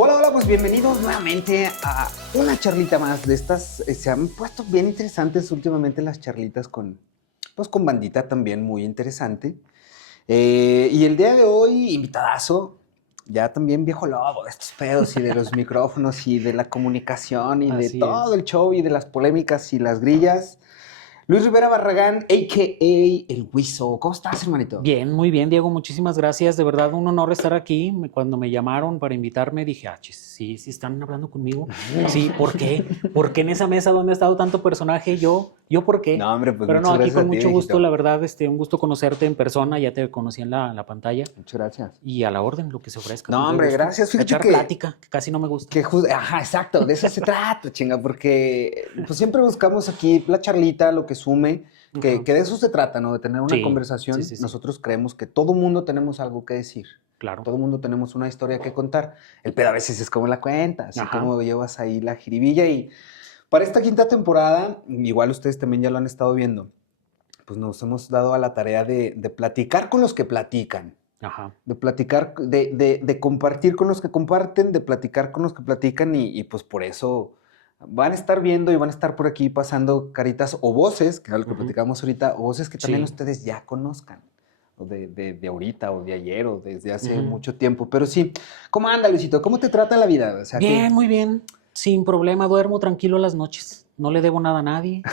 Hola, hola, pues bienvenidos nuevamente a una charlita más de estas. Se han puesto bien interesantes últimamente las charlitas con bandita también muy interesante. Y el día de hoy, invitadazo, ya también viejo lobo de estos pedos y de los micrófonos y de la comunicación y de Así todo es. el show y de las polémicas y las grillas. Luis Rivera Barragán, a.k.a. El Huizo. ¿Cómo estás, hermanito? Bien, muy bien, Diego, muchísimas gracias. De verdad, un honor estar aquí. Cuando me llamaron para invitarme, dije, chis, sí, sí están hablando conmigo. Sí, ¿por qué? ¿Por qué en esa mesa donde ha estado tanto personaje yo por qué? No, hombre, pues Pero no, muchas aquí gracias con a ti, mucho gusto, viejito. la verdad, un gusto conocerte en persona, ya te conocí en la pantalla. Muchas gracias. Y a la orden, lo que se ofrezca, con No, todo hombre, gusto. gracias. A Fíjate echar plática, que casi no me gusta. Ajá, exacto, de eso se trata, chinga, porque pues siempre buscamos aquí la charlita, lo que sume, Ajá. que de eso se trata, ¿no? De tener una Sí, conversación. sí, Nosotros creemos que todo mundo tenemos algo que decir, claro. todo mundo tenemos una historia que contar. El pedo a veces es como la cuenta, así Ajá. como llevas ahí la jiribilla. Y para esta quinta temporada, igual ustedes también ya lo han estado viendo, pues nos hemos dado a la tarea de platicar con los que platican. Ajá. De platicar, de compartir con los que comparten, de platicar con los que platican y pues por eso van a estar viendo y van a estar por aquí pasando caritas o voces, que es lo que Ujú. platicamos ahorita, o voces que también Sí. ustedes ya conozcan, o de ahorita, o de ayer, o desde hace Ujú. mucho tiempo. Pero sí, ¿cómo anda, Luisito? ¿Cómo te trata la vida? O sea, que Bien, muy bien. Sin problema, duermo tranquilo las noches. No le debo nada a nadie.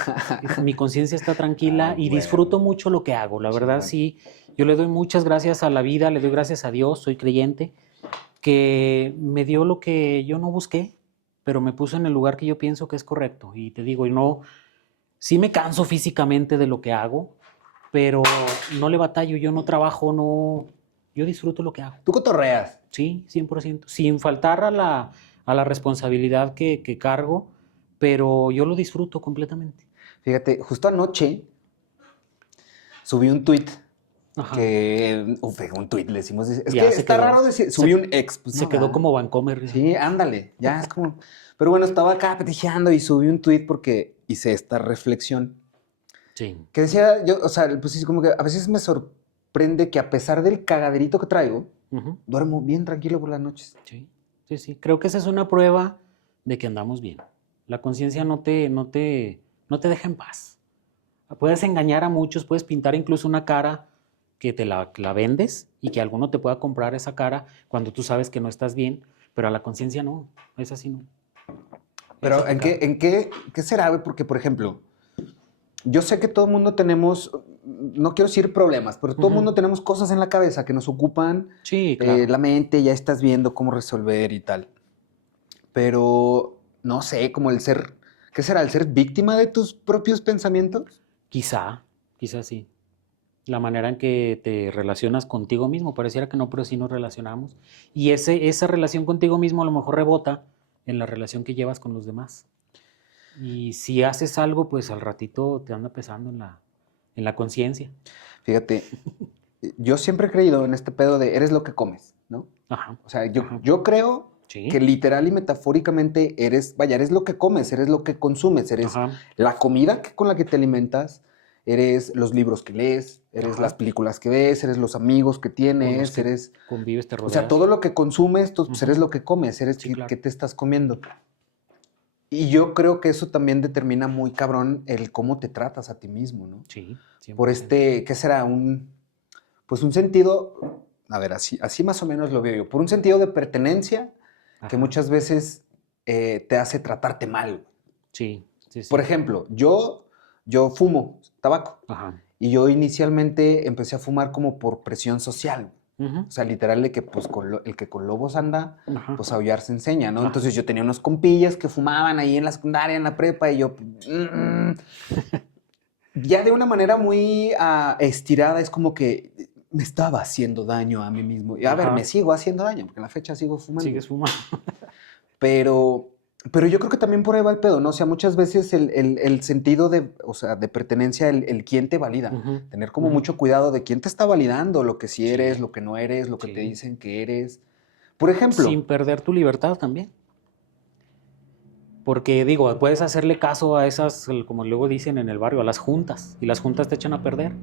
Mi conciencia está tranquila y disfruto huevo, mucho lo que hago. La verdad, chingón. sí. Yo le doy muchas gracias a la vida, le doy gracias a Dios, soy creyente, que me dio lo que yo no busqué, pero me puso en el lugar que yo pienso que es correcto. Y te digo, y no, sí me canso físicamente de lo que hago, pero no le batallo, yo no trabajo, no, yo disfruto lo que hago. Tú cotorreas. Sí, 100%. Sin faltar a la responsabilidad que cargo, pero yo lo disfruto completamente. Fíjate, justo anoche subí un tweet Ajá. que, un tuit, le decimos, es Ya que está raro decir, subí un ex, pues se no, quedó ¿verdad? como Vancomer. Ya. Sí, ándale, ya es como, pero bueno, estaba acá petejando y subí un tuit porque hice esta reflexión, Sí. que decía, yo, o sea, pues sí, como que a veces me sorprende que a pesar del cagaderito que traigo, Ujú. duermo bien tranquilo por las noches. Sí, sí, sí. Creo que esa es una prueba de que andamos bien. La conciencia no te deja en paz. Puedes engañar a muchos, puedes pintar incluso una cara que la vendes y que alguno te pueda comprar esa cara cuando tú sabes que no estás bien, pero a la conciencia no, es así no. Es Pero aplicada. qué será, güey? Porque, por ejemplo, yo sé que todo el mundo tenemos, no quiero decir problemas, pero todo el Ujú. mundo tenemos cosas en la cabeza que nos ocupan Sí, claro. la mente, ya estás viendo cómo resolver y tal. Pero no sé, como el ser, ¿qué será? ¿El ser víctima de tus propios pensamientos? Quizá, quizá sí. La manera en que te relacionas contigo mismo, pareciera que no, pero sí nos relacionamos. Y esa relación contigo mismo a lo mejor rebota en la relación que llevas con los demás. Y si haces algo, pues al ratito te anda pesando en la conciencia. Fíjate, yo siempre he creído en este pedo de eres lo que comes, ¿no? Ajá, O sea, ajá. yo creo que Sí, literal y metafóricamente eres, vaya, eres lo que comes, eres lo que consumes, eres ajá, la comida con la que te alimentas, eres los libros que lees, eres las ajá. películas que ves, eres los amigos que Con los tienes, que eres, convives, te o sea, rodeas. todo lo que consumes, pues eres Ujú. lo que comes, eres Sí, que claro. te estás comiendo. Y yo creo que eso también determina muy cabrón el cómo te tratas a ti mismo, ¿no? Sí, Por 100%. este, ¿qué será? Pues un sentido, a ver, así más o menos lo veo yo, por un sentido de pertenencia que Ajá. muchas veces te hace tratarte mal. Sí, sí, Por sí. ejemplo, yo fumo tabaco Ajá. y yo inicialmente empecé a fumar como por presión social. Ujú. O sea, literal de que pues el que con lobos anda, Ajá. pues aullar se enseña, ¿no? Ajá. Entonces yo tenía unos compillas que fumaban ahí en la secundaria, en la prepa, y yo, ya de una manera muy estirada, es como que me estaba haciendo daño a mí mismo. Y a ver, me Ajá. sigo haciendo daño, porque en la fecha sigo fumando. Sigues fumando. Pero, pero yo creo que también por ahí va el pedo, ¿no? O sea, muchas veces el sentido de, o sea, de pertenencia, el quién te valida. Ujú, Tener como ujú. mucho cuidado de quién te está validando, lo que sí eres, Sí, lo que no eres, lo que te sí. dicen que eres. Por ejemplo, Sin perder tu libertad también. Porque digo, puedes hacerle caso a esas, como luego dicen en el barrio, a las juntas. Y las juntas te echan a perder.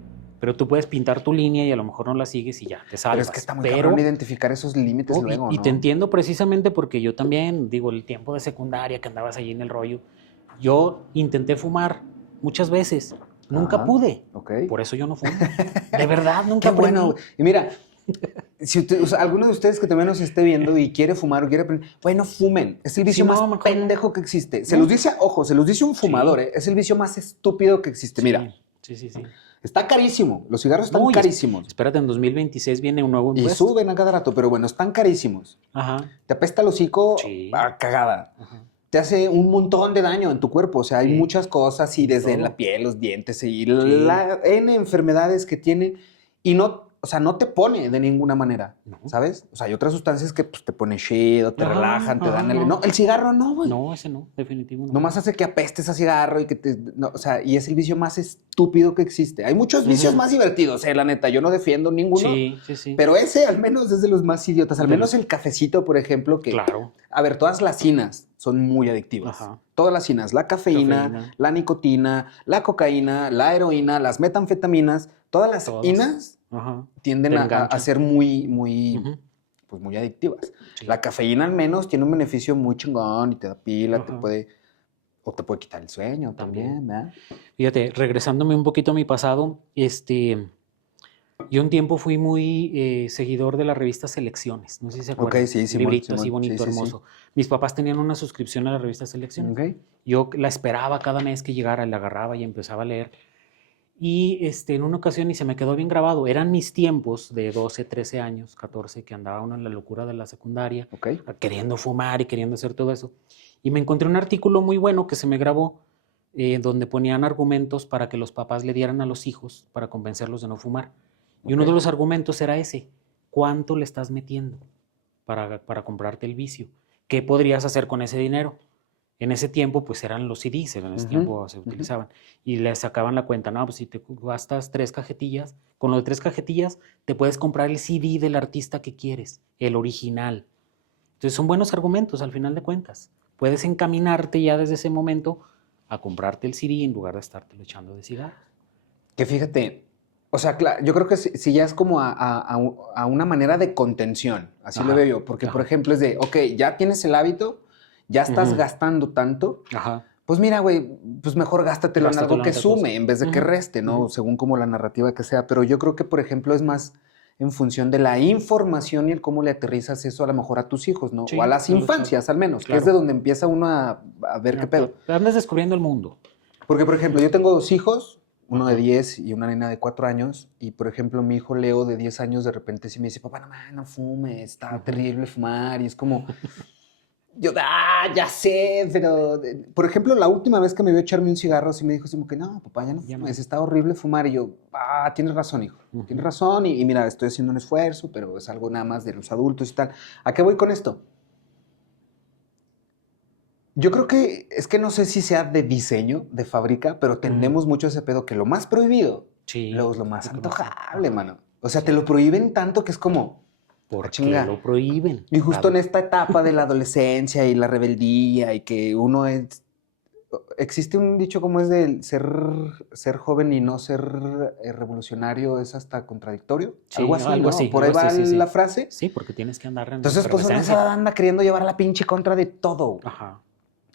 Pero tú puedes pintar tu línea y a lo mejor no la sigues y ya, te salvas. Pero es que está muy cabrón identificar esos límites luego, y ¿no? te entiendo precisamente porque yo también, digo, el tiempo de secundaria que andabas allí en el rollo, yo intenté fumar muchas veces, nunca Ajá, pude. ok. Por eso yo no fumo. De verdad, nunca Qué bueno. aprendí. Y mira, si o sea, alguno de ustedes que también nos esté viendo y quiere fumar o quiere aprender, bueno, fumen. Es el vicio Sí, no, más mejor no. pendejo que existe. Se No. los dice, ojo, se los dice un fumador, Sí. Es el vicio más estúpido que existe. Mira, Sí. está carísimo. Los cigarros están No, y carísimos. espérate, en 2026 viene un nuevo Y impuesto. suben a cada rato, pero bueno, están carísimos. Ajá. Te apesta el hocico Sí. a cagada. Ajá. Te hace un montón de daño en tu cuerpo. O sea, hay Sí. muchas cosas y desde en Todo. la piel, los dientes y la N enfermedades que tiene y no, o sea, no te pone de ninguna manera, No. ¿sabes? O sea, hay otras sustancias que pues, te ponen chido, te Ajá, relajan, te dan ajá, el... no. No, el cigarro no, güey. No, ese no, definitivo no. Nomás hace que apestes a cigarro y que te... no, o sea, y es el vicio más estúpido que existe. Hay muchos vicios más divertidos, la neta. Yo no defiendo ninguno. Sí. Pero ese al menos es de los más idiotas. Al De menos los- el cafecito, por ejemplo, que... Claro. A ver, todas las cinas son muy adictivas. Ajá. Todas las cinas. La cafeína, Cafeína. la nicotina, la cocaína, la heroína, las metanfetaminas. Todas las Todas. inas Ajá. tienden Te a enganchan. ser muy, Ujú. pues muy adictivas. Sí. La cafeína al menos tiene un beneficio muy chingón y te da pila, te Ajá. puede... O te puede quitar el sueño también, ¿verdad? Fíjate, regresándome un poquito a mi pasado, yo un tiempo fui muy seguidor de la revista Selecciones. No sé si se acuerdan. Ok, sí, Un Simón, librito así Simón. bonito, Sí, sí, sí. hermoso. Mis papás tenían una suscripción a la revista Selecciones. Ok. Yo la esperaba cada mes que llegara, la agarraba y empezaba a leer. Y en una ocasión, y se me quedó bien grabado, eran mis tiempos de 12, 13 años, 14, que andaba uno en la locura de la secundaria, Ok. queriendo fumar y queriendo hacer todo eso. Y me encontré un artículo muy bueno que se me grabó, donde ponían argumentos para que los papás le dieran a los hijos para convencerlos de no fumar. Y uno Ok. de los argumentos era ese: ¿cuánto le estás metiendo para comprarte el vicio? ¿Qué podrías hacer con ese dinero? En ese tiempo, pues eran los CDs, en ese Ujú, tiempo se ujú. utilizaban. Y le sacaban la cuenta, no, pues si te gastas 3 cajetillas, con lo de 3 cajetillas te puedes comprar el CD del artista que quieres, el original. Entonces son buenos argumentos al final de cuentas. Puedes encaminarte ya desde ese momento a comprarte el CD en lugar de estártelo echando de cigarros. Que fíjate, o sea, yo creo que si ya es como a una manera de contención, así lo Ajá, veo yo, porque por ajá. ejemplo es de, ok, ya tienes el hábito, ya estás Ujú. gastando tanto, Ajá. pues mira, güey, pues mejor gástatelo en Gástatelo algo en que otra sume cosa. en vez de que Ujú, reste, ¿no? ujú. Según como la narrativa que sea, pero yo creo que por ejemplo es más en función de la información y el cómo le aterrizas eso a lo mejor a tus hijos, ¿no? Sí, O a las a los infancias chavos. al menos, que Claro. es de donde empieza uno a ver qué pedo. Andas descubriendo el mundo. Porque, por ejemplo, yo tengo 2 hijos, uno de Ajá. 10 y una nena de 4 años. Y, por ejemplo, mi hijo Leo de 10 años de repente sí me dice, papá, no fumes, está Ujú. terrible fumar. Y es como, yo, ya sé, pero... Por ejemplo, la última vez que me vio echarme un cigarro, sí me dijo así como que, no, papá, ya no Ya no. fumes, está horrible fumar. Y yo, tienes razón, hijo, Ujú. tienes razón. Y mira, estoy haciendo un esfuerzo, pero es algo nada más de los adultos y tal. ¿A qué voy con esto? Yo creo que es que no sé si sea de diseño, de fábrica, pero tendemos mucho ese pedo que lo más prohibido Sí. luego es lo más Lo que más- antojable, Ajá. mano. O sea, te lo prohíben tanto que es como, ¿Por qué chinga. lo prohíben? Y justo en Claro. esta etapa de la adolescencia y la rebeldía y que uno es... Existe un dicho como es de ser joven y no ser revolucionario es hasta contradictorio. Sí, algo así, algo ¿no? así, Por ahí algo va así, sí. la frase. Sí, porque tienes que andar en Entonces, pues una efervescencia. esa anda queriendo llevar la pinche contra de todo. Ajá.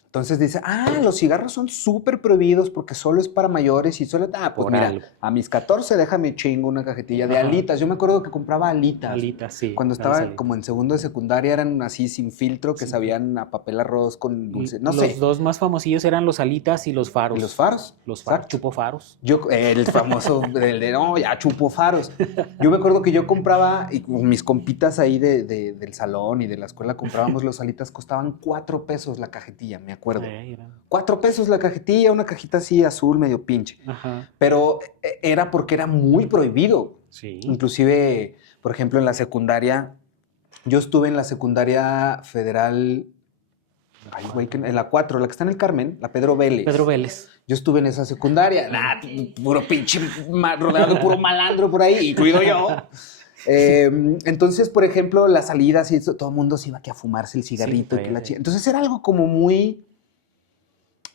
Entonces dice, los cigarros son súper prohibidos porque solo es para mayores y solo... pues Por mira, algo. a mis 14 déjame chingo una cajetilla de Ajá. alitas. Yo me acuerdo que compraba alitas. Alitas, sí. Cuando las estaba alitas. como en segundo de secundaria eran así sin filtro que Sin sabían a papel arroz con dulce. No Los sé. dos más famosillos eran los alitas y los faros. ¿Y los faros? Los faros, Exacto. chupo faros. Yo, el famoso, no, ya chupo faros. Yo me acuerdo que yo compraba, y con mis compitas ahí del salón y de la escuela comprábamos los alitas, costaban 4 pesos la cajetilla, me acuerdo. Era. 4 pesos la cajetilla, una cajita así azul, medio pinche. Ajá. Pero era porque era muy prohibido. Sí. Inclusive, por ejemplo, en la secundaria, yo estuve en la secundaria federal, en la 4, la que está en el Carmen, la Pedro Vélez. Pedro Vélez. Yo estuve en esa secundaria, puro pinche, rodeado de puro malandro por ahí, incluido yo. Entonces, por ejemplo, las salidas y eso, todo el mundo se iba aquí a fumarse el cigarrito. Sí, Entonces era algo como muy...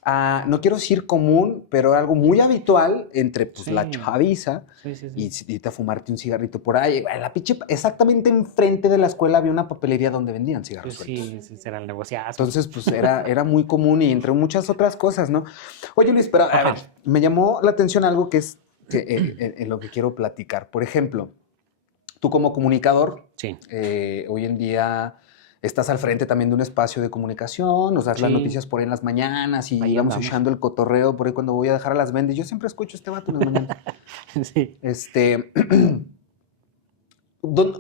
no quiero decir común, pero algo muy habitual entre pues, la Sí. chaviza Sí, sí, y sí. irte a fumarte un cigarrito por ahí. Exactamente enfrente de la escuela había una papelería donde vendían cigarros Pues sueltos. sí, ese será el negociazo. Entonces, pues era muy común y entre muchas otras cosas, ¿no? Oye, Luis, pero a ver, Ajá. me llamó la atención algo que es en lo que quiero platicar. Por ejemplo, tú como comunicador, Sí, hoy en día estás al frente también de un espacio de comunicación, nos das las sí, noticias por ahí en las mañanas y ahí vamos andamos. echando el cotorreo por ahí cuando voy a dejar a las vendes. Yo siempre escucho a este vato en las mañanas. Sí. ¿Dónde-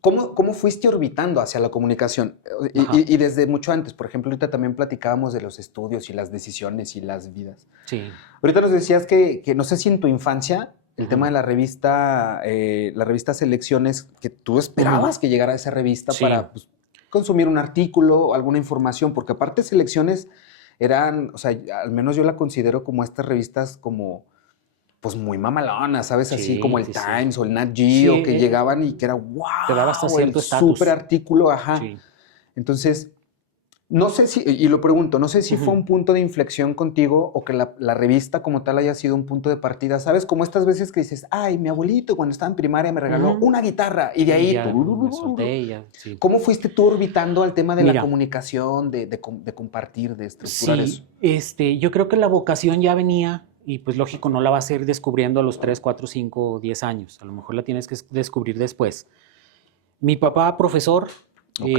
¿Cómo fuiste orbitando hacia la comunicación? Ajá. Y desde mucho antes, por ejemplo, ahorita también platicábamos de los estudios y las decisiones y las vidas. Sí. Ahorita nos decías que no sé si en tu infancia el tema Ujú. de la revista Selecciones, que tú esperabas Ujú. que llegara esa revista Sí. para pues, consumir un artículo o alguna información, porque aparte Selecciones eran, o sea, al menos yo la considero como estas revistas como pues muy mamalonas, ¿sabes? Así como Sí, el sí, sí. Times o el Nat Sí, Geo, que llegaban y que era te daba hasta wow, el cierto súper estatus. artículo, ajá. Sí. Entonces, no sé si, y lo pregunto, no sé si fue Ujú. un punto de inflexión contigo o que la revista como tal haya sido un punto de partida, ¿sabes? Como estas veces que dices, ay, mi abuelito cuando estaba en primaria me regaló Ujú. una guitarra y de Y ahí, ya me solté y ya, sí. ¿cómo fuiste tú orbitando al tema de la Mira, comunicación, de compartir, de estructurar eso? sí, yo creo que la vocación ya venía y pues lógico, no la vas a ir descubriendo a los 3, 4, 5, 10 años. A lo mejor la tienes que descubrir después. Mi papá, profesor, Ok.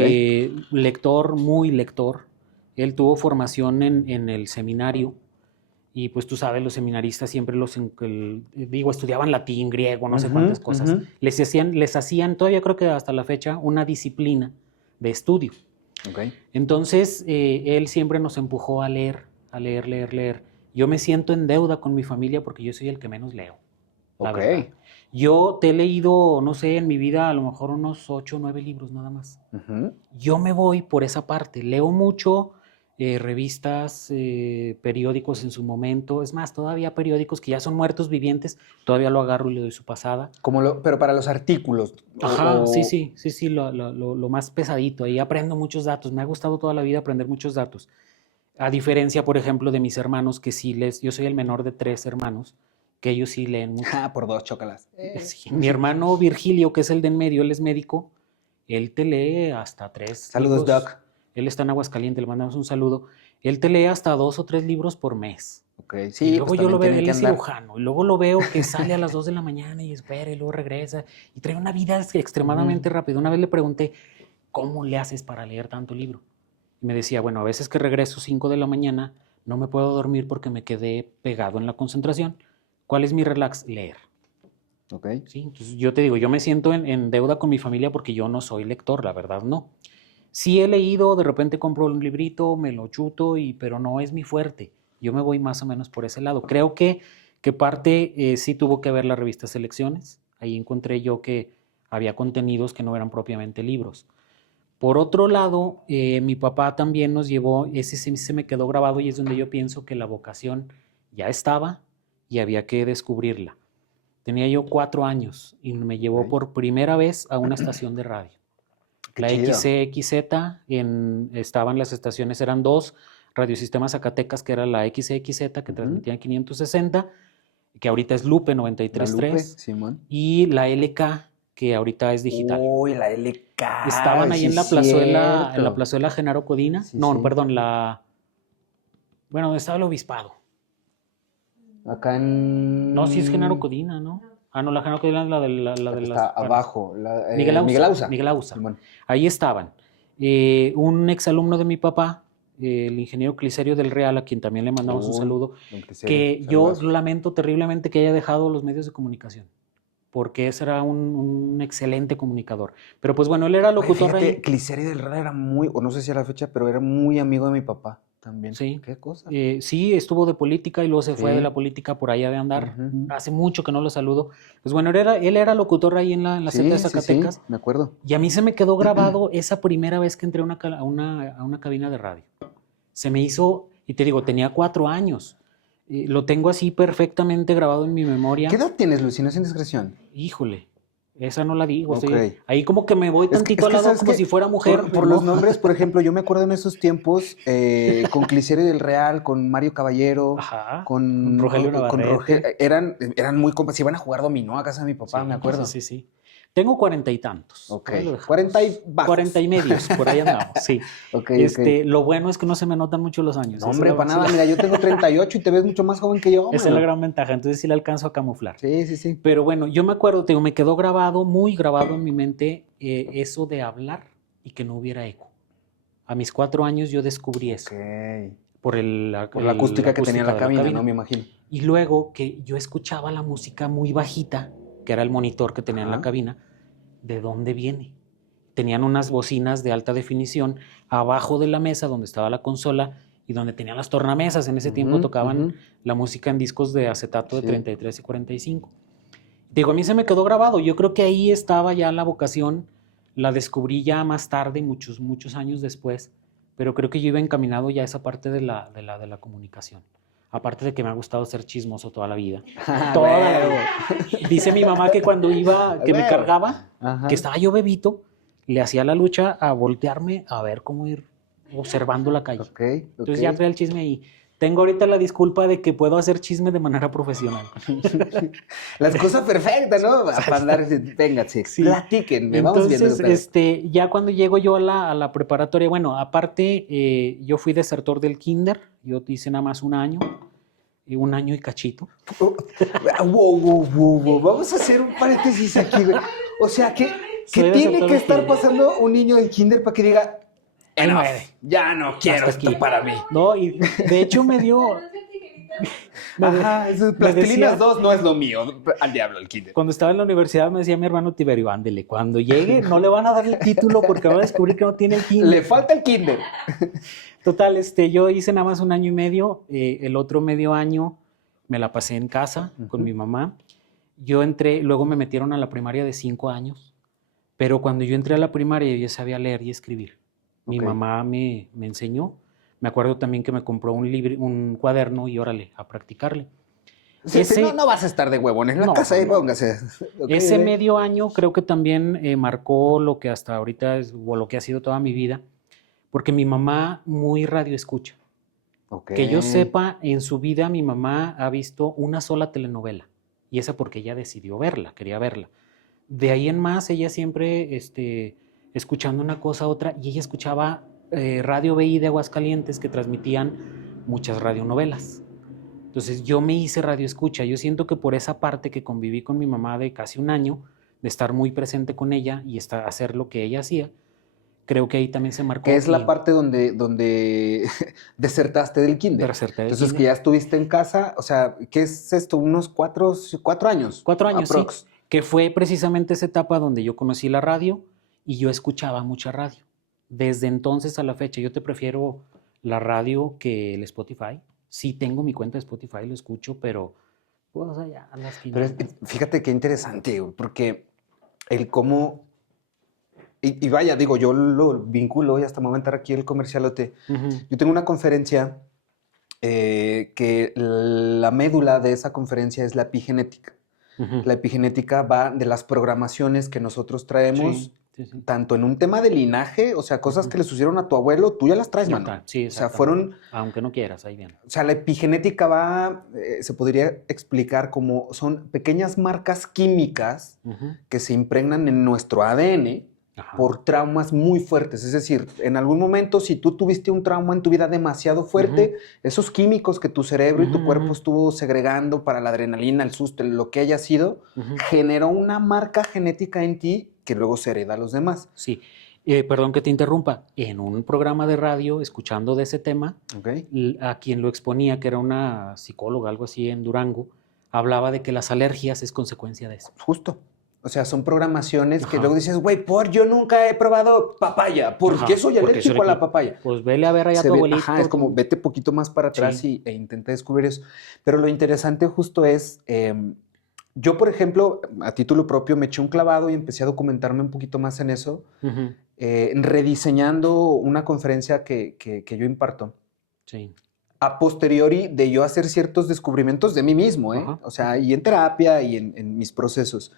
lector, muy lector. Él tuvo formación en el seminario y pues tú sabes, los seminaristas siempre estudiaban latín, griego, no sé Ujú, cuántas cosas. ujú. Les hacían, todavía creo que hasta la fecha, una disciplina de estudio. Ok. Entonces, él siempre nos empujó a leer, a leer, leer, leer. Yo me siento en deuda con mi familia porque yo soy el que menos leo, la Ok. verdad. Yo te he leído, no sé, en mi vida a lo mejor unos 8 o 9 libros nada más. Ujú. Yo me voy por esa parte. Leo mucho, revistas, periódicos en su momento. Es más, todavía periódicos que ya son muertos vivientes, todavía lo agarro y le doy su pasada. Pero para los artículos, Ajá, sí, sí, sí, sí, lo más pesadito. Ahí aprendo muchos datos. Me ha gustado toda la vida aprender muchos datos. A diferencia, por ejemplo, de mis hermanos, que sí yo soy el menor de 3 hermanos, que ellos sí leen mucho. por dos chócalas. Sí, mi hermano Virgilio, que es el de en medio, él es médico, él te lee hasta 3 libros. Saludos, Doc. Él está en Aguascalientes, le mandamos un saludo. Él te lee hasta 2 o 3 libros por mes. Ok, Y sí, luego pues yo lo también veo, tienen él que es andar. cirujano, y luego lo veo que sale a las 2 de la mañana y espera, y luego regresa, y trae una vida extremadamente rápida. Una vez le pregunté, ¿cómo le haces para leer tanto libro? Y me decía, bueno, a veces que regreso 5 de la mañana, no me puedo dormir porque me quedé pegado en la concentración. ¿Cuál es mi relax? Leer. Ok. ¿Sí? Entonces yo te digo, yo me siento en deuda con mi familia porque yo no soy lector, la verdad no. Sí he leído, de repente compro un librito, me lo chuto, pero no es mi fuerte. Yo me voy más o menos por ese lado. Creo que parte sí tuvo que ver la revista Selecciones. Ahí encontré yo que había contenidos que no eran propiamente libros. Por otro lado, mi papá también nos llevó, ese sí se me quedó grabado y es donde yo pienso que la vocación ya estaba y había que descubrirla. Tenía yo 4 años y me llevó Ok. por primera vez a una estación de radio. Qué La chido. XCXZ, estaban las estaciones, eran dos, Radiosistemas Zacatecas, que era la XCXZ, que transmitía en 560, que ahorita es Lupe La Lupe, 93.3, Simón. y la LK, que ahorita es digital. Uy, la LK, Estaban ahí sí en es la cierto. plazuela Genaro Codina. Sí, No, sí. perdón, bueno, donde estaba el obispado. Acá No, sí es Genaro en... Codina, ¿no? Ah, no, la Genaro Codina es la La de que está las panes. abajo. Miguel Miguel Ausa, Ausa. Miguel Ausa. Simón. Ahí estaban. Un exalumno de mi papá, el ingeniero Cliserio del Real, a quien también le mandamos un Uy, saludo, don Cliserio, que yo saludazos. lamento terriblemente que haya dejado los medios de comunicación, porque ese era un excelente comunicador. Pero pues bueno, él era Oye, locutor fíjate, ahí. Cliserio del Real era muy, o no sé si a la fecha, pero era muy amigo de mi papá también. Sí. ¿Qué cosa? Sí, estuvo de política y luego se fue de la Sí. política por allá de andar. Ujú. Hace mucho que no lo saludo. Pues bueno, él era locutor ahí en la Z de Sí, sí, sí, Zacatecas. me acuerdo. Y a mí se me quedó grabado esa primera vez que entré a una cabina de radio. Se me hizo, y te digo, tenía 4 años. Lo tengo así perfectamente grabado en mi memoria. ¿Qué edad tienes, Luis? Si no es indiscreción. Híjole, Esa no la digo. Ok. Ahí como que me voy Es que- tantito es que, al lado ¿sabes como qué? si fuera mujer. Por los nombres, por ejemplo, yo me acuerdo en esos tiempos con Clicerio del Real, con Mario Caballero, Ajá, con con, Rogelio con Roger, Navarrete. eran muy compas, iban a jugar dominó a casa de mi papá, me Sí, acuerdo. sí. Tengo 40 y tantos. Ok, Por ahí lo dejamos. 40 y bajos. 40 y medios, por ahí andamos, sí. Ok. Lo bueno es que no se me notan mucho los años. No, hombre, para nada, mira, yo tengo 38 y te ves mucho más joven que yo, Esa es la mano. gran ventaja, entonces sí la alcanzo a camuflar. Sí. Pero bueno, yo me acuerdo, me quedó grabado, muy grabado en mi mente, eso de hablar y que no hubiera eco. A mis 4 años yo descubrí eso. Ok. Por Por la acústica que tenía la de cabina, ¿no? Me imagino. Y luego que yo escuchaba la música muy bajita, que era el monitor que tenía en la Ajá. cabina, ¿de dónde viene? Tenían unas bocinas de alta definición abajo de la mesa donde estaba la consola y donde tenían las tornamesas. En ese tiempo tocaban la música en discos de acetato de 33 y 45. Digo, a mí se me quedó grabado. Yo creo que ahí estaba ya la vocación. La descubrí ya más tarde, muchos años después, pero creo que yo iba encaminado ya a esa parte de la comunicación. Aparte de que me ha gustado ser chismoso toda la vida. Toda la vida. Dice mi mamá que cuando iba, que me cargaba, que estaba yo bebito, le hacía la lucha a voltearme a ver cómo ir observando la calle. Entonces ya trae el chisme ahí. Tengo ahorita la disculpa de que puedo hacer chisme de manera profesional. La excusa perfecta, ¿no? Para andar, venga, sí, platiquen, vamos viendo. Entonces, ya cuando llego yo a la preparatoria, bueno, aparte, yo fui desertor del kinder, yo hice nada más un año y cachito. Wow. Vamos a hacer un paréntesis aquí, güey. O sea, ¿qué tiene que estar pasando un niño de kinder para que diga, ya no quiero esto para mí? No, y de hecho me dio... Ajá, Plastilinas 2 no es lo mío. Al diablo el kinder. Cuando estaba en la universidad me decía mi hermano Tiberio, ándele, cuando llegue no le van a dar el título porque va a descubrir que no tiene el kinder. Le falta el kinder. Total, yo hice nada más un año y medio. El otro medio año me la pasé en casa con mi mamá. Yo entré, luego me metieron a la primaria de 5 años, pero cuando yo entré a la primaria yo ya sabía leer y escribir. Mi mamá me enseñó. Me acuerdo también que me compró un cuaderno y órale, a practicarle. Sí, no vas a estar de huevón en la casa, póngase. Ese medio año creo que también marcó lo que hasta ahorita o lo que ha sido toda mi vida, porque mi mamá muy radio escucha. Que yo sepa, en su vida mi mamá ha visto una sola telenovela, y esa porque ella decidió verla, quería verla. De ahí en más, ella siempre escuchando una cosa a otra, y ella escuchaba Radio BI de Aguascalientes que transmitían muchas radionovelas. Entonces yo me hice radio escucha. Yo siento que por esa parte que conviví con mi mamá de casi un año, de estar muy presente con ella y hacer lo que ella hacía, creo que ahí también se marcó. Que es la parte donde desertaste del kinder. Entonces que ya estuviste en casa, o sea, ¿qué es esto? Unos 4 años. 4 años, aprox. Sí. Que fue precisamente esa etapa donde yo conocí la radio y yo escuchaba mucha radio. Desde entonces a la fecha, yo te prefiero la radio que el Spotify. Sí tengo mi cuenta de Spotify, lo escucho, pero pues allá a las 500. Pero fíjate qué interesante, porque el cómo... Y vaya, digo, yo lo vinculo y hasta me voy a aventar aquí el comercialote. Yo tengo una conferencia que la médula de esa conferencia es la epigenética. La epigenética va de las programaciones que nosotros traemos, tanto en un tema de linaje, o sea, cosas que le sucedieron a tu abuelo, tú ya las traes, mano. Sí, o sea, fueron... Aunque no quieras, ahí viene. O sea, la epigenética va, se podría explicar como son pequeñas marcas químicas que se impregnan en nuestro ADN por traumas muy fuertes. Es decir, en algún momento, si tú tuviste un trauma en tu vida demasiado fuerte, esos químicos que tu cerebro y tu cuerpo estuvo segregando para la adrenalina, el susto, lo que haya sido, generó una marca genética en ti que luego se hereda a los demás. Sí. Perdón que te interrumpa. En un programa de radio, escuchando de ese tema, a quien lo exponía, que era una psicóloga, algo así en Durango, hablaba de que las alergias es consecuencia de eso. Justo. O sea, son programaciones que luego dices, güey, yo nunca he probado papaya. ¿Por qué soy alérgico a la papaya? Pues vele a ver allá a tu abuelito. Es como vete poquito más para atrás e intenta descubrir eso. Pero lo interesante justo es, yo, por ejemplo, a título propio me eché un clavado y empecé a documentarme un poquito más en eso, rediseñando una conferencia que yo imparto. Sí. A posteriori de yo hacer ciertos descubrimientos de mí mismo, o sea, y en terapia y en mis procesos.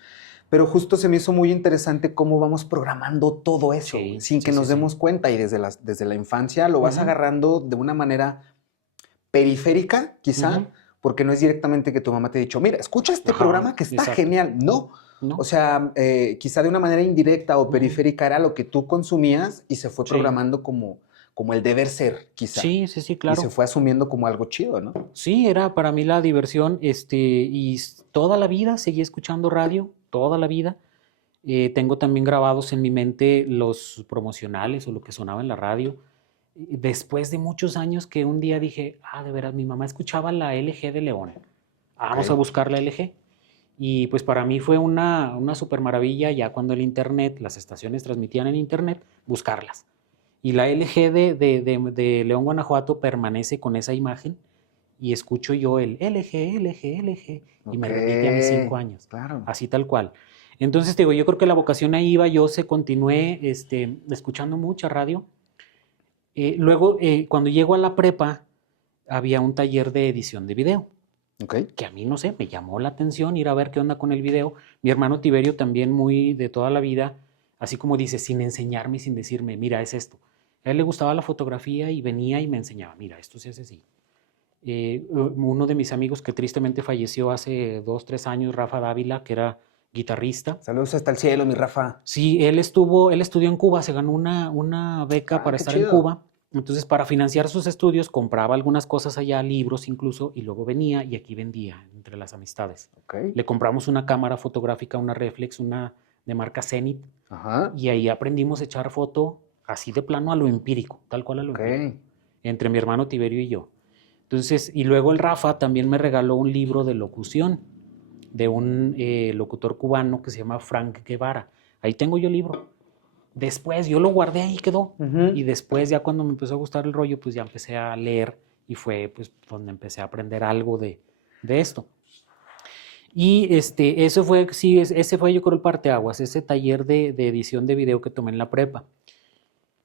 Pero justo se me hizo muy interesante cómo vamos programando todo eso Sí, sin que sí, nos sí, sí. demos cuenta y desde la infancia lo vas Ujú. agarrando de una manera periférica, quizá, Ujú. porque no es directamente que tu mamá te ha dicho, mira, escucha este Ajá, programa que está exacto. genial. No, ¿No? o sea, quizá de una manera indirecta o Ujú. periférica era lo que tú consumías y se fue Sí. programando como el deber ser, quizá. Sí, sí, sí, Y se claro. fue asumiendo como algo chido, ¿no? Sí, era para mí la diversión, toda la vida seguí escuchando radio, toda la vida. Tengo también grabados en mi mente los promocionales o lo que sonaba en la radio. Después de muchos años que un día dije, de veras, mi mamá escuchaba la LG de León. Vamos a Ok. buscar la LG. Y pues para mí fue una super maravilla ya cuando el internet, las estaciones transmitían en internet, buscarlas. Y la LG de León, Guanajuato permanece con esa imagen y escucho yo el LG, LG, LG y me Ok, remite a mis 5 años, claro. así tal cual. Entonces, te digo, yo creo que la vocación ahí iba, yo continué escuchando mucha radio. Luego, cuando llego a la prepa, había un taller de edición de video, Ok. que a mí, no sé, me llamó la atención ir a ver qué onda con el video. Mi hermano Tiberio también muy de toda la vida, así como dice, sin enseñarme y sin decirme, mira, es esto. A él le gustaba la fotografía y venía y me enseñaba, mira, esto se hace así. Uno de mis amigos que tristemente falleció hace 2, 3 años, Rafa Dávila, que era guitarrista. Saludos hasta el cielo, mi Rafa. Sí, él estudió en Cuba, se ganó una beca para Qué estar en chido. Cuba. Entonces, para financiar sus estudios, compraba algunas cosas allá, libros incluso, y luego venía y aquí vendía entre las amistades. Ok. Le compramos una cámara fotográfica, una reflex, una de marca Zenith, Ajá. y ahí aprendimos a echar foto así de plano a lo empírico, tal cual a lo Ok. empírico, entre mi hermano Tiberio y yo. Entonces, y luego el Rafa también me regaló un libro de locución de un locutor cubano que se llama Frank Guevara. Ahí tengo yo el libro. Después yo lo guardé ahí quedó. Y Ujú. después ya cuando me empezó a gustar el rollo, pues ya empecé a leer y fue pues donde empecé a aprender algo de esto. Y eso fue, sí, ese fue yo creo el parteaguas, ese taller de edición de video que tomé en la prepa.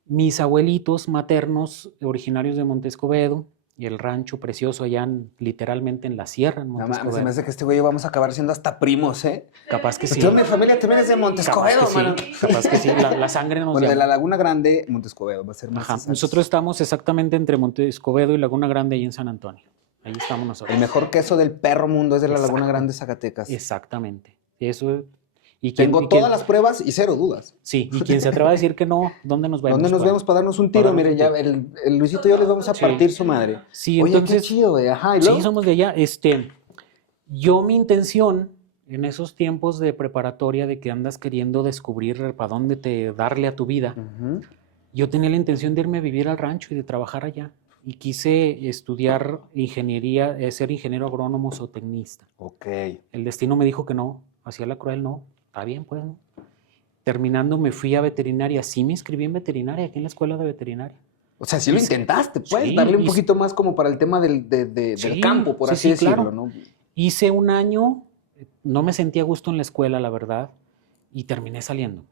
Mis abuelitos maternos, originarios de Montescobedo, y el rancho precioso allá literalmente en la sierra, en No mames, se me Montescobedo. hace que este güey vamos a acabar siendo hasta primos, ¿eh? Capaz que Pues sí. toda mi familia también es de Capaz Montescobedo, que sí, mano. capaz que sí, la sangre nos Bueno, de la llama. Laguna Grande, Montescobedo, va a ser más Ajá, exacto. nosotros estamos exactamente entre Monte Escobedo y Laguna Grande, ahí en San Antonio. Ahí estamos nosotros. El mejor queso del perro mundo es de la Laguna Exacto. Grande, Zacatecas. Exactamente. Eso. Tengo todas las pruebas y cero dudas. Sí, y quien se atreva a decir que no, ¿dónde nos vemos? ¿Dónde nos vemos para darnos un tiro? darnos Miren, un ya tiro. el Luisito y yo les vamos a Sí. partir su madre. Sí, Oye, qué entonces, chido, güey. Ajá, ¿y sí, luego? somos de allá. Yo mi intención en esos tiempos de preparatoria de que andas queriendo descubrir para dónde darle a tu vida, Ujú. yo tenía la intención de irme a vivir al rancho y de trabajar allá. Y quise estudiar ingeniería, ser ingeniero agrónomo o tecnista. Ok. El destino me dijo que no, hacía la cruel no. Está bien, pues, ¿no? Terminando me fui a veterinaria. Sí me inscribí en veterinaria, aquí en la escuela de veterinaria. O sea, sí lo intentaste, pues, Sí, darle un poquito más como para el tema del sí, campo, por sí, así sí, decirlo, claro. ¿no? Hice un año, no me sentía a gusto en la escuela, la verdad, y terminé saliendo.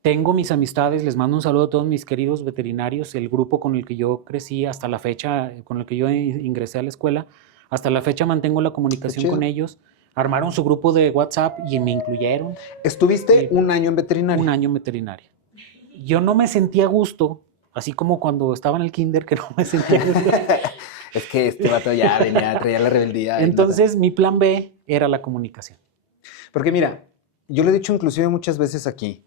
Tengo mis amistades, les mando un saludo a todos mis queridos veterinarios, el grupo con el que yo crecí hasta la fecha, con el que yo ingresé a la escuela, hasta la fecha mantengo la comunicación con ellos. Armaron su grupo de WhatsApp y me incluyeron. Estuviste un año en veterinaria. Un año en veterinaria. Yo no me sentía a gusto, así como cuando estaba en el kinder que no me sentía a gusto. Es que este vato ya venía, traía la rebeldía. Entonces mi plan B era la comunicación. Porque mira, yo lo he dicho inclusive muchas veces aquí.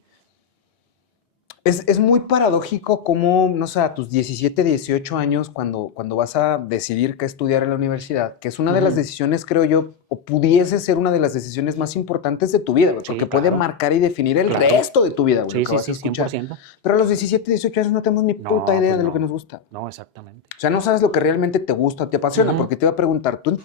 Es muy paradójico cómo, no sé, a tus 17, 18 años, cuando vas a decidir qué estudiar en la universidad, que es una de las decisiones, creo yo, o pudiese ser una de las decisiones más importantes de tu vida, güey, Sí, porque claro. puede marcar y definir el Claro. resto de tu vida, güey, Sí, lo que sí, vas sí, a escuchar. 100%. Pero a los 17, 18 años no tenemos ni puta idea pues de lo no. que nos gusta. No, exactamente. O sea, no sabes lo que realmente te gusta, te apasiona, Ujú. porque te iba a preguntar, ¿tú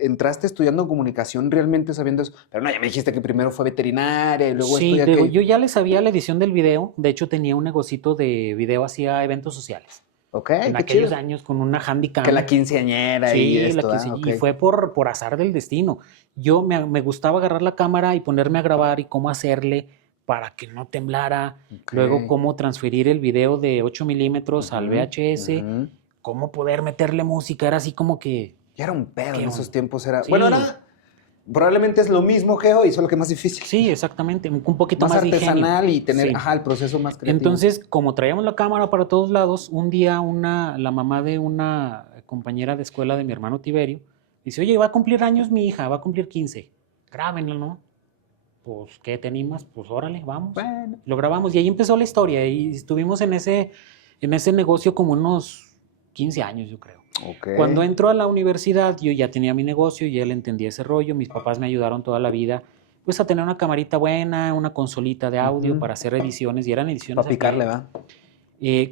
entraste estudiando comunicación realmente sabiendo eso? Pero no, ya me dijiste que primero fue veterinaria y luego Sí, esto te ya digo, que... yo ya le sabía la edición del video. De hecho, tenía un negocito de video, hacía eventos sociales. Ok, En qué aquellos chido. años con una handicam. Que la quinceañera y Sí, esto, y fue por azar del destino. Yo me gustaba agarrar la cámara y ponerme a grabar y cómo hacerle para que no temblara. Ok. Luego, cómo transferir el video de 8 milímetros al VHS. Ujú. Cómo poder meterle música. Era así como que... Ya era un pedo ¿Qué en esos onda? tiempos. Era... Sí. Bueno, era... Probablemente es lo mismo, Geo, y solo que más difícil. Sí, exactamente, un poquito Más más de ingenio. artesanal y tener, Sí. el proceso más creativo. Entonces, como traíamos la cámara para todos lados, un día la mamá de una compañera de escuela de mi hermano Tiberio dice, oye, va a cumplir años mi hija, va a cumplir 15, grábenla, ¿no? Pues, ¿qué te animas? Pues, órale, vamos. Bueno. Lo grabamos y ahí empezó la historia y estuvimos en ese negocio como unos 15 años, yo creo. Okay. Cuando entró a la universidad, yo ya tenía mi negocio, ya le entendía ese rollo, mis papás me ayudaron toda la vida, pues a tener una camarita buena, una consolita de audio para hacer ediciones, y eran ediciones. Para picarle, ¿va?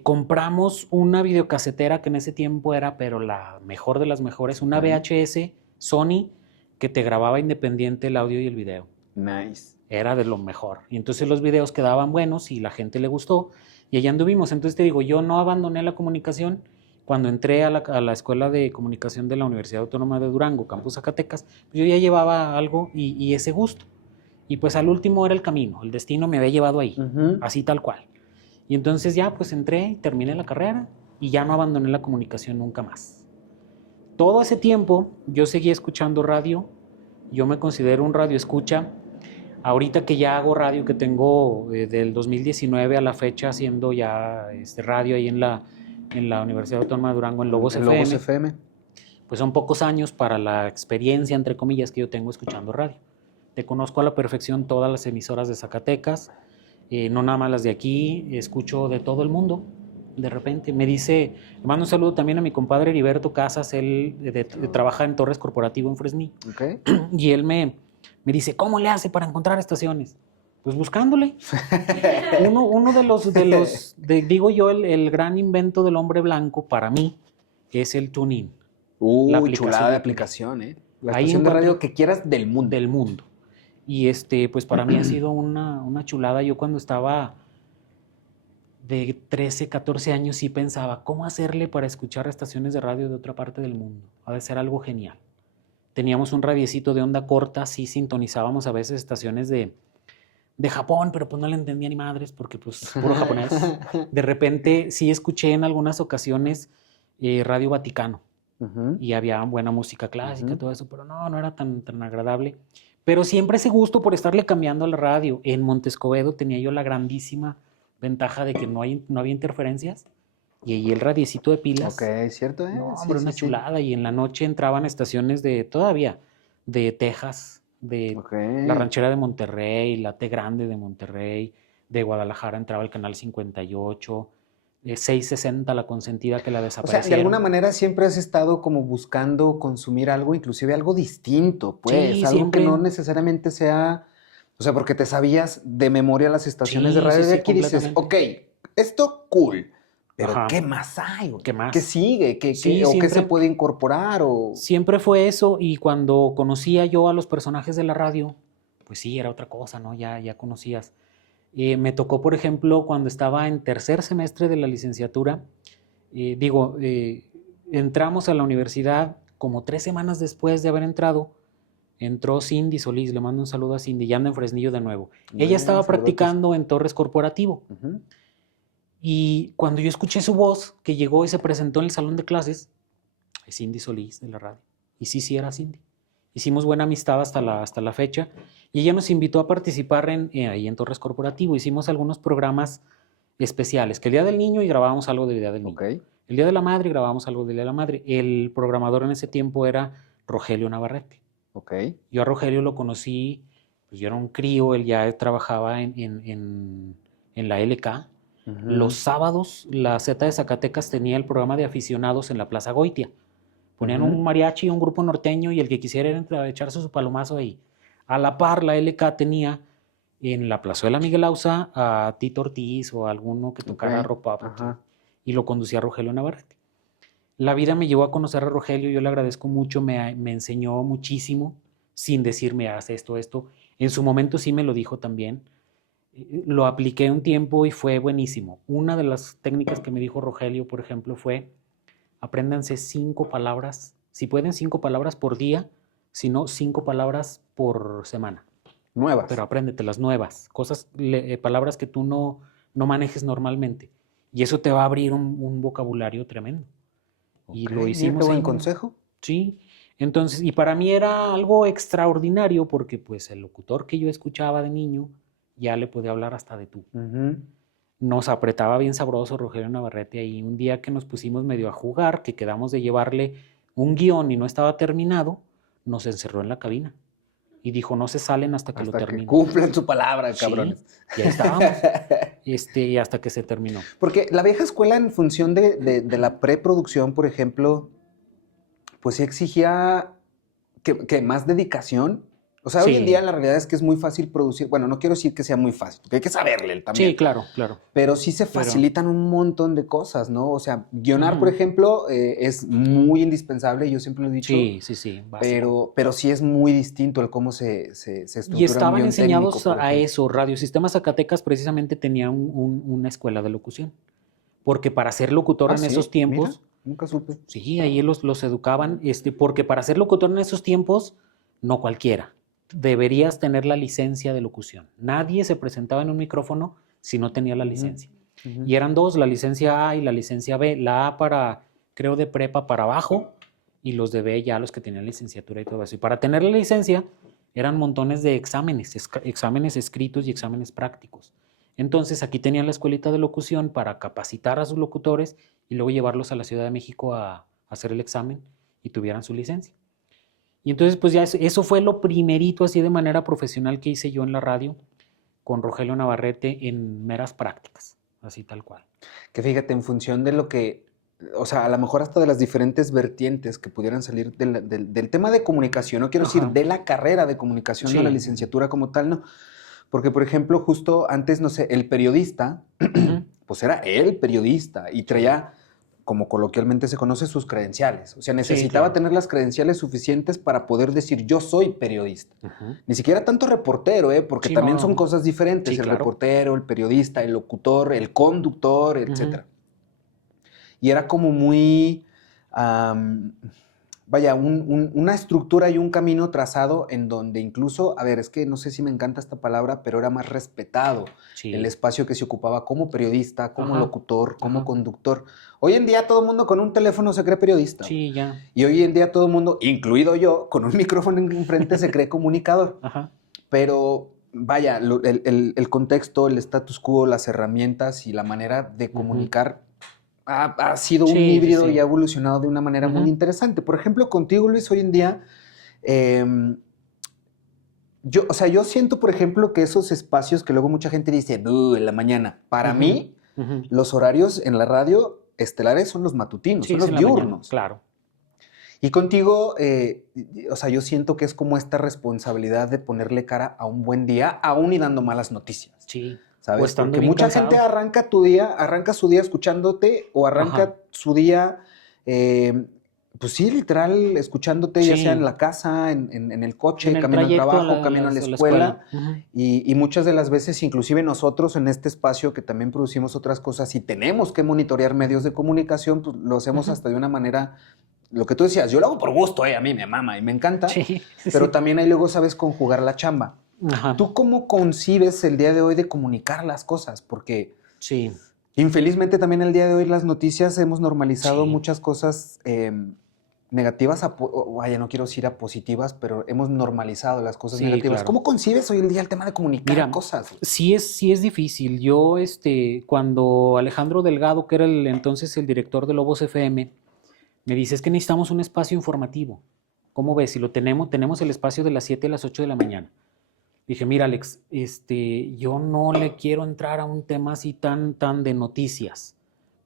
Compramos una videocasetera que en ese tiempo era, pero la mejor de las mejores, una VHS Sony que te grababa independiente el audio y el video. Nice. Era de lo mejor. Y entonces los videos quedaban buenos y la gente le gustó, y allá anduvimos. Entonces te digo, yo no abandoné la comunicación. Cuando entré a la Escuela de Comunicación de la Universidad Autónoma de Durango, Campus Zacatecas, pues yo ya llevaba algo y ese gusto. Y pues al último era el camino, el destino me había llevado ahí, así tal cual. Y entonces ya pues entré, terminé la carrera y ya no abandoné la comunicación nunca más. Todo ese tiempo yo seguía escuchando radio, yo me considero un radioescucha. Ahorita que ya hago radio, que tengo del 2019 a la fecha haciendo ya radio ahí en la Universidad Autónoma de Durango, en Lobos FM. Lobos FM. Pues son pocos años para la experiencia, entre comillas, que yo tengo escuchando radio. Te conozco a la perfección todas las emisoras de Zacatecas, no nada más las de aquí, escucho de todo el mundo. De repente me dice, le mando un saludo también a mi compadre Heriberto Casas, él trabaja en Torres Corporativo en Fresnillo. Okay. Y él me dice, ¿cómo le hace para encontrar estaciones? Pues buscándole. Uno de los digo yo, el gran invento del hombre blanco para mí es el TuneIn. Chulada de aplicación, ¿eh? La Ahí estación de radio que quieras del mundo. Del mundo. Y pues para mí ha sido una chulada. Yo cuando estaba de 13, 14 años sí pensaba, ¿cómo hacerle para escuchar estaciones de radio de otra parte del mundo? Ha de ser algo genial. Teníamos un radiecito de onda corta, sí sintonizábamos a veces estaciones de Japón, pero pues no le entendía ni madres porque pues puro japonés. De repente sí escuché en algunas ocasiones Radio Vaticano y había buena música clásica, todo eso, pero no era tan agradable. Pero siempre ese gusto por estarle cambiando a la radio. En Montescobedo tenía yo la grandísima ventaja de que no había interferencias. Y ahí el radiecito de pilas. Ok, ¿cierto? No, hombre, una chulada. Y en la noche entraban estaciones de Texas, de la Ranchera de Monterrey, la T Grande de Monterrey, de Guadalajara entraba el canal 58, 660 La Consentida, que la desaparecieron. O sea, de alguna manera siempre has estado como buscando consumir algo, inclusive algo distinto, pues, Sí, algo siempre. Que no necesariamente sea, o sea, porque te sabías de memoria las estaciones de radio de aquí dices, ok, esto cool, pero ¿qué más hay? ¿Qué más? ¿Qué sigue? ¿Qué se puede incorporar? Siempre fue eso, y cuando conocía yo a los personajes de la radio, pues sí, era otra cosa, ¿no? Ya conocías. Me tocó, por ejemplo, cuando estaba en tercer semestre de la licenciatura, entramos a la universidad como 3 semanas después de haber entrado, entró Cindy Solís, le mando un saludo a Cindy, ya anda en Fresnillo de nuevo. Ella estaba practicando en Torres Corporativo. Y cuando yo escuché su voz, que llegó y se presentó en el salón de clases, es Cindy Solís de la radio. Y sí era Cindy. Hicimos buena amistad hasta la fecha, y ella nos invitó a participar ahí en Torres Corporativo. Hicimos algunos programas especiales, que el Día del Niño, y grabábamos algo del Día del Niño. El Día de la Madre, grabábamos algo del Día de la Madre. El programador en ese tiempo era Rogelio Navarrete. Yo a Rogelio lo conocí, pues yo era un crío, él ya trabajaba en la LK. Los sábados, la Z de Zacatecas tenía el programa de aficionados en la Plaza Goitia. Ponían un mariachi, un grupo norteño, y el que quisiera era echarse su palomazo ahí. A la par, la LK tenía en la plazuela Miguel Ausa a Tito Ortiz o a alguno que tocara ropa, y lo conducía Rogelio Navarrete. La vida me llevó a conocer a Rogelio, yo le agradezco mucho, me enseñó muchísimo, sin decirme, haz esto. En su momento sí me lo dijo también. Lo apliqué un tiempo y fue buenísimo. Una de las técnicas que me dijo Rogelio, por ejemplo, fue: apréndanse 5 palabras, si pueden 5 palabras por día, si no 5 palabras por semana. Nuevas. Pero apréndetelas nuevas, palabras que tú no manejes normalmente. Y eso te va a abrir un vocabulario tremendo. Y lo hicimos. ¿Qué buen consejo? Sí. Entonces, y para mí era algo extraordinario porque pues el locutor que yo escuchaba de niño ya le podía hablar hasta de tú. Ujú. Nos apretaba bien sabroso Rogelio Navarrete ahí. Un día que nos pusimos medio a jugar, que quedamos de llevarle un guión y no estaba terminado, nos encerró en la cabina y dijo, no se salen hasta que lo Hasta que terminen. cumplan su palabra, cabrones. Sí, y ahí estábamos, y hasta que se terminó. Porque la vieja escuela en función de la preproducción, por ejemplo, pues sí exigía que más dedicación. O sea, hoy en día Sí, la realidad es que es muy fácil producir. Bueno, no quiero decir que sea muy fácil, porque hay que saberle también. sí, claro, claro. Pero sí se Pero, facilitan un montón de cosas, ¿no? O sea, guionar, por ujú, ejemplo, es muy indispensable, yo siempre lo he dicho, sí, sí, sí, básico. pero sí es muy distinto el cómo se Y estructura un estaban guión técnico, enseñados por a ejemplo. eso. Radio Sistema Zacatecas precisamente tenía una escuela de locución. Porque para ser locutor Ah, en esos sí, mira, tiempos, nunca supe. sí, ahí los educaban, porque para ser locutor en esos tiempos, no cualquiera. Deberías tener la licencia de locución. Nadie se presentaba en un micrófono si no tenía la Ujú, licencia. ujú. Y eran dos, la licencia A y la licencia B. La A para, creo, de prepa para abajo, y los de B ya los que tenían licenciatura y todo eso. Y para tener la licencia eran montones de exámenes, exámenes escritos y exámenes prácticos. Entonces aquí tenían la escuelita de locución para capacitar a sus locutores y luego llevarlos a la Ciudad de México a hacer el examen y tuvieran su licencia. Y entonces pues ya eso fue lo primerito así de manera profesional que hice yo en la radio con Rogelio Navarrete en meras prácticas, así tal cual. Que fíjate, en función de lo que, o sea, a lo mejor hasta de las diferentes vertientes que pudieran salir del tema de comunicación, no quiero decir Ajá. de la carrera de comunicación, no la Sí. licenciatura como tal, no. Porque, por ejemplo, justo antes, no sé, el periodista, Ujú. pues era el periodista y Sí. traía, como coloquialmente se conoce, sus credenciales. O sea, Sí, necesitaba claro. tener las credenciales suficientes para poder decir yo soy periodista. Ujú. Ni siquiera tanto reportero, porque Sí, no, también no, son no. cosas diferentes, Sí, el claro. reportero, el periodista, el locutor, el conductor, Ujú. etcétera. Y era como muy, am, vaya, una estructura y un camino trazado en donde incluso, a ver, es que no sé si me encanta esta palabra, pero era más respetado el Sí. espacio que se ocupaba como periodista, como Ajá. locutor, como Ajá. conductor. Hoy en día todo el mundo con un teléfono se cree periodista, güey. Sí, ya. Y hoy en día todo el mundo, incluido yo, con un micrófono enfrente se cree comunicador. Ajá. Pero vaya, el contexto, el status quo, las herramientas y la manera de Ujú. comunicar ha sido un Sí, sí, híbrido y sí. ha evolucionado de una manera muy Ujú. interesante. Por ejemplo, contigo, Luis, hoy en día, em, o sea, yo siento, por ejemplo, que esos espacios que luego mucha gente dice, en la mañana, para Ujú. mí, Ujú. los horarios en la radio estelares son los matutinos, Sí, son es en los la mañana, diurnos. claro. Y contigo, o sea, yo siento que es como esta responsabilidad de ponerle cara a un buen día, aún y dando malas noticias. Sí. O ¿Sabes? estando Porque bien mucha gente cansado. arranca su día escuchándote o Ajá. arranca su día, pues sí, literal, escuchándote, ya sea en Sí. la casa, en el En coche, el camino al trayecto trabajo, camino a la a la escuela. escuela. Ujú. Y muchas de las veces, inclusive nosotros en este espacio que también producimos otras cosas y tenemos que monitorear medios de comunicación, pues lo hacemos Ujú. hasta de una manera, lo que tú decías, yo lo hago por gusto, a mí me mama y me encanta, Sí, pero sí. también ahí luego sabes conjugar la chamba. Ajá. ¿Tú cómo concibes el día de hoy de comunicar las cosas? Porque Sí, infelizmente también el día de hoy las noticias hemos normalizado sí, muchas cosas negativas, vaya, no quiero decir a positivas, pero hemos normalizado las cosas sí, negativas. claro. ¿Cómo concibes hoy en día el tema de comunicar Mira, cosas? sí es difícil. Yo, cuando Alejandro Delgado, que era entonces el director de Lobos FM, me dice, es que necesitamos un espacio informativo. ¿Cómo ves? Si lo tenemos el espacio de las 7 a las 8 de la mañana. Dije, mira, Alex, yo no le quiero entrar a un tema así tan de noticias,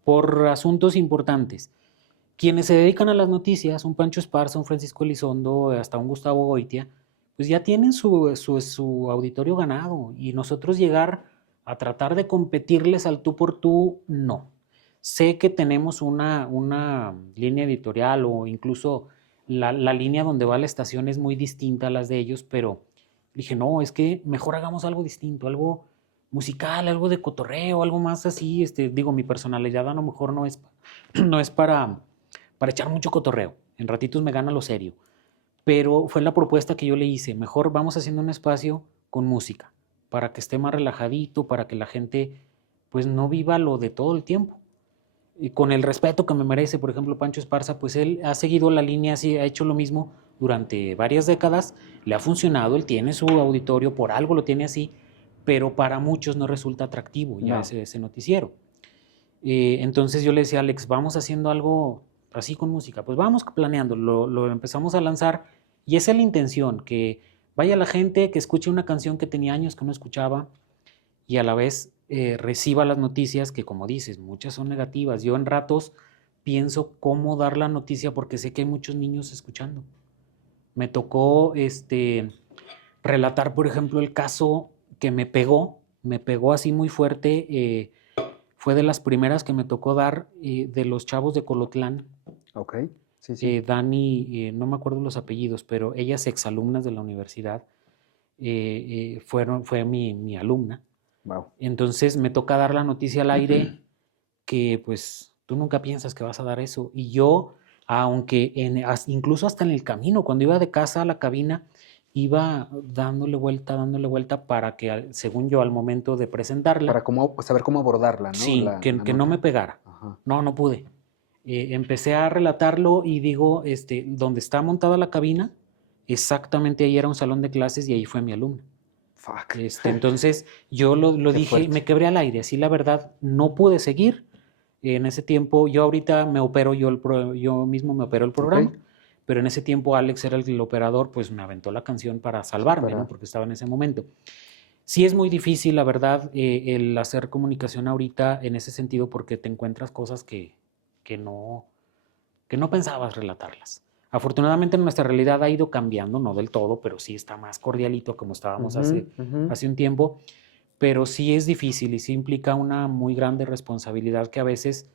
por asuntos importantes. Quienes se dedican a las noticias, un Pancho Esparza, un Francisco Elizondo, hasta un Gustavo Goitia, pues ya tienen su auditorio ganado y nosotros llegar a tratar de competirles al tú por tú, no. Sé que tenemos una línea editorial o incluso la línea donde va la estación es muy distinta a las de ellos, pero dije, no, es que mejor hagamos algo distinto, algo musical, algo de cotorreo, algo más así. Digo, mi personalidad a lo mejor no es, no es para echar mucho cotorreo. En ratitos me gana lo serio. Pero fue la propuesta que yo le hice. Mejor vamos haciendo un espacio con música, para que esté más relajadito, para que la gente pues no viva lo de todo el tiempo. y con el respeto que me merece, por ejemplo, Pancho Esparza, pues él ha seguido la línea así, ha hecho lo mismo durante varias décadas, le ha funcionado, él tiene su auditorio, por algo lo tiene así, pero para muchos no resulta atractivo ya No. ese noticiero. Entonces yo le decía a Alex, vamos haciendo algo así con música, pues vamos planeando, lo empezamos a lanzar y esa es la intención, que vaya la gente, que escuche una canción que tenía años que no escuchaba y a la vez reciba las noticias que, como dices, muchas son negativas. Yo en ratos pienso cómo dar la noticia porque sé que hay muchos niños escuchando. Me tocó relatar, por ejemplo, el caso que me pegó así muy fuerte. Fue de las primeras que me tocó dar de los chavos de Colotlán. Ok, sí, sí. Dani, no me acuerdo los apellidos, pero ellas exalumnas de la universidad, fue mi alumna. Wow. Entonces me toca dar la noticia al aire que pues tú nunca piensas que vas a dar eso. Y yo, aunque incluso hasta en el camino, cuando iba de casa a la cabina, iba dándole vuelta para que, según yo, al momento de presentarla, Para saber cómo abordarla, ¿no? sí, La que no nota. me pegara. Ajá. No pude. Empecé a relatarlo y digo, donde está montada la cabina, exactamente ahí era un salón de clases y ahí fue mi alumna. Fuck. Entonces yo lo Qué dije, fuerte. me quebré al aire, así la verdad, no pude seguir. En ese tiempo, yo ahorita me opero, yo mismo me opero el programa, Ok. pero en ese tiempo Alex era el operador, pues me aventó la canción para salvarme, ¿no? Porque estaba en ese momento. Sí es muy difícil, la verdad, el hacer comunicación ahorita en ese sentido porque te encuentras cosas que no pensabas relatarlas. Afortunadamente nuestra realidad ha ido cambiando, no del todo, pero sí está más cordialito como estábamos hace un tiempo, pero sí es difícil y sí implica una muy grande responsabilidad que a veces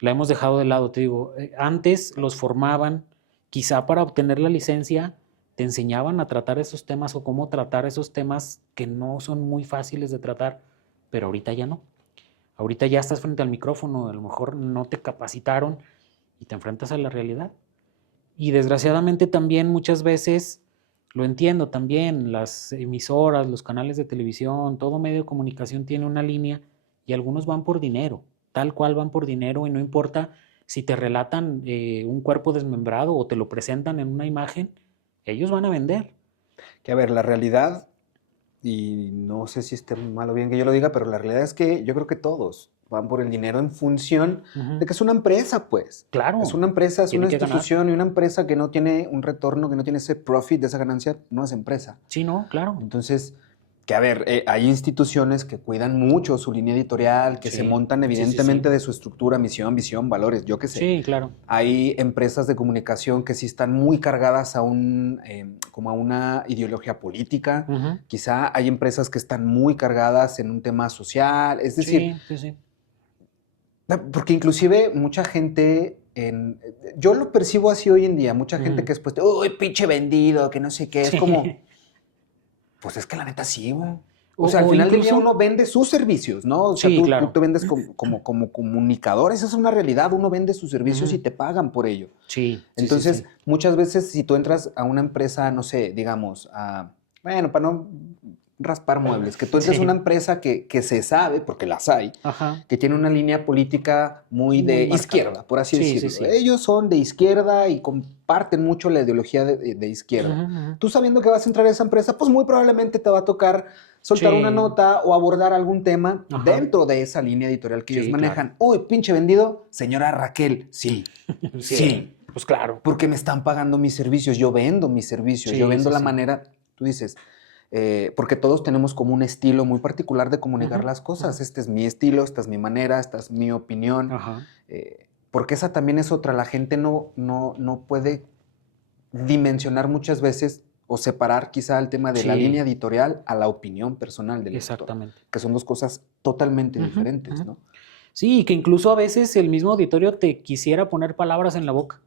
la hemos dejado de lado. Te digo, antes los formaban, quizá para obtener la licencia, te enseñaban a tratar esos temas o cómo tratar esos temas que no son muy fáciles de tratar, pero ahorita ya no. Ahorita ya estás frente al micrófono, a lo mejor no te capacitaron y te enfrentas a la realidad. Y desgraciadamente también muchas veces, lo entiendo también, las emisoras, los canales de televisión, todo medio de comunicación tiene una línea y algunos van por dinero, tal cual van por dinero y no importa si te relatan un cuerpo desmembrado o te lo presentan en una imagen, ellos van a vender. Que a ver, la realidad, y no sé si esté mal o bien que yo lo diga, pero la realidad es que yo creo que todos van por el dinero en función de que es una empresa, pues. Claro. Es una empresa, es Tiene una que ganar. institución y una empresa que no tiene un retorno, que no tiene ese profit de esa ganancia, no es empresa. Sí, no, claro. Entonces, que a ver, hay instituciones que cuidan mucho su línea editorial, que Sí, se montan sí, evidentemente sí. de su estructura, misión, visión, valores, yo qué sé. Sí, claro. Hay empresas de comunicación que sí están muy cargadas a como a una ideología política. Quizá hay empresas que están muy cargadas en un tema social. Es decir, sí. Porque inclusive mucha gente, yo lo percibo así hoy en día, mucha gente que es pues, uy, pinche vendido, que no sé qué, es como, pues es que la neta sí, güey. O sea, al final del día uno vende sus servicios, ¿no? O sea, Sí, tú claro. te vendes como comunicador, esa es una realidad, uno vende sus servicios y te pagan por ello. Sí. Entonces, muchas veces si tú entras a una empresa, no sé, digamos, bueno, para no raspar muebles, que tú entres a una empresa que se sabe, porque las hay, que tiene una línea política muy de izquierda, por así decirlo. Sí. Ellos son de izquierda y comparten mucho la ideología de izquierda. Tú sabiendo que vas a entrar a esa empresa, pues muy probablemente te va a tocar soltar una nota o abordar algún tema dentro de esa línea editorial que ellos manejan. Claro. Uy, pinche vendido, señora Raquel, sí. Pues claro. Porque me están pagando mis servicios, yo vendo mis servicios, yo vendo la manera, tú dices, porque todos tenemos como un estilo muy particular de comunicar las cosas. Este es mi estilo, esta es mi manera, esta es mi opinión. Porque esa también es otra. La gente no puede dimensionar muchas veces o separar quizá el tema de la línea editorial a la opinión personal del lector. Exactamente. Que son dos cosas totalmente diferentes, ¿no? Sí, y que incluso a veces el mismo auditorio te quisiera poner palabras en la boca.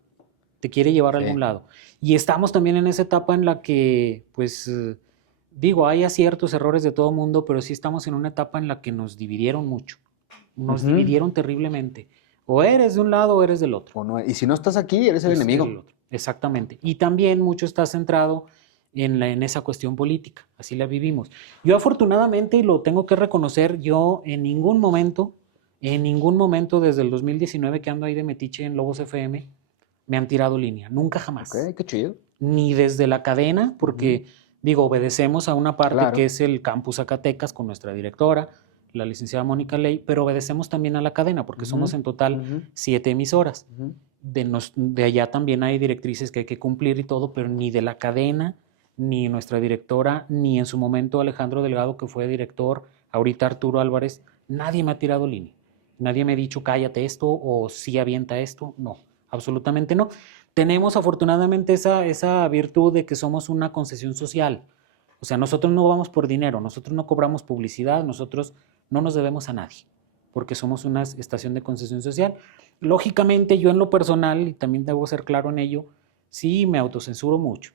Te quiere llevar a algún lado. Y estamos también en esa etapa en la que, pues... Digo, hay aciertos, errores de todo mundo, pero sí estamos en una etapa en la que nos dividieron mucho. Nos dividieron terriblemente. O eres de un lado o eres del otro. O no, y si no estás aquí, eres el enemigo. Exactamente. Y también mucho está centrado en esa cuestión política. Así la vivimos. Yo afortunadamente, y lo tengo que reconocer, yo en ningún momento En ningún momento desde el 2019 que ando ahí de metiche en Lobos FM me han tirado línea, nunca jamás. Ok, qué chido. Ni desde la cadena, porque digo, obedecemos a una parte Claro. que es el Campus Zacatecas con nuestra directora, la licenciada Mónica Ley, pero obedecemos también a la cadena, porque somos en total 7 emisoras. De allá también hay directrices que hay que cumplir y todo, pero ni de la cadena, ni nuestra directora, ni en su momento Alejandro Delgado, que fue director, ahorita Arturo Álvarez, nadie me ha tirado línea. Nadie me ha dicho cállate esto o sí avienta esto. No, absolutamente no. Tenemos afortunadamente esa virtud de que somos una concesión social. O sea, nosotros no vamos por dinero, nosotros no cobramos publicidad, nosotros no nos debemos a nadie, porque somos una estación de concesión social. Lógicamente, yo en lo personal, y también debo ser claro en ello, sí me autocensuro mucho,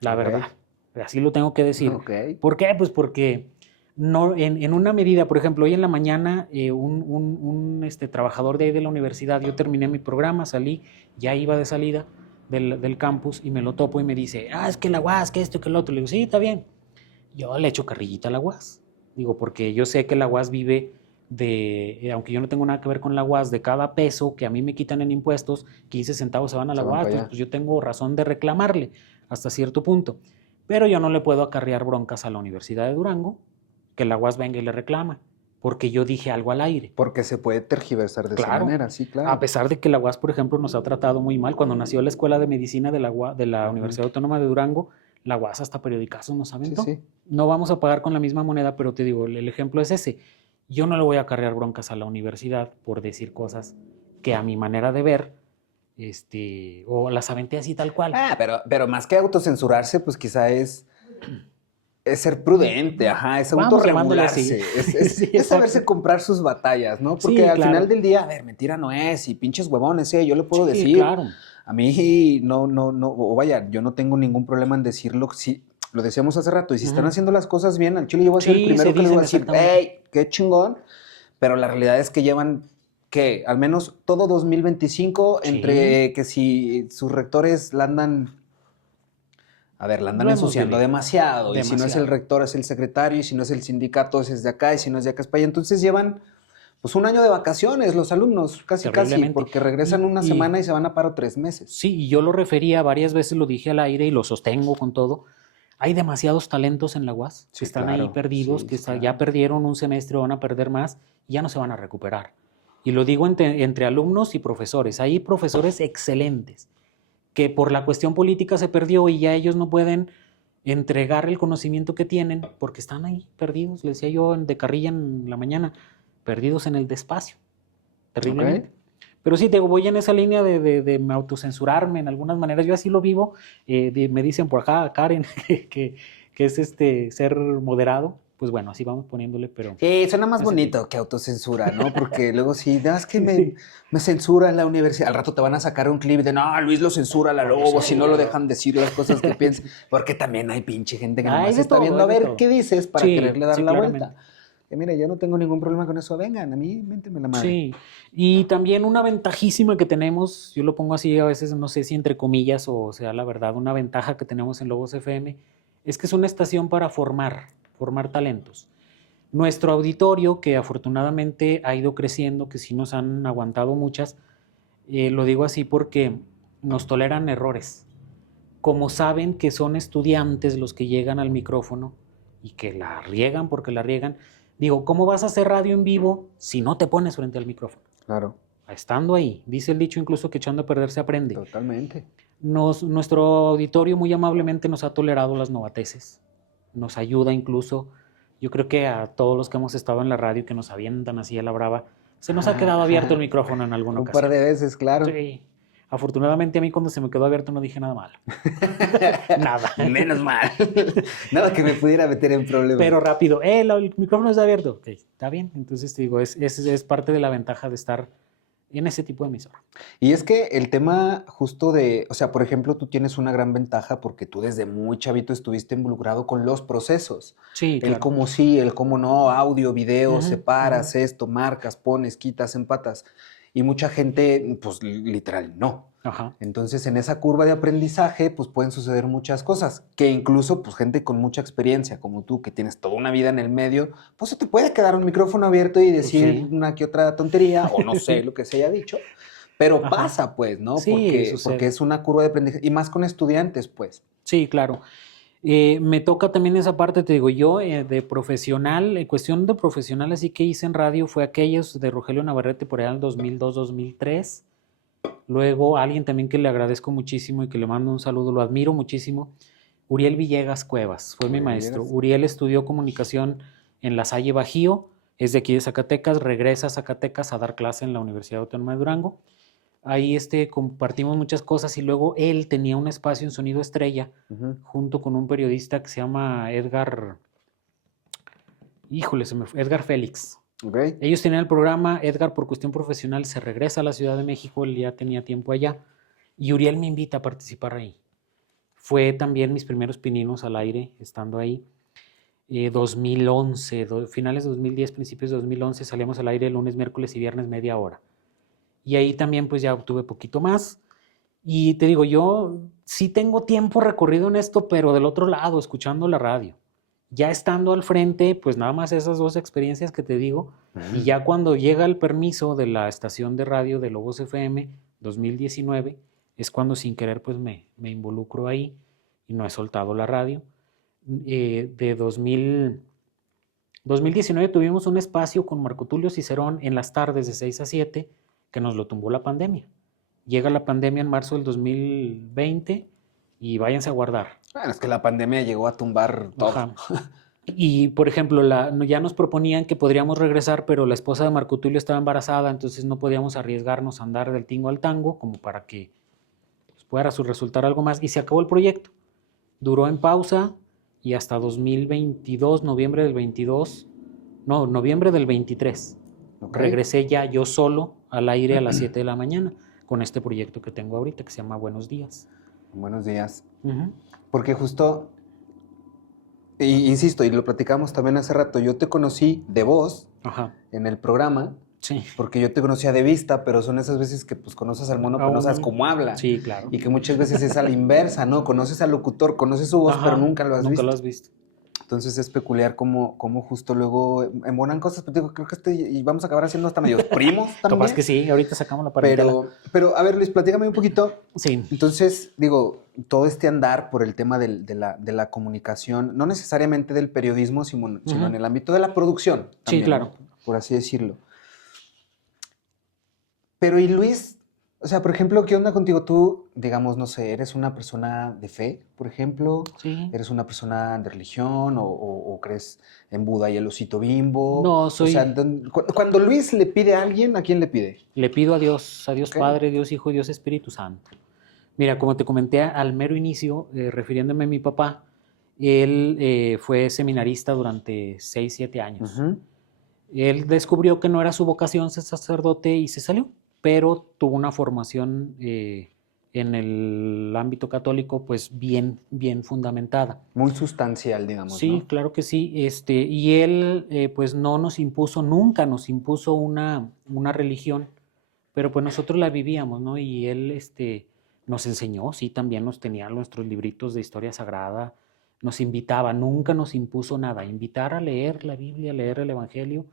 la verdad. Así lo tengo que decir. ¿Por qué? Pues porque no, en una medida, por ejemplo, hoy en la mañana un trabajador de ahí de la universidad, yo terminé mi programa, salí, ya iba de salida del campus y me lo topo y me dice, es que la UAS, que esto, que lo otro. Le digo, sí, está bien. Yo le echo carrillita a la UAS. Digo, porque yo sé que la UAS vive aunque yo no tengo nada que ver con la UAS, de cada peso que a mí me quitan en impuestos, 15 centavos se van a la UAS, pues yo tengo razón de reclamarle hasta cierto punto. Pero yo no le puedo acarrear broncas a la Universidad de Durango, que la UAS venga y le reclama, porque yo dije algo al aire. Porque se puede tergiversar de esa manera, sí, claro. A pesar de que la UAS, por ejemplo, nos ha tratado muy mal. Cuando nació la Escuela de Medicina de la Universidad Autónoma de Durango, la UAS hasta periodicazos nos aventó. Sí. No vamos a pagar con la misma moneda, pero te digo, el ejemplo es ese. Yo no le voy a acarrear broncas a la universidad por decir cosas que a mi manera de ver, o las aventé así tal cual. Pero más que autocensurarse, pues quizá es ser prudente, es autorregularse, es saberse comprar sus batallas, ¿no? Porque al final del día, a ver, mentira no es, y pinches huevones, yo le puedo decir. Claro. A mí no, o vaya, yo no tengo ningún problema en decirlo, si lo decíamos hace rato, y si están haciendo las cosas bien, al chile yo voy a ser el primero que les voy a decir, hey, qué chingón, pero la realidad es que llevan, ¿qué? Al menos todo 2025, entre que si sus rectores la andan ensuciando demasiado, y si no es el rector es el secretario, y si no es el sindicato es de acá, y si no es de acá es para allá, entonces llevan pues un año de vacaciones los alumnos, casi, porque regresan una semana y se van a paro 3 meses. Sí, y yo lo refería, varias veces lo dije al aire y lo sostengo con todo. Hay demasiados talentos en la UAS que están ahí perdidos, ya perdieron un semestre, van a perder más y ya no se van a recuperar. Y lo digo entre alumnos y profesores. Hay profesores excelentes que por la cuestión política se perdió y ya ellos no pueden entregar el conocimiento que tienen porque están ahí perdidos. Les decía yo de carrilla en la mañana, perdidos en el despacio, terriblemente. Pero sí, voy en esa línea de autocensurarme en algunas maneras. Yo así lo vivo. Me dicen por acá, Karen, que es ser moderado. Pues bueno, así vamos poniéndole, pero... suena más bonito que autocensura, ¿no? Porque luego es que me censura la universidad. Al rato te van a sacar un clip de, no, Luis lo censura la Lobo, si no lo dejan decir las cosas que piensan. Porque también hay pinche gente que nomás está viendo a ver qué dices para quererle dar la vuelta. Que mira, yo no tengo ningún problema con eso. Vengan, a mí, ménteme la madre. Sí, y también una ventajísima que tenemos, yo lo pongo así a veces, no sé si entre comillas o sea la verdad, una ventaja que tenemos en Lobos FM, es que es una estación para formar talentos. Nuestro auditorio, que afortunadamente ha ido creciendo, que sí nos han aguantado muchas, lo digo así porque nos toleran errores. Como saben que son estudiantes los que llegan al micrófono y que la riegan porque la riegan, digo, ¿cómo vas a hacer radio en vivo si no te pones frente al micrófono? Claro. Estando ahí. Dice el dicho incluso que echando a perder se aprende. Totalmente. Nuestro auditorio muy amablemente nos ha tolerado las novateces. Nos ayuda incluso. Yo creo que a todos los que hemos estado en la radio que nos avientan así a la brava, se nos ha quedado abierto el micrófono en alguna ocasión. Un par de veces, claro. Sí. Afortunadamente a mí cuando se me quedó abierto no dije nada malo. Nada. Menos mal. Nada que me pudiera meter en problemas. Pero rápido, el micrófono está abierto. Okay, está bien. Entonces te digo, es parte de la ventaja de estar en ese tipo de emisora. Y es que el tema justo o sea, por ejemplo, tú tienes una gran ventaja porque tú desde muy chavito estuviste involucrado con los procesos. Sí, claro. El cómo sí, el cómo no, audio, video, separas esto, marcas, pones, quitas, empatas. Y mucha gente, pues literal, no. Ajá. Entonces, en esa curva de aprendizaje, pues pueden suceder muchas cosas, que incluso, pues gente con mucha experiencia, como tú, que tienes toda una vida en el medio, pues se te puede quedar un micrófono abierto y decir Sí. una que otra tontería, o no sé lo que se haya dicho, pero Ajá. pasa, pues, ¿no? Sí, Porque sucede. es una curva de aprendizaje, y más con estudiantes, pues. Sí, claro. Me toca también esa parte, te digo, yo de profesional, en cuestión de profesional, así que hice en radio fue aquellos de Rogelio Navarrete por allá en el 2002-2003. Luego alguien también que le agradezco muchísimo y que le mando un saludo, lo admiro muchísimo, Uriel Villegas Cuevas, fue mi Uriel maestro. Villegas. Uriel estudió comunicación en La Salle Bajío, es de aquí de Zacatecas, regresa a Zacatecas a dar clase en la Universidad Autónoma de Durango. Ahí compartimos muchas cosas y luego él tenía un espacio en Sonido Estrella Ujú. junto con un periodista que se llama Edgar, híjole, Edgar Félix. Ok. Ellos tenían el programa, Edgar por cuestión profesional se regresa a la Ciudad de México, él ya tenía tiempo allá, y Uriel me invita a participar ahí. Fue también mis primeros pininos al aire, estando ahí. 2011, finales de 2010, principios de 2011, salíamos al aire lunes, miércoles y viernes media hora. Y ahí también pues ya obtuve poquito más. Y te digo, yo sí tengo tiempo recorrido en esto, pero del otro lado, escuchando la radio. Ya estando al frente, pues nada más esas dos experiencias que te digo. Y ya cuando llega el permiso de la estación de radio de Lobos FM 2019, es cuando sin querer pues me involucro ahí y no he soltado la radio. De 2019 tuvimos un espacio con Marco Tulio Cicerón en las tardes de 6 a 7 que nos lo tumbó la pandemia. Llega la pandemia en marzo del 2020 y váyanse a guardar. Bueno, es que la pandemia llegó a tumbar todo. Ajá. Y, por ejemplo, ya nos proponían que podríamos regresar, pero la esposa de Marco Tulio estaba embarazada, entonces no podíamos arriesgarnos a andar del tingo al tango como para que pues, pudiera resultar algo más. Y se acabó el proyecto. Duró en pausa y hasta 2022, noviembre del 22, no, noviembre del 23. Ok. Regresé ya yo solo al aire a las 7 de la mañana con este proyecto que tengo ahorita que se llama Buenos Días. Buenos días. Ujú. Porque justo, insisto, y lo platicamos también hace rato, yo te conocí de voz Ajá, en el programa, sí. porque yo te conocía de vista, pero son esas veces que pues conoces al mono, pero no sabes cómo habla. Sí, claro. Y que muchas veces es a la inversa, ¿no? Conoces al locutor, conoces su voz, pero Ajá, nunca lo has nunca visto. lo has visto. Entonces es peculiar cómo justo luego embonan cosas, pero digo, creo que y vamos a acabar haciendo hasta medios primos también. Capaz que sí, ahorita sacamos la parentela. Pero a ver, Luis, platícame un poquito. Sí. Entonces, digo, todo este andar por el tema de la comunicación, no necesariamente del periodismo, sino en el ámbito de la producción. También, Sí, claro. ¿no? Por así decirlo. Pero, y Luis, o sea, por ejemplo, ¿qué onda contigo? Tú, digamos, no sé, ¿eres una persona de fe, por ejemplo? Sí. ¿Eres una persona de religión o crees en Buda y el osito Bimbo? No, O sea, cuando Luis le pide a alguien, ¿a quién le pide? le pido a Dios Ok. Padre, Dios Hijo, Dios Espíritu Santo. Mira, como te comenté al mero inicio, refiriéndome a mi papá, él fue seminarista durante 6, 7 años. Ujú. Él descubrió que no era su vocación ser sacerdote y se salió, pero tuvo una formación en el ámbito católico pues bien, bien fundamentada. Muy sustancial, digamos, Sí, ¿no? claro que sí. Y él pues no nos impuso, nunca nos impuso una religión, pero pues nosotros la vivíamos, ¿no? Y él nos enseñó, sí, también nos tenía nuestros libritos de historia sagrada, nos invitaba, nunca nos impuso nada, invitar a leer la Biblia, a leer el Evangelio.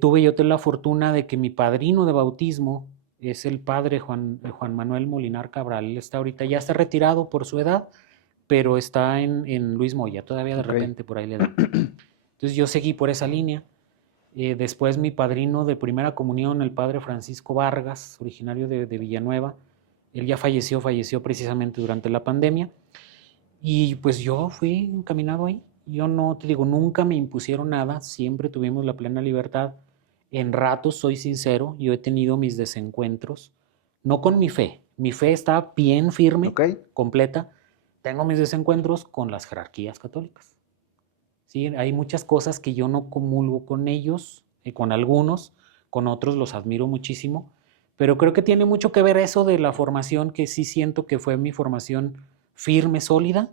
Tuve yo la fortuna de que mi padrino de bautismo es el padre Juan Manuel Molinar Cabral. Él está ahorita, ya está retirado por su edad, pero está en Luis Moya, todavía de Ok. repente por ahí le da. Entonces yo seguí por esa línea. Después mi padrino de primera comunión, el padre Francisco Vargas, originario de Villanueva, él ya falleció precisamente durante la pandemia. Y pues yo fui encaminado ahí. Yo no, te digo, nunca me impusieron nada, siempre tuvimos la plena libertad. En ratos, soy sincero, yo he tenido mis desencuentros, no con mi fe está bien firme, Ok. completa. Tengo mis desencuentros con las jerarquías católicas. ¿Sí? Hay muchas cosas que yo no comulgo con ellos, con algunos, con otros los admiro muchísimo, pero creo que tiene mucho que ver eso de la formación, que sí siento que fue mi formación firme, sólida,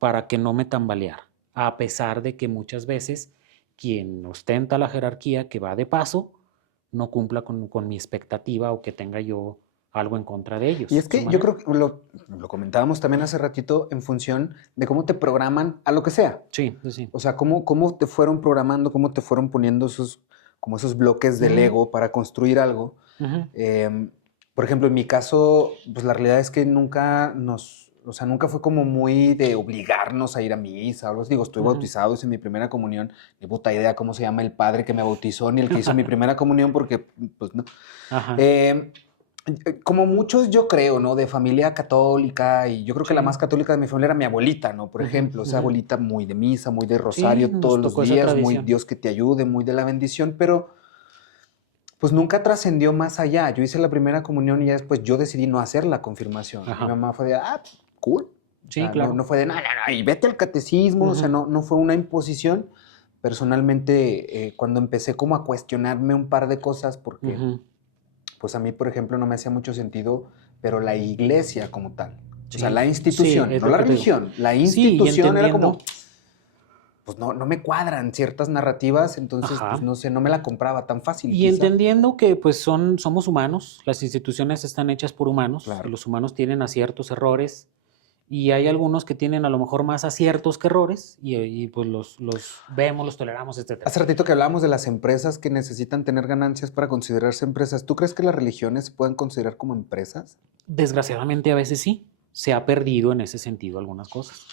para que no me tambaleara, a pesar de que muchas veces quien ostenta la jerarquía, que va de paso, no cumpla con mi expectativa o que tenga yo algo en contra de ellos. Y es su que yo manera. creo que lo comentábamos también hace ratito en función de cómo te programan a lo que sea. Sí, sí, sí. O sea, cómo te fueron programando, cómo te fueron poniendo como esos bloques de Ujú, Lego para construir algo. ujú, Por ejemplo, en mi caso, pues la realidad es que o sea, nunca fue como muy de obligarnos a ir a misa. O algo así. Digo, estoy ujú. bautizado, hice mi primera comunión, ni puta idea cómo se llama el padre que me bautizó, ni el que hizo mi primera comunión, porque, pues no. Ajá, Eh, como muchos, yo creo, ¿no? De familia católica, y yo creo que la sí. más católica de mi familia era mi abuelita, ¿no? Por Ujú, ejemplo, esa ujú. abuelita muy de misa, muy de Sí, rosario todos nos los tocó esa días, muy tradición. Dios que te ayude, muy de la bendición, pero pues nunca trascendió más allá. Yo hice la primera comunión y ya después yo decidí no hacer la confirmación. Y mi Ajá. mamá fue de, cool. O Sí, sea, no, claro. no fue de, nada, y vete al catecismo, o sea, Ujú, no fue una imposición. Personalmente, cuando empecé como a cuestionarme un par de cosas, porque ujú. pues a mí, por ejemplo, no me hacía mucho sentido, pero la iglesia como tal, o sea, Sí, la sí, institución, es no lo la que te digo. religión, la Sí, y institución era entendiendo, como, pues no me cuadran ciertas narrativas, entonces, pues ajá, no sé, no me la compraba tan fácil, y quizá. entendiendo que pues somos humanos, las instituciones están hechas por humanos y Claro. los humanos tienen aciertos, errores, y hay algunos que tienen a lo mejor más aciertos que errores, y, pues los vemos, los toleramos, etcétera. Hace ratito que hablábamos de las empresas que necesitan tener ganancias para considerarse empresas. ¿Tú crees que las religiones se pueden considerar como empresas? Desgraciadamente a veces sí, se ha perdido en ese sentido algunas cosas.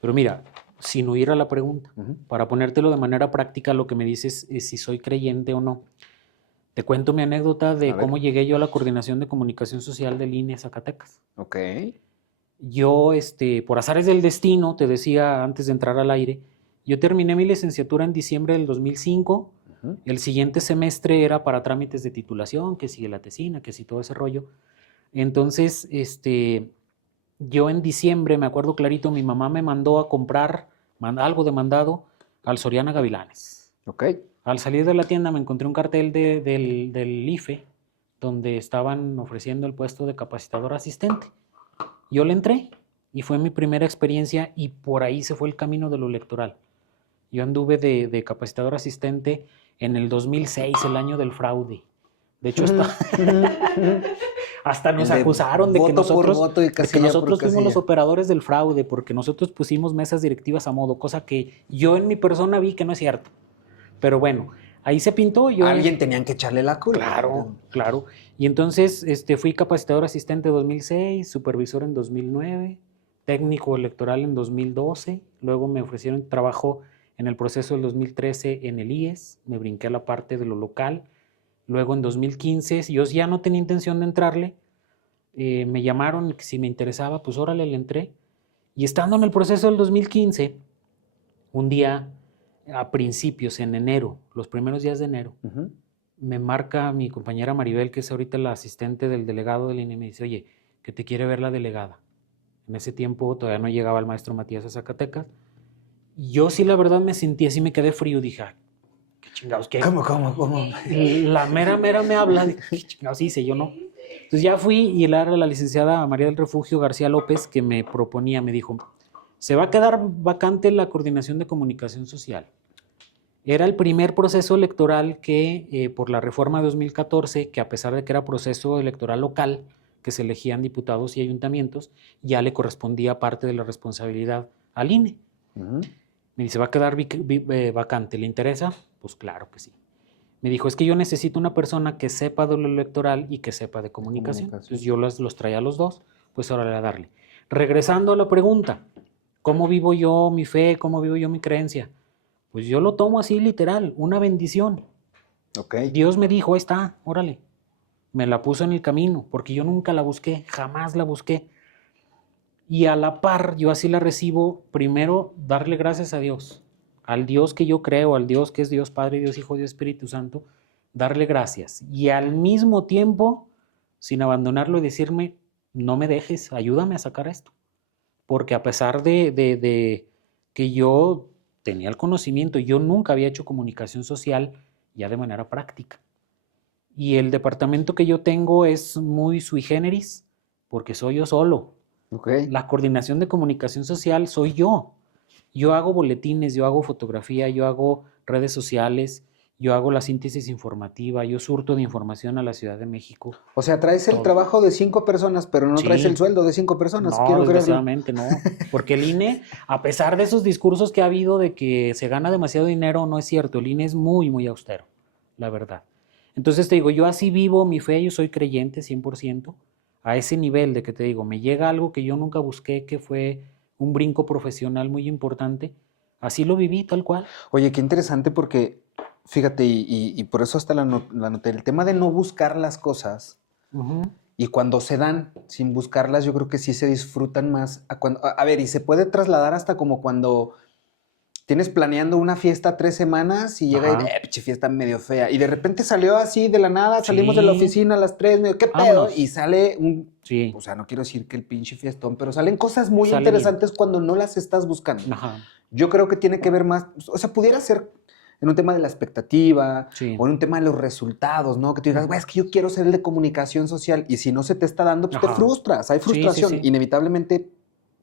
Pero mira, sin huir a la pregunta, Ujú. para ponértelo de manera práctica, lo que me dices es si soy creyente o no. Te cuento mi anécdota A de cómo ver. llegué yo a la Coordinación de Comunicación Social del INE Zacatecas. Ok. Yo, por azares del destino, te decía antes de entrar al aire, yo terminé mi licenciatura en diciembre del 2005. Ujú. El siguiente semestre era para trámites de titulación, que sigue la tesina, que sí todo ese rollo. Entonces, yo en diciembre, me acuerdo clarito, mi mamá me mandó a comprar algo de mandado al Soriana Gavilanes. Ok. Al salir de la tienda me encontré un cartel del IFE donde estaban ofreciendo el puesto de capacitador asistente. Yo le entré y fue mi primera experiencia y por ahí se fue el camino de lo electoral. Yo anduve de capacitador asistente en el 2006, el año del fraude. De hecho, hasta nos El de acusaron voto por voto y de que casilla por nosotros fuimos los casilla. operadores del fraude porque nosotros pusimos mesas directivas a modo, cosa que yo en mi persona vi que no es cierto. Pero bueno, ahí se pintó. A alguien tenían que echarle la culpa. Claro, claro. Y entonces fui capacitador asistente en 2006, supervisor en 2009, técnico electoral en 2012, luego me ofrecieron trabajo en el proceso del 2013 en el IES, me brinqué a la parte de lo local, luego en 2015, yo ya no tenía intención de entrarle, me llamaron que si me interesaba, pues órale, le entré. Y estando en el proceso del 2015, un día a principios, en enero, los primeros días de enero, Ujú. me marca mi compañera Maribel, que es ahorita la asistente del delegado del INE, y me dice, oye, que te quiere ver la delegada. En ese tiempo todavía no llegaba el maestro Matías a Zacatecas. Y yo sí, la verdad, me sentí así, me quedé frío. Dije, "Ay, qué chingados, qué". ¿Cómo? La mera me habla, de, qué chingados hice, yo no. Entonces ya fui y era la licenciada María del Refugio García López que me proponía, me dijo, se va a quedar vacante la coordinación de comunicación social. Era el primer proceso electoral que, por la reforma de 2014, que a pesar de que era proceso electoral local, que se elegían diputados y ayuntamientos, ya le correspondía parte de la responsabilidad al INE. Ujú. Me dice, ¿va a quedar vacante? ¿Le interesa? Pues claro que sí. Me dijo, es que yo necesito una persona que sepa de lo electoral y que sepa de comunicación. Entonces yo los traía a los dos, pues ahora a darle. Regresando a la pregunta, ¿cómo vivo yo mi fe? ¿Cómo vivo yo mi creencia? Pues yo lo tomo así literal, una bendición. Ok. Dios me dijo, ahí está, órale. Me la puso en el camino, porque yo nunca la busqué, jamás la busqué. Y a la par, yo así la recibo, primero darle gracias a Dios, al Dios que yo creo, al Dios que es Dios Padre, Dios Hijo, Dios Espíritu Santo, darle gracias. Y al mismo tiempo, sin abandonarlo y decirme, no me dejes, ayúdame a sacar esto. Porque a pesar de que yo tenía el conocimiento, yo nunca había hecho comunicación social ya de manera práctica. Y el departamento que yo tengo es muy sui generis, porque soy yo solo. Ok. La coordinación de comunicación social soy yo. Yo hago boletines, yo hago fotografía, yo hago redes sociales, yo hago la síntesis informativa, yo surto de información a la Ciudad de México. O sea, traes el Todo. trabajo de 5 personas, pero no traes Sí. el sueldo de 5 personas, No, quiero creerlo. desgraciadamente no. Porque el INE, a pesar de esos discursos que ha habido de que se gana demasiado dinero, no es cierto. El INE es muy, muy austero, la verdad. Entonces te digo, yo así vivo mi fe, yo soy creyente 100%, a ese nivel de que te digo, me llega algo que yo nunca busqué, que fue un brinco profesional muy importante. Así lo viví, tal cual. Oye, qué interesante porque, fíjate, y por eso hasta la noté, el tema de no buscar las cosas Ujú. y cuando se dan sin buscarlas, yo creo que sí se disfrutan más. A ver, y se puede trasladar hasta como cuando tienes planeando una fiesta 3 semanas y llega y, Ajá. pinche fiesta medio fea. Y de repente salió así de la nada, salimos de la Sí. oficina a las 3, medio, ¿qué pedo? Vámonos. Y sale Sí. o sea, no quiero decir que el pinche fiestón, pero salen cosas muy Sale bien. interesantes cuando no las estás buscando. Ajá. Yo creo que tiene que ver más, o sea, pudiera ser en un tema de la expectativa Sí. o en un tema de los resultados, ¿no? Que tú digas, güey, es que yo quiero ser el de comunicación social y si no se te está dando, pues te Ajá. frustras, hay Sí, sí, frustración, sí. inevitablemente,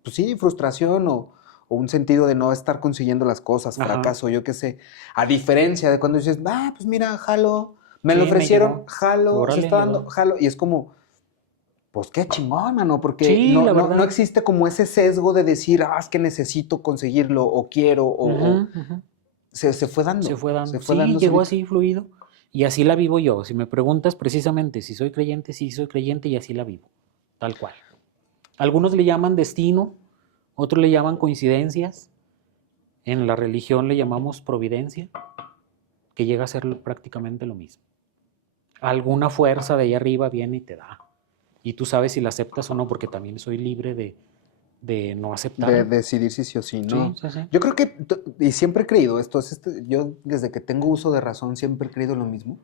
pues sí, frustración o un sentido de no estar consiguiendo las cosas, Ajá. fracaso, yo qué sé. A diferencia de cuando dices, pues mira, jalo, me Sí, lo me ofrecieron, llegó. jalo, se Órale, está le dando, doy. jalo, y es como, pues qué chingón, mano, porque Sí, no, la no, no verdad. existe como ese sesgo de decir, es que necesito conseguirlo o quiero Ujú, ujú. se fue Se dando, fue se dando. fue Sí, dando llegó solito. así fluido. Y así la vivo yo. Si me preguntas precisamente si soy creyente, sí soy creyente y así la vivo. Tal cual. Algunos le llaman destino, otros le llaman coincidencias. En la religión le llamamos providencia, que llega a ser prácticamente lo mismo. Alguna fuerza de ahí arriba viene y te da. Y tú sabes si la aceptas o no, porque también soy libre de no De aceptarlo. decidir si sí o sí, Sí, no. sí, sí. Yo creo que, y siempre he creído esto, yo desde que tengo uso de razón siempre he creído lo mismo,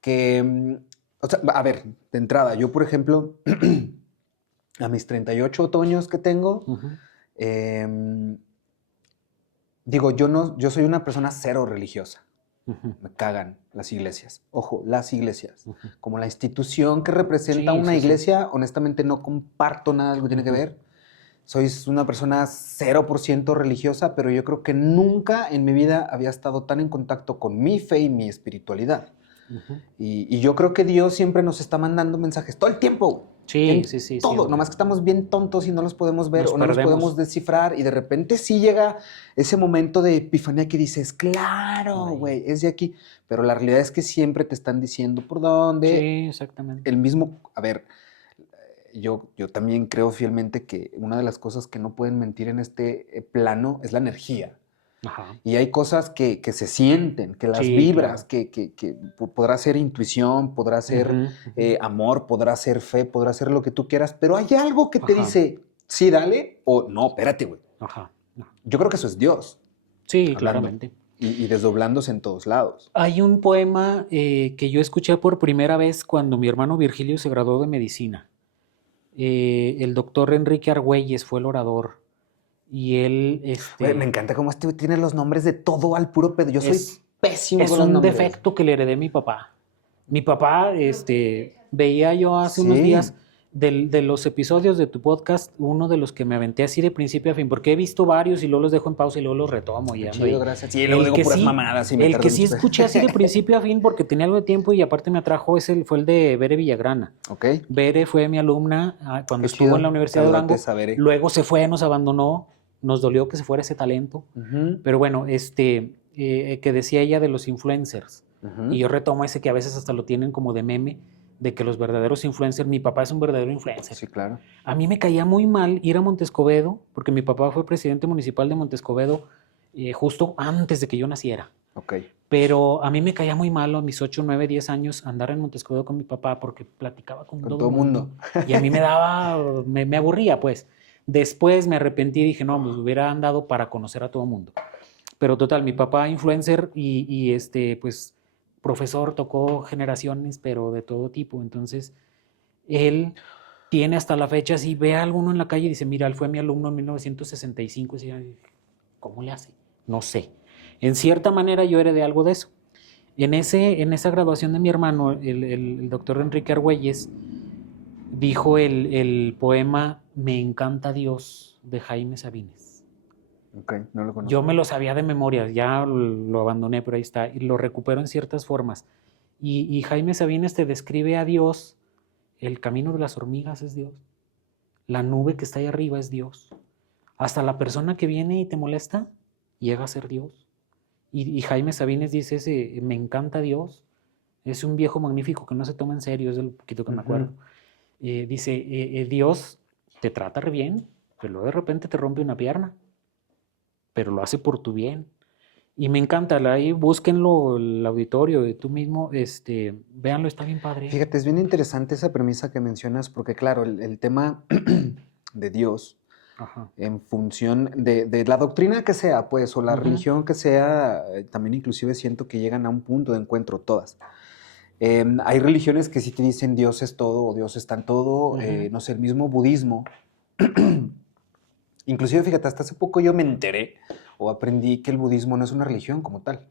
que, o sea, a ver, de entrada, yo por ejemplo, a mis 38 otoños que tengo, Ujú, em, digo, yo soy una persona cero religiosa. ujú, Me cagan las iglesias. Ojo, las iglesias. ujú. Como la institución que representa Sí, una sí, sí. iglesia, honestamente no comparto nada de lo que tiene que Ujú, ver. Soy una persona 0% religiosa, pero yo creo que nunca en mi vida había estado tan en contacto con mi fe y mi espiritualidad. ujú. Y yo creo que Dios siempre nos está mandando mensajes todo el tiempo, Sí, en sí, sí, sí, todo. obvio. Nomás que estamos bien tontos y no los podemos ver Nos o no los podemos perdemos. descifrar. Y de repente sí llega ese momento de epifanía que dices, claro, Ahí. güey, es de aquí. Pero la realidad es que siempre te están diciendo por dónde. Sí, exactamente. El mismo, a ver, yo también creo fielmente que una de las cosas que no pueden mentir en este plano es la energía. Ajá. Y hay cosas que se sienten, que las Sí, vibras, claro. que podrá ser intuición, podrá ser Ujú, ujú. amor, podrá ser fe, podrá ser lo que tú quieras, pero hay algo que te Ajá, dice, sí, dale, o no, espérate, güey. ajá. Ajá. Yo creo que eso es Dios Sí, hablando claramente. y desdoblándose en todos lados. Hay un poema que yo escuché por primera vez cuando mi hermano Virgilio se graduó de medicina. El doctor Enrique Argüelles fue el orador y él, Güey, me encanta cómo este güey tiene los nombres de todo al puro pedo. Yo soy es, pésimo es con los un nombres. defecto que le heredé a mi papá. Mi papá, veía yo hace unos Sí, días de los episodios de tu podcast, uno de los que me aventé así de principio a fin, porque he visto varios y luego los dejo en pausa y luego los retomo y qué ando chido, ahí. gracias. Sí, luego El digo que puras sí, mamadas y me el tardo que sí mucho. escuché así de principio a fin porque tenía algo de tiempo y aparte me atrajo fue el de Bere Villagrana. Ok, Bere fue mi alumna cuando qué estuvo en la chido. Universidad de Saludotes Durango, a Bere. luego se fue, nos abandonó, nos dolió que se fuera ese talento, Ujú, pero bueno, que decía ella de los influencers. ujú. Y yo retomo ese que a veces hasta lo tienen como de meme, de que los verdaderos influencers, mi papá es un verdadero influencer. Sí, claro. A mí me caía muy mal ir a Montescobedo, porque mi papá fue presidente municipal de Montescobedo justo antes de que yo naciera. Ok. Pero a mí me caía muy mal a mis 8, 9, 10 años andar en Montescobedo con mi papá porque platicaba con Con todo todo el mundo. mundo. Y a mí me aburría, pues. Después me arrepentí y dije, no, pues hubiera andado para conocer a todo el mundo. Pero total, mi papá influencer pues profesor, tocó generaciones, pero de todo tipo. Entonces, él tiene hasta la fecha, si ve a alguno en la calle y dice, mira, él fue mi alumno en 1965, y dice, ¿cómo le hace? No sé. En cierta manera yo heredé algo de eso. En esa graduación de mi hermano, el doctor Enrique Argüelles dijo el poema Me encanta Dios de Jaime Sabines. Ok, no lo conozco. Yo me lo sabía de memoria, ya lo abandoné, pero ahí está, y lo recupero en ciertas formas. Y Jaime Sabines te describe a Dios, el camino de las hormigas es Dios, la nube que está ahí arriba es Dios, hasta la persona que viene y te molesta llega a ser Dios. Y Jaime Sabines dice ese, me encanta Dios, es un viejo magnífico que no se toma en serio, es de lo poquito que me acuerdo. Dice, Dios te trata re bien, pero luego de repente te rompe una pierna, pero lo hace por tu bien. Y me encanta, ahí búsquenlo, el auditorio, tú mismo, véanlo, está bien padre. Fíjate, es bien interesante esa premisa que mencionas, porque claro, el tema de Dios, Ajá. en función de la doctrina que sea, pues, o la religión que sea, también inclusive siento que llegan a un punto de encuentro todas. Hay religiones que sí te dicen Dios es todo o Dios está en todo, no sé, el mismo budismo. Inclusive, fíjate, hasta hace poco yo me enteré o aprendí que el budismo no es una religión como tal.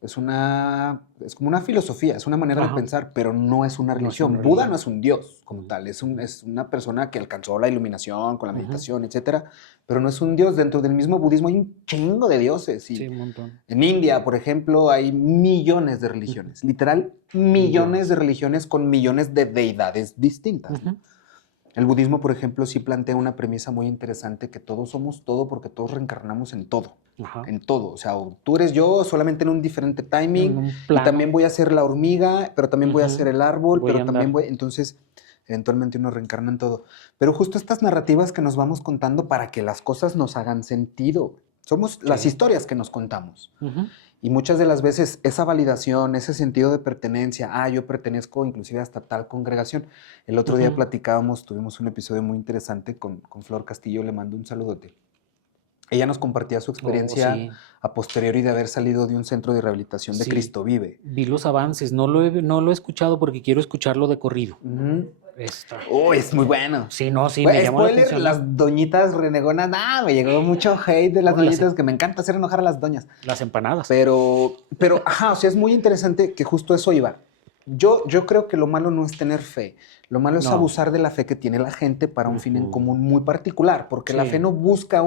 Es como una filosofía, es una manera de pensar, pero no es una religión. No es una Buda religión. no es un dios como tal, es una persona que alcanzó la iluminación con la meditación, etcétera, pero no es un dios. Dentro del mismo budismo hay un chingo de dioses. Y Sí, un montón. en India, por ejemplo, hay millones de religiones, literal millones de religiones con millones de deidades distintas. ¿No? El budismo, por ejemplo, sí plantea una premisa muy interesante, que todos somos todo porque todos reencarnamos en todo. En todo. O sea, tú eres yo solamente en un diferente timing. Y también voy a ser la hormiga, pero también voy a ser el árbol, pero también voy... Entonces, eventualmente uno reencarna en todo. Pero justo estas narrativas que nos vamos contando para que las cosas nos hagan sentido. Somos las historias que nos contamos. Y muchas de las veces esa validación, ese sentido de pertenencia, yo pertenezco inclusive hasta tal congregación. El otro día platicábamos, tuvimos un episodio muy interesante con Flor Castillo, le mando un saludote. Ella nos compartía su experiencia a posteriori de haber salido de un centro de rehabilitación de Cristo Vive. Vi los avances, no lo he escuchado porque quiero escucharlo de corrido. Es muy bueno. Sí, no, sí, me llamó la atención. Las doñitas renegonas, me llegó mucho hate de las doñitas, que me encanta hacer enojar a las doñas. Las empanadas. Pero, o sea, es muy interesante que justo eso iba. Yo creo que lo malo no es tener fe, lo malo es abusar de la fe que tiene la gente para un fin en común muy particular, porque la fe no busca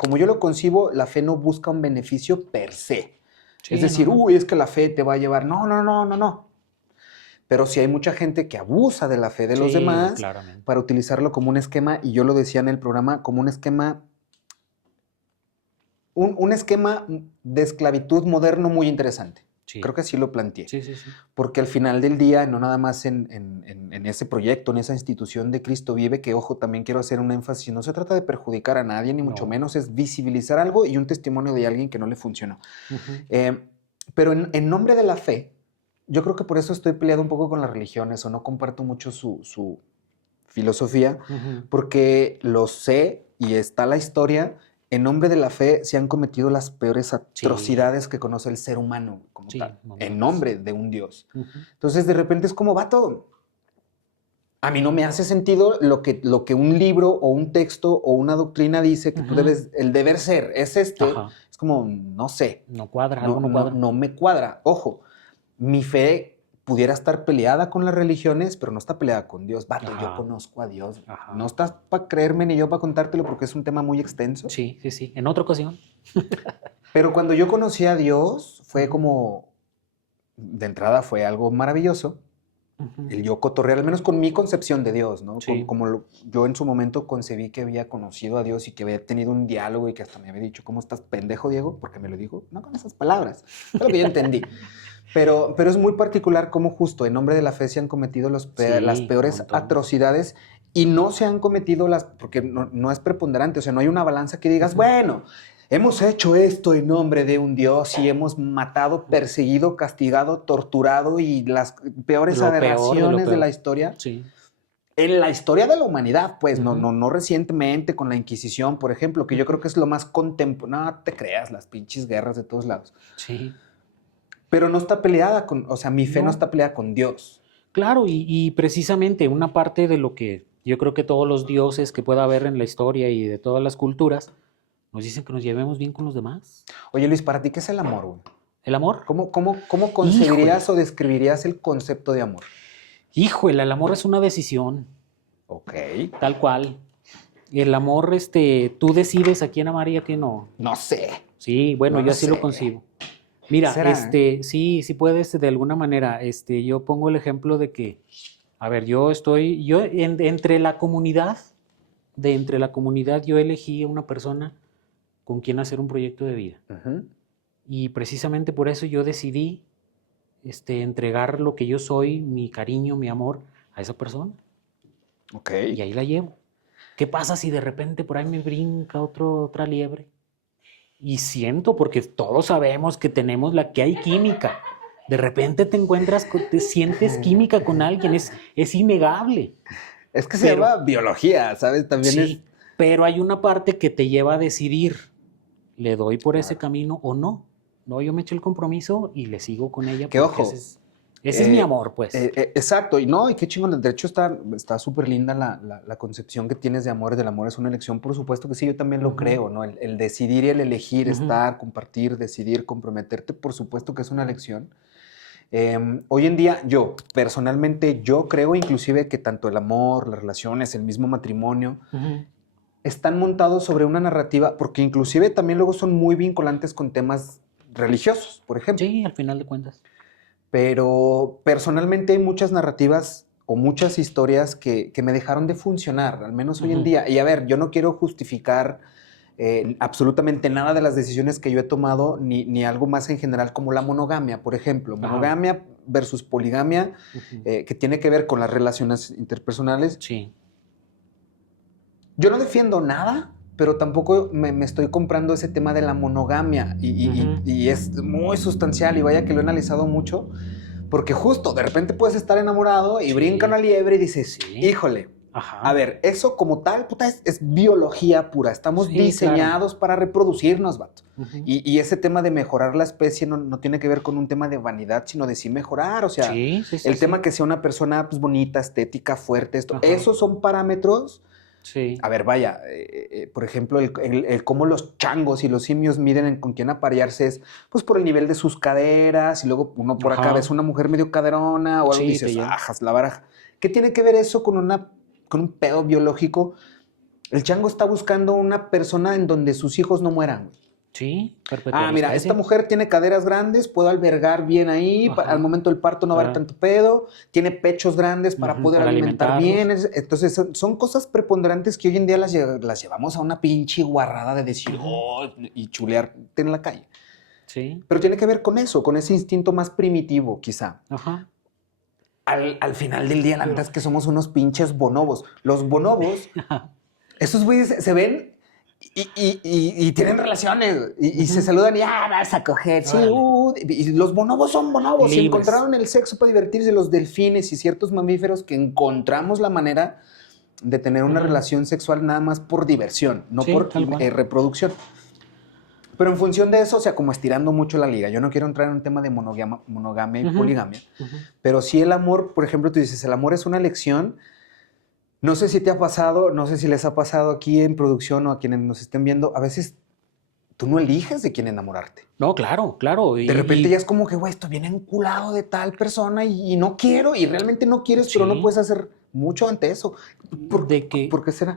como yo lo concibo, la fe no busca un beneficio per se. Es decir, es que la fe te va a llevar. No. Pero sí hay mucha gente que abusa de la fe de los demás para utilizarlo como un esquema, y yo lo decía en el programa, como un esquema, un esquema de esclavitud moderno muy interesante. Creo que así lo planteé. Porque al final del día, no nada más en ese proyecto, en esa institución de Cristo Vive, que ojo, también quiero hacer un énfasis, no se trata de perjudicar a nadie, ni mucho menos, es visibilizar algo y un testimonio de alguien que no le funcionó. Pero en nombre de la fe, yo creo que por eso estoy peleado un poco con las religiones, o no comparto mucho su filosofía, porque lo sé y está la historia. En nombre de la fe se han cometido las peores atrocidades que conoce el ser humano como tal, en nombre de un Dios. Entonces, de repente es como, vato, a mí no me hace sentido lo que un libro o un texto o una doctrina dice que tú debes, el deber ser es Es como, no sé. No cuadra, algo no cuadra. No me cuadra. Ojo, mi fe pudiera estar peleada con las religiones, pero no está peleada con Dios. Vato, yo conozco a Dios. No estás para creerme ni yo para contártelo, porque es un tema muy extenso. Sí. En otra ocasión. Pero cuando yo conocí a Dios, fue como, de entrada fue algo maravilloso. El yo cotorrear, al menos con mi concepción de Dios, ¿no? Como yo en su momento concebí que había conocido a Dios y que había tenido un diálogo, y que hasta me había dicho, ¿cómo estás, pendejo, Diego? Porque me lo dijo, no con esas palabras. Fue lo que yo entendí. Pero es muy particular cómo justo en nombre de la fe se han cometido las peores atrocidades, y no se han cometido porque no es preponderante. O sea, no hay una balanza que digas, bueno, hemos hecho esto en nombre de un Dios y hemos matado, perseguido, castigado, torturado y las peores aberraciones de la historia. En la historia de la humanidad, pues, no recientemente con la Inquisición, por ejemplo, que yo creo que es lo más contemporáneo. No te creas, las pinches guerras de todos lados. Pero no está peleada mi fe no está peleada con Dios. Claro, y precisamente una parte de lo que yo creo que todos los dioses que pueda haber en la historia y de todas las culturas nos dicen que nos llevemos bien con los demás. Oye, Luis, ¿para ti qué es el amor, güey? ¿El amor? ¿Cómo concebirías o describirías el concepto de amor? Híjole, el amor es una decisión. Ok. Tal cual. El amor, tú decides a quién amar y a quién no. No sé. Sí, bueno, No yo así lo sé. concibo. Mira, ¿Será? sí puedes de alguna manera. Yo pongo el ejemplo de que, a ver, entre la comunidad, entre la comunidad yo elegí a una persona con quien hacer un proyecto de vida. Ujú. Y precisamente por eso yo decidí, entregar lo que yo soy, mi cariño, mi amor, a esa persona. Ok. Y ahí la llevo. ¿Qué pasa si de repente por ahí me brinca otra liebre? Y siento, porque todos sabemos que hay química. De repente te sientes química con alguien, es innegable. Es que se Pero, llama biología, ¿sabes? También es... sí, pero hay una parte que te lleva a decidir, ¿le doy por ese Claro. camino o no? No, yo me echo el compromiso y le sigo con ella Que porque ojo, ese es mi amor, pues. exacto, y no, y qué chingón. De hecho, está súper linda la concepción que tienes de amor. Del amor es una elección, por supuesto que sí, yo también lo Ujú, creo, ¿no? El decidir y el elegir, ujú, estar, compartir, decidir, comprometerte, por supuesto que es una elección. Hoy en día, personalmente, yo creo inclusive que tanto el amor, las relaciones, el mismo matrimonio, ujú. están montados sobre una narrativa, porque inclusive también luego son muy vinculantes con temas religiosos, por ejemplo. Sí, al final de cuentas. Pero personalmente hay muchas narrativas o muchas historias que me dejaron de funcionar, al menos hoy en Ujú. día. Y a ver, yo no quiero justificar absolutamente nada de las decisiones que yo he tomado, ni algo más en general como la monogamia, por ejemplo. Ajá. Monogamia versus poligamia, Ujú. que tiene que ver con las relaciones interpersonales. Sí. Yo no defiendo nada, pero tampoco me estoy comprando ese tema de la monogamia Ujú. y es muy sustancial y vaya que lo he analizado mucho, porque justo de repente puedes estar enamorado y Sí. brinca una liebre y dices, Sí. híjole, Ajá. a ver, eso como tal, puta, es biología pura, estamos Sí, diseñados para reproducirnos, vato. Ujú. Y ese tema de mejorar la especie no tiene que ver con un tema de vanidad, sino de sí mejorar, o sea, Sí, sí, sí, el tema sí. que sea una persona pues, bonita, estética, fuerte, Ajá. esos son parámetros. Sí. A ver, vaya, por ejemplo, el cómo los changos y los simios miden con quién aparearse es pues por el nivel de sus caderas y luego uno por acá Ajá. ves una mujer medio caderona o algo y Sí, te dices, lleva. ajas, la baraja. ¿Qué tiene que ver eso con un pedo biológico? El chango está buscando una persona en donde sus hijos no mueran. Sí, perpetuar Ah, la mira, esta especie. mujer tiene caderas grandes, puedo albergar bien ahí, al Ajá. momento del parto no va a haber tanto pedo, tiene pechos grandes para poder Para alimentar bien. alimentarlos. Entonces, son cosas preponderantes que hoy en día las llevamos a una pinche guarrada de decir, Ujú. oh, y chulearte en la calle. Sí. Pero tiene que ver con eso, con ese instinto más primitivo, quizá. Ajá. Al final del día, la Pero. verdad es que somos unos pinches bonobos. Los bonobos, esos güeyes se ven y tienen relaciones y se Ujú. saludan y vas a coger, sí, Órale. y los bonobos son bonobos y Libres. encontraron el sexo para divertirse, los delfines y ciertos mamíferos que encontramos la manera de tener una Ujú. relación sexual nada más por diversión, no Sí, por tal cual. reproducción. Pero en función de eso, o sea, como estirando mucho la liga, yo no quiero entrar en un tema de monogamia y Ujú. poligamia, Ujú. pero sí el amor, por ejemplo, tú dices, el amor es una elección. No sé si te ha pasado, no sé si les ha pasado aquí en producción o a quienes nos estén viendo, a veces tú no eliges de quién enamorarte. No, claro, claro. De repente ya es como que, güey, estoy bien enculado de tal persona y no quiero, y realmente no quieres, pero no Sí. puedes hacer mucho ante eso. De que, ¿Por qué será?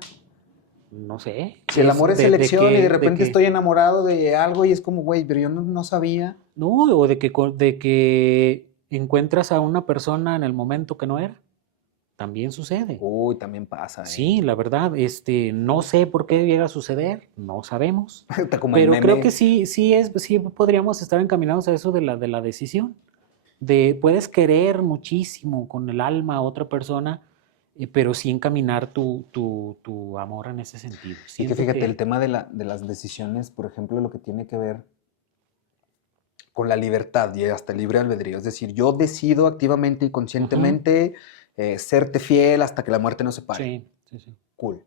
no sé, Si el amor es elección y de repente que, estoy enamorado de algo y es como, güey, pero yo no sabía. no, o de que encuentras a una persona en el momento que no era, también sucede. Uy, también pasa, ¿eh? Sí, la verdad, no sé por qué llega a suceder, no sabemos, Está como el pero creo que meme. sí podríamos estar encaminados a eso de la decisión, puedes querer muchísimo con el alma a otra persona, pero sí encaminar tu amor en ese sentido. Y que Siento fíjate, el que, tema de las decisiones, por ejemplo, lo que tiene que ver con la libertad y hasta el libre albedrío. Es decir, yo decido activamente y ujú, conscientemente serte fiel hasta que la muerte nos separe. sí, sí, sí. Cool.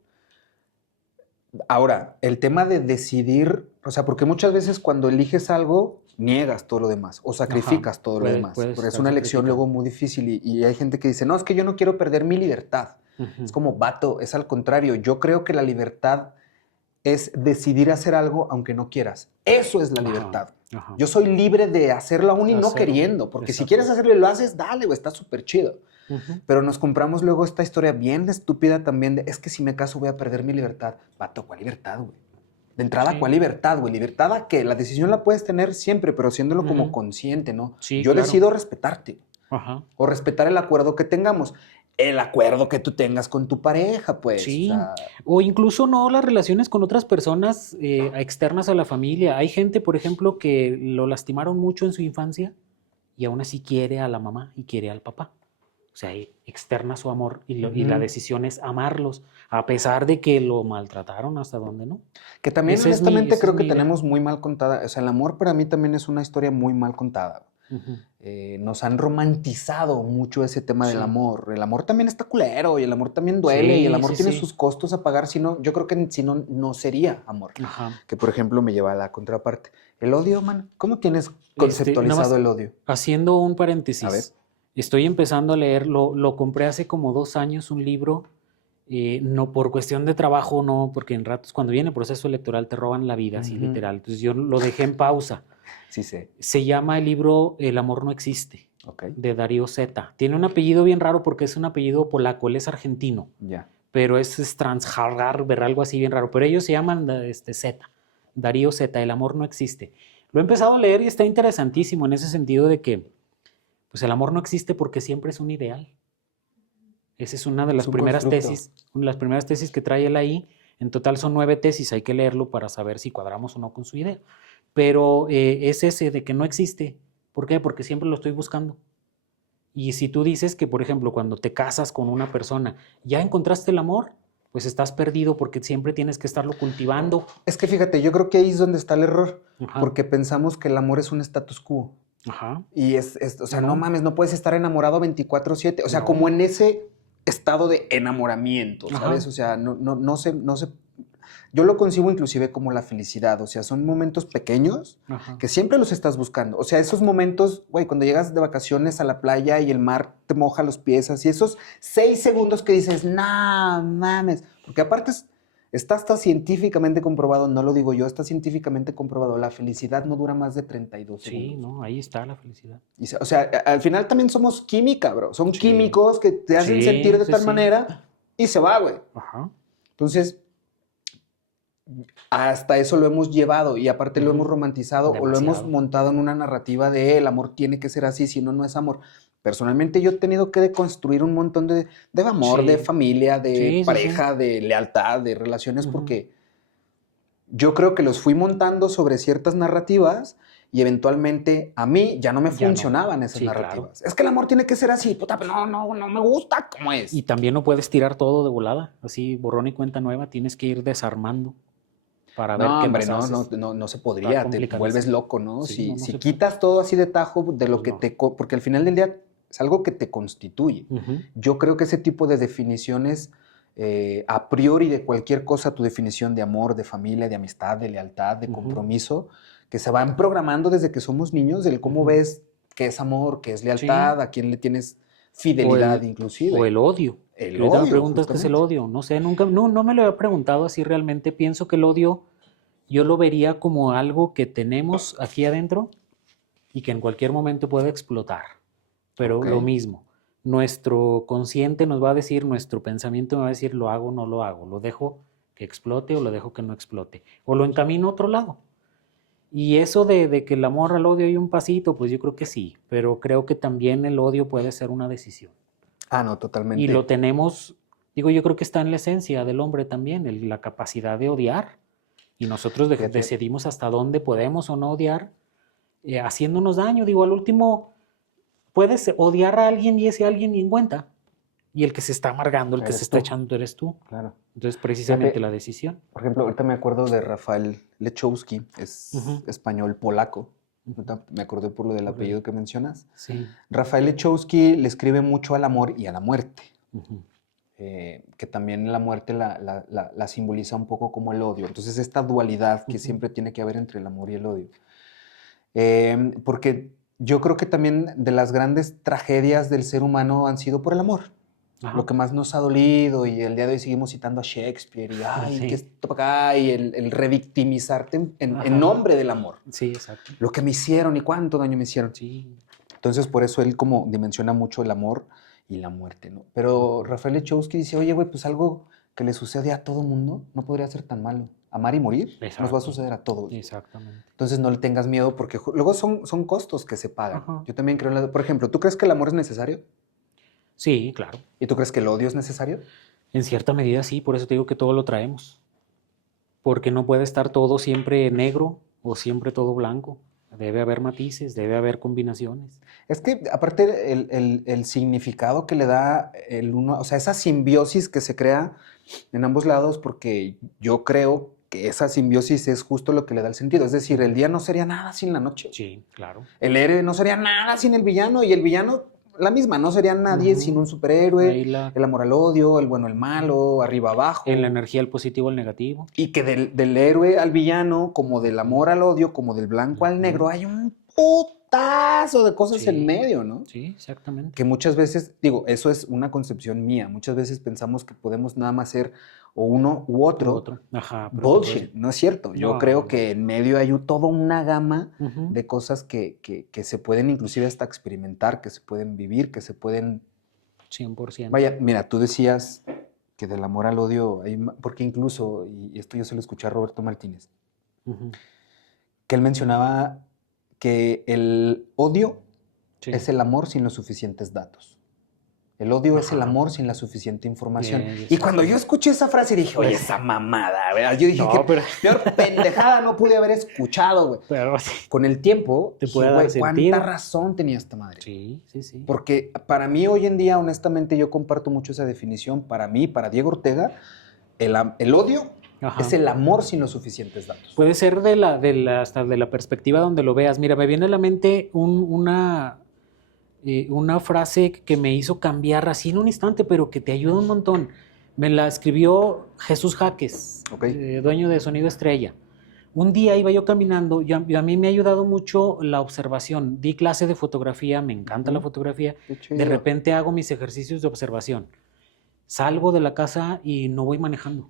Ahora, el tema de decidir, o sea, porque muchas veces cuando eliges algo, niegas todo lo demás o Ajá, sacrificas todo lo demás. puedes Porque es estar una elección sacrificando. luego muy difícil y hay gente que dice, no, es que yo no quiero perder mi libertad. Es Ujú. como, vato, es al contrario. Yo creo que la libertad es decidir hacer algo aunque no quieras. Eso es la Ajá, libertad. ajá. Yo soy libre de hacerlo aún y no Hacerlo, queriendo, porque si exacto. quieres hacerlo y lo haces, dale, güey, está súper chido. Ujú. Pero nos compramos luego esta historia bien estúpida también de, es que si me caso voy a perder mi libertad. Vato, ¿cuál libertad, güey? De entrada, Sí. ¿cuál libertad, güey? ¿Libertad a qué? La decisión la puedes tener siempre, pero haciéndolo como Ujú. consciente, ¿no? Sí, Yo claro. decido respetarte Ajá. o respetar el acuerdo que tengamos. El acuerdo que tú tengas con tu pareja, pues. Sí. O sea, O incluso no las relaciones con otras personas externas a la familia. Hay gente, por ejemplo, que lo lastimaron mucho en su infancia y aún así quiere a la mamá y quiere al papá. O sea, externa su amor y la ujú. decisión es amarlos, a pesar de que lo maltrataron hasta donde no. Que también Ese es mi, honestamente esa es creo que mi idea. tenemos muy mal contada. O sea, el amor para mí también es una historia muy mal contada. Ujú. Nos han romantizado mucho ese tema del Sí, amor. El amor también está culero y el amor también duele y el sí, amor sí, tiene sí. sus costos a pagar. Si no, yo creo que si no, no sería amor. Ajá. Que por ejemplo me lleva a la contraparte. El odio, man. ¿Cómo tienes Nada conceptualizado más el odio? haciendo un A ver. paréntesis. Estoy empezando a leer, lo compré hace como 2 años, un libro, no por cuestión de trabajo, no, porque en ratos cuando viene el proceso electoral te roban la vida, así Ujú. literal. Entonces yo lo dejé en pausa. Sí sé. Se llama el libro El amor no existe, Ok. de Darío Zeta. Tiene un apellido bien raro porque es un apellido polaco, él es argentino, Ya. pero es Transhargar, algo así bien raro. Pero ellos se llaman Zeta, Darío Zeta, El amor no existe. Lo he empezado a leer y está interesantísimo en ese sentido de que pues el amor no existe porque siempre es un ideal. Esa es una de Es las un primeras constructo. tesis que trae él ahí. En total son 9 tesis, hay que leerlo para saber si cuadramos o no con su idea. Pero es ese de que no existe. ¿Por qué? Porque siempre lo estoy buscando. Y si tú dices que, por ejemplo, cuando te casas con una persona, ya encontraste el amor, pues estás perdido porque siempre tienes que estarlo cultivando. Es que fíjate, yo creo que ahí es donde está el error. Ajá. Porque pensamos que el amor es un status quo. Ajá. Y o sea, no No. mames, no puedes estar enamorado 24/7. O sea, No. como en ese estado de enamoramiento, ¿sabes? Ajá. O sea, no sé. Yo lo concibo inclusive como la felicidad. O sea, son momentos pequeños Ajá. que siempre los estás buscando. O sea, esos momentos, güey, cuando llegas de vacaciones a la playa y el mar te moja los pies, así, esos 6 segundos que dices, no mames. Porque aparte está hasta científicamente comprobado, no lo digo yo, está científicamente comprobado, la felicidad no dura más de 32 segundos. Sí, no, ahí está la felicidad. O sea, al final también somos química, bro. Son Sí. químicos que te hacen Sí, sentir de sí, tal sí. manera y se va, güey. Ajá. Entonces, hasta eso lo hemos llevado y aparte lo Ujú. hemos romantizado o lo hemos Demasiado. montado en una narrativa de el amor tiene que ser así, si no, no es amor. Personalmente yo he tenido que deconstruir un montón de amor, Sí. de familia, de Sí, sí, pareja, de lealtad, de relaciones, Ujú. porque yo creo que los fui montando sobre ciertas narrativas y eventualmente a mí ya no me Ya no. funcionaban esas Sí, claro. narrativas. Es que el amor tiene que ser así, puta, pero no me gusta como es. Y también no puedes tirar todo de volada, así borrón y cuenta nueva, tienes que ir desarmando para ver No, qué hombre, más no haces. se Está podría, te complicadísimo. vuelves loco, ¿no? Sí, Si, no si se puede. quitas todo así de tajo de lo Pues que no. porque al final del día es algo que te constituye. Ujú. Yo creo que ese tipo de definiciones a priori de cualquier cosa, tu definición de amor, de familia, de amistad, de lealtad, de Ujú. compromiso, que se van programando desde que somos niños, del cómo Ujú. ves qué es amor, qué es Sí. lealtad, a quién le tienes O fidelidad el, inclusive. o el odio. El Que ahorita me odio, preguntas qué es el justamente. odio. No sé, nunca, no me lo he preguntado así realmente. Pienso que el odio yo lo vería como algo que tenemos aquí adentro y que en cualquier momento puede explotar. Pero Ok. lo mismo, nuestro consciente nos va a decir, nuestro pensamiento me va a decir, lo hago o no lo hago, lo dejo que explote o lo dejo que no explote, o lo encamino a otro lado. Y eso de que el amor al odio hay un pasito, pues yo creo que sí, pero creo que también el odio puede ser una decisión. Ah, no, Y lo totalmente. tenemos, digo, yo creo que está en la esencia del hombre también, la capacidad de odiar. Y nosotros Fíjate. decidimos hasta dónde podemos o no odiar, haciéndonos daño. Digo, al último, puedes odiar a alguien y ese alguien ni en cuenta. Y el que se está amargando, el que se Eres está tú. echando, eres tú. Claro. Entonces, precisamente Fíjate, la decisión. por ejemplo, ahorita me acuerdo de Rafael Lechowski, es Ujú. español polaco. Ujú. Ahorita me acordé por lo del Por el- apellido que mencionas. Sí. Rafael Lechowski le escribe mucho al amor y a la muerte, Ujú. que también la muerte la simboliza un poco como el odio. Entonces, esta dualidad que Ujú. siempre tiene que haber entre el amor y el odio. Porque yo creo que también de las grandes tragedias del ser humano han sido por el amor. Ajá. lo que más nos ha dolido, y el día de hoy seguimos citando a Shakespeare, y ay, Sí. que esto para acá, y el revictimizarte en Ajá. nombre del amor. Sí, exacto. Lo que me hicieron y cuánto daño me hicieron. Sí. Entonces, por eso él como dimensiona mucho el amor y la muerte, ¿no? Pero Rafael Echowski dice, oye, güey, pues algo que le sucede a todo mundo no podría ser tan malo. Amar y morir nos va a Exacto. suceder a todos. Exactamente. Entonces no le tengas miedo porque luego son costos que se pagan. Ajá. Yo también creo por ejemplo, ¿tú crees que el amor es necesario? Sí, claro. ¿Y tú crees que el odio es necesario? En cierta medida sí, por eso te digo que todo lo traemos. Porque no puede estar todo siempre negro o siempre todo blanco. Debe haber matices, debe haber combinaciones. Es que aparte el significado que le da el uno, o sea, esa simbiosis que se crea en ambos lados, porque yo creo que esa simbiosis es justo lo que le da el sentido. Es decir, el día no sería nada sin la noche. Sí, claro. El héroe no sería nada sin el villano, y el villano la misma, no sería nadie sin un superhéroe. Ahí El amor al odio, el bueno al malo, arriba abajo. en la energía el positivo al negativo. Y que del héroe al villano, como del amor al odio, como del blanco al negro, hay un putazo de cosas Sí. en medio, ¿no? Sí, exactamente. Que muchas veces, digo, eso es una concepción mía, muchas veces pensamos que podemos nada más ser o uno u otro. Ajá, pero Bullshit, no es cierto. Yo No, creo no. que en medio hay toda una gama Ujú. de cosas que se pueden inclusive hasta experimentar, que se pueden vivir, que se pueden... 100%. Vaya, mira, tú decías que del amor al odio, porque incluso, y esto yo se lo escuché a Roberto Martínez, Ujú. que él mencionaba que el odio Sí. es el amor sin los suficientes datos. El odio es el Ajá. amor sin la suficiente información. Bien, Y cuando yo escuché esa frase dije, oye, esa mamada, ¿verdad? Yo dije, que peor pendejada no pude haber escuchado, güey. Pero sí. Con el tiempo, Te dije, puede dar güey, sentido. cuánta razón tenía esta madre. Sí, sí, sí. Porque para mí hoy en día, honestamente, yo comparto mucho esa definición. Para mí, para Diego Ortega, el odio Ajá. es el amor sin los suficientes datos. Puede ser hasta de la perspectiva donde lo veas. Mira, me viene a la mente una frase que me hizo cambiar así en un instante, pero que te ayuda un montón. Me la escribió Jesús Jaques, Ok. Dueño de Sonido Estrella. Un día iba yo caminando, a mí me ha ayudado mucho la observación. Di clase de fotografía, me encanta la fotografía. Qué chido. De repente hago mis ejercicios de observación. Salgo de la casa y no voy manejando.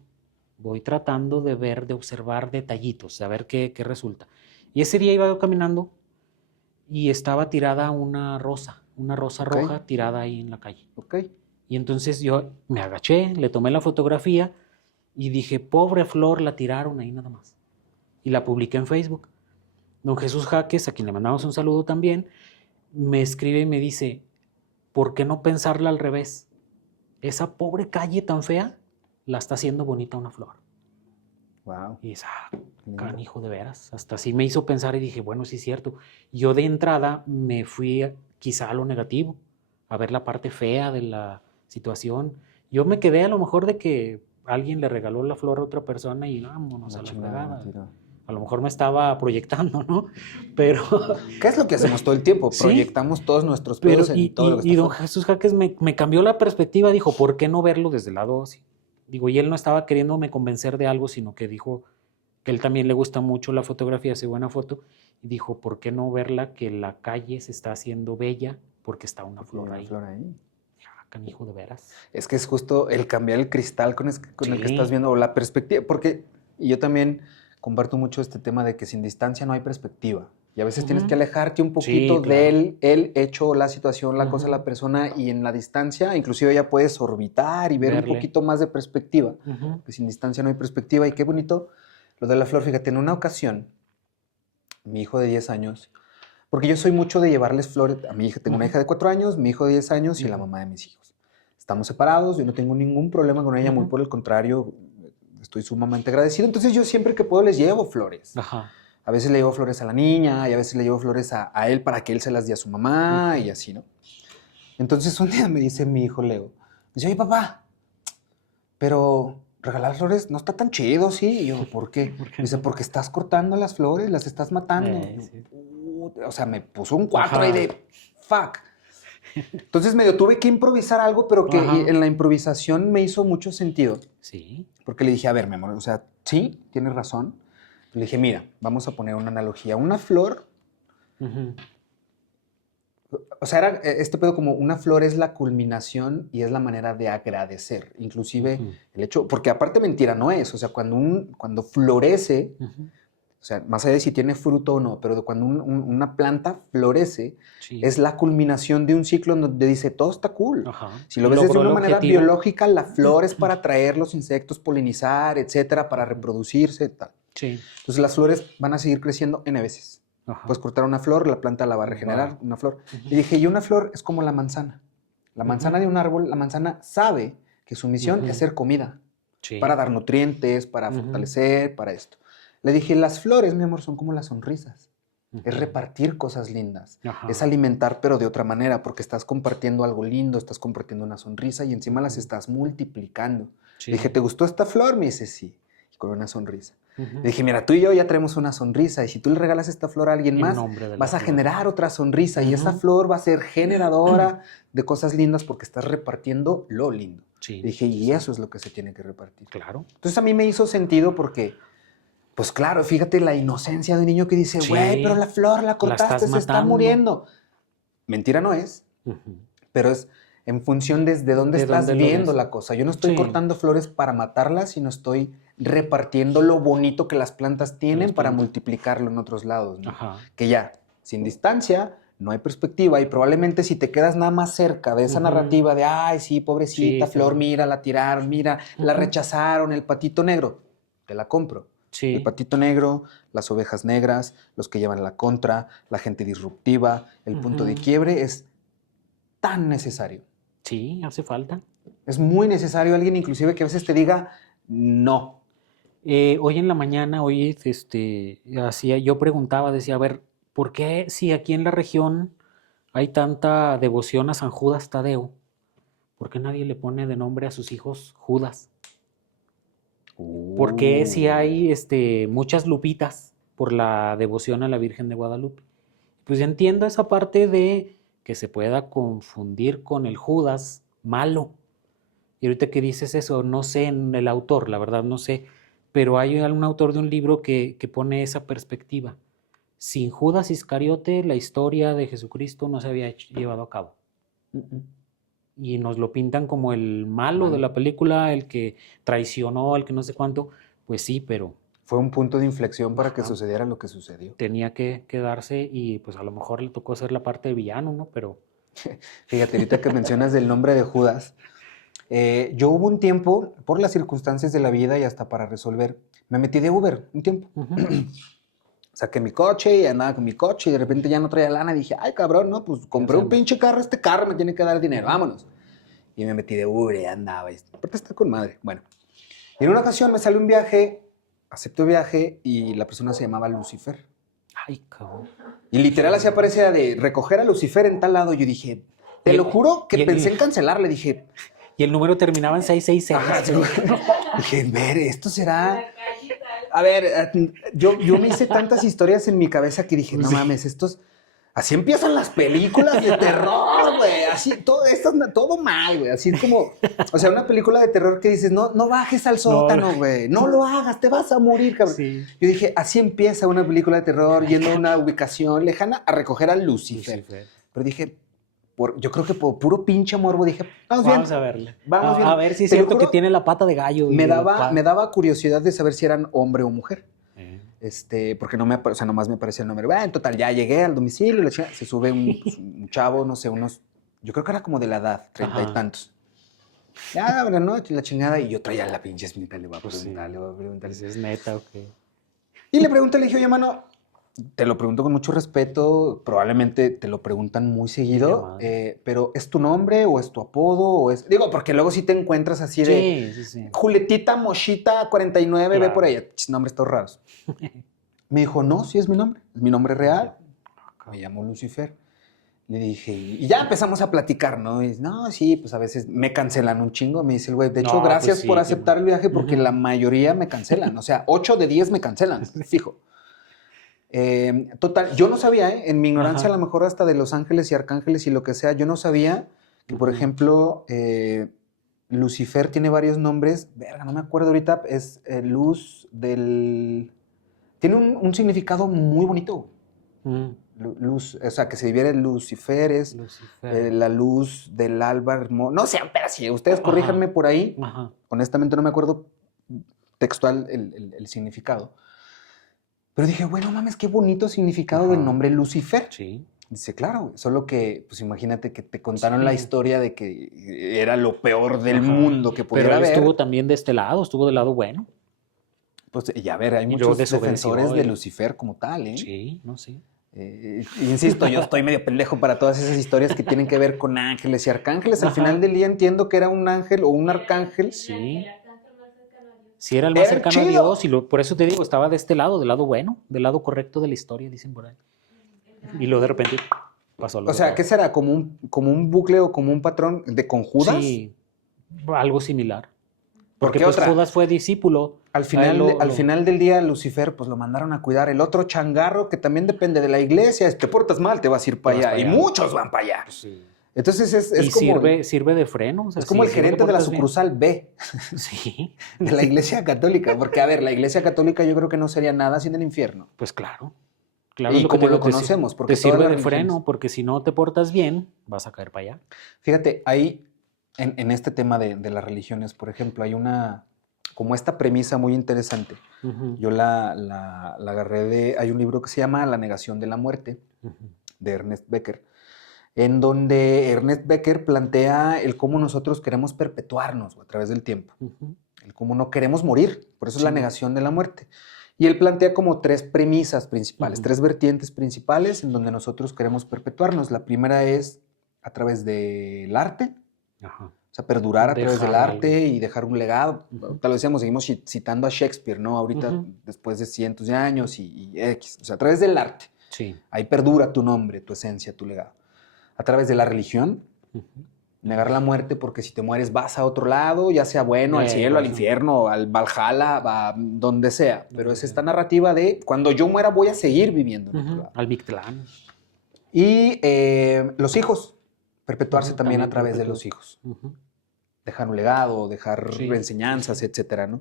Voy tratando de ver, de observar detallitos, a ver qué resulta. Y ese día iba yo caminando y estaba tirada una rosa Ok. roja tirada ahí en la calle. Ok. Y entonces yo me agaché, le tomé la fotografía y dije, pobre flor, la tiraron ahí nada más. Y la publiqué en Facebook. Don Jesús Jaques, a quien le mandamos un saludo también, me escribe y me dice, ¿por qué no pensarla al revés? Esa pobre calle tan fea la está haciendo bonita una flor. Wow. Y dices, Lindo. canijo de veras. Hasta así me hizo pensar y dije, bueno, sí es cierto. Yo de entrada me fui quizá a lo negativo, a ver la parte fea de la situación. Yo me quedé a lo mejor de que alguien le regaló la flor a otra persona y vámonos a la fregada. A lo mejor me estaba proyectando, ¿no? Pero... ¿Qué es lo que hacemos todo el tiempo? Sí. Proyectamos todos nuestros pedos en todo lo que está Y don fuera. Jesús Jaques me cambió la perspectiva, dijo, ¿por qué no verlo desde el lado así? Digo, y él no estaba queriéndome convencer de algo, sino que dijo que él también le gusta mucho la fotografía, hace buena foto, y dijo, ¿por qué no verla que la calle se está haciendo bella porque está una flor ahí? Canijo de veras. Es que es justo el cambiar el cristal con el que Sí. estás viendo, o la perspectiva, porque yo también comparto mucho este tema de que sin distancia no hay perspectiva. Y a veces tienes que alejarte un poquito Sí, claro. del hecho, la situación, la cosa, la persona, y en la distancia inclusive ya puedes orbitar y ver Verle. un poquito más de perspectiva. Ujú. Que sin distancia no hay perspectiva. Y qué bonito lo de la flor. Fíjate, en una ocasión, mi hijo de 10 años, porque yo soy mucho de llevarles flores a mi hija. Tengo una hija de 4 años, mi hijo de 10 años y la mamá de mis hijos. Estamos separados, yo no tengo ningún problema con ella, muy por el contrario, estoy sumamente agradecido. Entonces yo siempre que puedo les llevo flores. Ajá. A veces le llevo flores a la niña y a veces le llevo flores a él para que él se las dé a su mamá y así, ¿no? Entonces un día me dice mi hijo Leo, me dice, oye papá, pero regalar flores no está tan chido, ¿sí? Y yo, ¿por qué? ¿Por qué Dice, no? porque estás cortando las flores, las estás matando. Sí. O sea, me puso un 4 Ajá. ahí de fuck. Entonces medio tuve que improvisar algo, pero que Ajá. en la improvisación me hizo mucho sentido. Sí. Porque le dije, a ver, mi amor, o sea, sí, tienes razón. Le dije, mira, vamos a poner una analogía. Una flor, Ujú. O sea, era este pedo como una flor es la culminación y es la manera de agradecer. Inclusive Ujú, el hecho, porque aparte mentira no es, o sea, cuando florece, ujú. o sea, más allá de si tiene fruto o no, pero cuando una planta florece, Sí, es la culminación de un ciclo en donde dice, todo está cool. ajá. Si lo ves desde Logró el una manera objetivo. biológica, la flor es para atraer los insectos, polinizar, etcétera, para reproducirse, tal. Sí, Entonces las flores van a seguir creciendo N veces. ajá. Puedes cortar una flor, la planta la va a Va. regenerar, una flor. Ujú, Y dije, y una flor es como la manzana. La manzana ujú, de un árbol, la manzana sabe que su misión es ujú. ser comida, para Sí. dar nutrientes, para Ujú, fortalecer, para esto. Le dije, las flores, mi amor, son como las sonrisas. Es ujú. repartir cosas lindas, es Ajá. alimentar, pero de otra manera, porque estás compartiendo algo lindo, estás compartiendo una sonrisa y encima las Ujú. estás multiplicando. Le dije, Sí. ¿te gustó esta flor? Me dice, sí, y con una sonrisa. Le Ujú. dije, mira, tú y yo ya tenemos una sonrisa y si tú le regalas esta flor a alguien En más, nombre de la vas a flor. generar otra sonrisa y esa Ujú. flor va a ser generadora de cosas lindas porque estás repartiendo lo lindo. Le Sí, dije, sí, y sí. eso es lo que se tiene que repartir. Claro. Entonces a mí me hizo sentido porque, pues claro, fíjate la inocencia de un niño que dice, güey, pero Sí, la flor la la cortaste, estás se está matando. muriendo. Mentira no es, Ujú. pero es en función desde dónde ¿De dónde estás lo viendo ves? la cosa. Yo no estoy Sí, cortando flores para matarlas, sino estoy repartiendo lo bonito que las plantas de las tienen para plantas. multiplicarlo en otros lados, ¿no? Ajá. Que ya, sin distancia, no hay perspectiva y probablemente si te quedas nada más cerca de esa Ujú. narrativa de, ay, sí, pobrecita Sí, flor, claro. mira, la tiraron, mira, la Ujú. rechazaron, el patito negro, te la compro. El Sí. patito negro, las ovejas negras, los que llevan la contra, la gente disruptiva, el punto de Ujú. quiebre es tan necesario. Sí, hace falta. Es muy necesario alguien inclusive que a veces te diga no. Hoy en la mañana, hoy, yo preguntaba, decía, a ver, ¿por qué si aquí en la región hay tanta devoción a San Judas Tadeo? ¿Por qué nadie le pone de nombre a sus hijos Judas? ¿Por qué si hay muchas lupitas por la devoción a la Virgen de Guadalupe? Pues entiendo esa parte de que se pueda confundir con el Judas malo. Y ahorita que dices eso, no sé en el autor, la verdad no sé, pero hay algún autor de un libro que pone esa perspectiva. Sin Judas Iscariote, la historia de Jesucristo no se había llevado a cabo. Y nos lo pintan como el malo de Malo. la película, el que traicionó, el que no sé cuánto. Pues sí, pero Fue un punto de inflexión para que ajá, sucediera lo que sucedió. tenía que quedarse y pues a lo mejor le tocó ser la parte de villano, ¿no? Pero Fíjate, ahorita que mencionas del nombre de Judas, yo hubo un tiempo, por las circunstancias de la vida y hasta para resolver, me metí de Uber un tiempo. ujú, Saqué mi coche y andaba con mi coche y de repente ya no traía lana y dije, ay cabrón, no, pues ¿qué compré un hacemos? pinche carro, este carro me tiene que dar dinero, Ujú, vámonos. Y me metí de Uber y andaba. Y aparte está con madre. Bueno, y en una ocasión me salió un viaje, acepté el viaje y la persona se llamaba Lucifer. ay, cabrón. Y literal así aparecía de recoger a Lucifer en tal lado. Yo dije, te Y lo el, juro que y pensé el, en cancelarle. Dije, y el número terminaba en ajá, 666. dije, ver, esto será. A ver, yo me hice tantas historias en mi cabeza que dije, no Sí. mames, estos. Así empiezan las películas de terror, güey. Así, todo esto, todo mal, güey. Así como, o sea, una película de terror que dices, no, no bajes al No, sótano, güey. No lo hagas, te vas a morir, cabrón. sí. Yo dije, así empieza una película de terror, yendo a una ubicación lejana a recoger a Lucifer. Lucifer. Pero dije, yo creo que por puro pinche morbo dije, vamos bien, Vamos a verle. vamos A bien. ver si es Te lo cierto que juro, tiene la pata de gallo y me daba curiosidad de saber si eran hombre o mujer. Eh, Porque no me, o sea, nomás me aparecía el nombre. Bueno, en total, ya llegué al domicilio, se sube un chavo, no sé, yo creo que era como de la edad, 30 y Ajá. tantos. Ya, buenas noches, la chingada, y yo traía la pinche espinita, le voy a Pues sí. preguntar, le voy a preguntar. Pues es neta, ok. Y le pregunté, le dije, oye, mano, te lo pregunto con mucho respeto, probablemente te lo preguntan muy seguido, Llamada. pero ¿es tu nombre o es tu apodo o es...? Digo, porque luego sí te encuentras así de Sí, sí, sí. Julietita Moshita 49, ve Claro. por ella, nombres todos raros. Me dijo, no, sí es mi nombre real, me llamo Lucifer. Le dije, y ya empezamos a platicar, ¿no? Y dice, no, sí, pues a veces me cancelan un chingo, me dice el güey. De hecho, No, pues gracias sí, por qué aceptar bueno. el viaje porque Ujú. la mayoría me cancelan. O sea, 8 de 10 me cancelan, fijo. Total, yo no sabía, ¿eh? En mi ignorancia, a Ajá. lo mejor hasta de los ángeles y arcángeles y lo que sea, yo no sabía que, por Ujú. ejemplo, Lucifer tiene varios nombres. Verga, no me acuerdo ahorita, es luz del... Tiene un significado muy bonito. Mm. Luz, o sea, que se diviere en Luciferes, Lucifer. la luz del alba no sé, pero si ustedes Ajá. corríjanme por ahí, Ajá. honestamente no me acuerdo textual el significado. Pero dije, bueno, mames, qué bonito significado del Ajá. nombre Lucifer. Sí. Dice, claro, solo que, pues imagínate que te contaron la Sí. historia de que era lo peor del Ajá. mundo que Pero pudiera él haber. estuvo también de este lado, estuvo del lado bueno. Pues, y a ver, hay Y luego muchos desobedeció defensores de y... Lucifer como tal, ¿eh? Sí, no sé. Insisto, yo estoy medio pendejo para todas esas historias que tienen que ver con ángeles y arcángeles. Al Ajá. final del día entiendo que era un ángel o un arcángel. Sí. Sí, era el más Era el cercano a chido. Dios y por eso te digo, estaba de este lado, del lado bueno, del lado correcto de la historia, dicen por ahí. Y luego de repente pasó lo O de sea, peor. ¿qué será? ¿Como un bucle o como un patrón de con Judas? Sí, algo similar. ¿Por Porque qué pues otra? Judas fue discípulo. Al A él final, al final del día, Lucifer, pues lo mandaron a cuidar. El otro changarro, que también depende de la iglesia, te portas mal, te vas a ir para vas allá. para Y allá. muchos van para allá. Sí. Entonces es Y como, sirve de freno. O sea, es como el si no te gerente de la portas bien. sucursal B Sí, de la iglesia católica. Porque, a ver, la iglesia católica yo creo que no sería nada sin el infierno. pues claro. Claro, es Y lo que como te lo digo, conocemos, porque te todas sirve las de religiones. freno, porque si no te portas bien, vas a caer para allá. Fíjate, ahí, en este tema de las religiones, por ejemplo, hay como esta premisa muy interesante. Ujú, Yo la agarré hay un libro que se llama La negación de la muerte, ujú. de Ernest Becker, en donde Ernest Becker plantea el cómo nosotros queremos perpetuarnos a través del tiempo, Ujú. el cómo no queremos morir, por eso es la Sí. negación de la muerte. Y él plantea como tres premisas principales, Ujú. tres vertientes principales en donde nosotros queremos perpetuarnos. La primera es a través del arte, Ajá. o sea, perdurar a través del Dejar algo. arte y dejar un legado. Ujú. Tal vez decíamos, seguimos citando a Shakespeare, ¿no? Ahorita, Ujú. después de cientos de años y X. O sea, a través del arte. Sí. Ahí perdura tu nombre, tu esencia, tu legado. A través de la religión, Ujú. negar la muerte porque si te mueres vas a otro lado, ya sea bueno, al cielo, al Vas a- infierno, al Valhalla, a donde sea. Pero donde es sea. esta narrativa de cuando yo muera voy a seguir viviendo en otro Ujú. lado. Al Mictlán. Y los hijos, perpetuarse Ujú, también a también través de perpetuar. los hijos. Ujú. Dejar un legado, dejar Sí, enseñanzas, sí. etcétera, ¿no?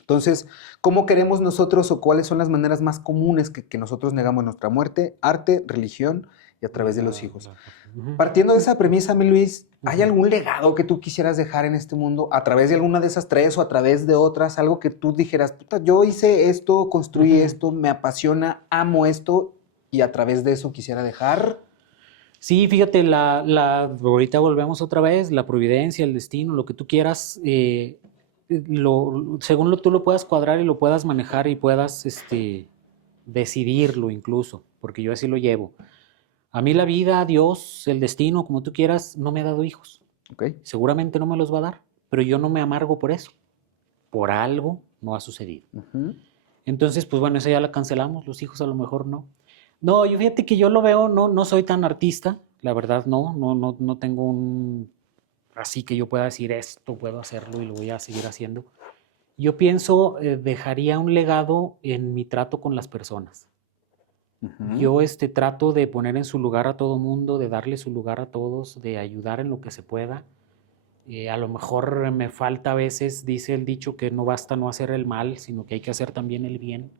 Entonces, ¿cómo queremos nosotros o cuáles son las maneras más comunes que nosotros negamos nuestra muerte? Arte, religión y a través de los hijos. Ujú. Partiendo de esa premisa, mi Luis, ¿hay Ujú. algún legado que tú quisieras dejar en este mundo a través de alguna de esas tres o a través de otras? Algo que tú dijeras, puta, yo hice esto, construí Ujú. esto, me apasiona, amo esto y a través de eso quisiera dejar. Sí, fíjate, ahorita volvemos otra vez, la providencia, el destino, lo que tú quieras, según tú lo puedas cuadrar y lo puedas manejar y puedas decidirlo incluso, porque yo así lo llevo. A mí la vida, Dios, el destino, como tú quieras, no me ha dado hijos. ¿Ok? Seguramente no me los va a dar, pero yo no me amargo por eso. Por algo no ha sucedido. Ujú. Entonces, pues bueno, esa ya la cancelamos, los hijos a lo mejor no. No, yo fíjate que yo lo veo, no soy tan artista, la verdad no tengo así que yo pueda decir esto, puedo hacerlo y lo voy a seguir haciendo. Yo pienso, dejaría un legado en mi trato con las personas. Ujú. Yo trato de poner en su lugar a todo mundo, de darle su lugar a todos, de ayudar en lo que se pueda. A lo mejor me falta a veces, dice el dicho, que no basta no hacer el mal, sino que hay que hacer también el bien.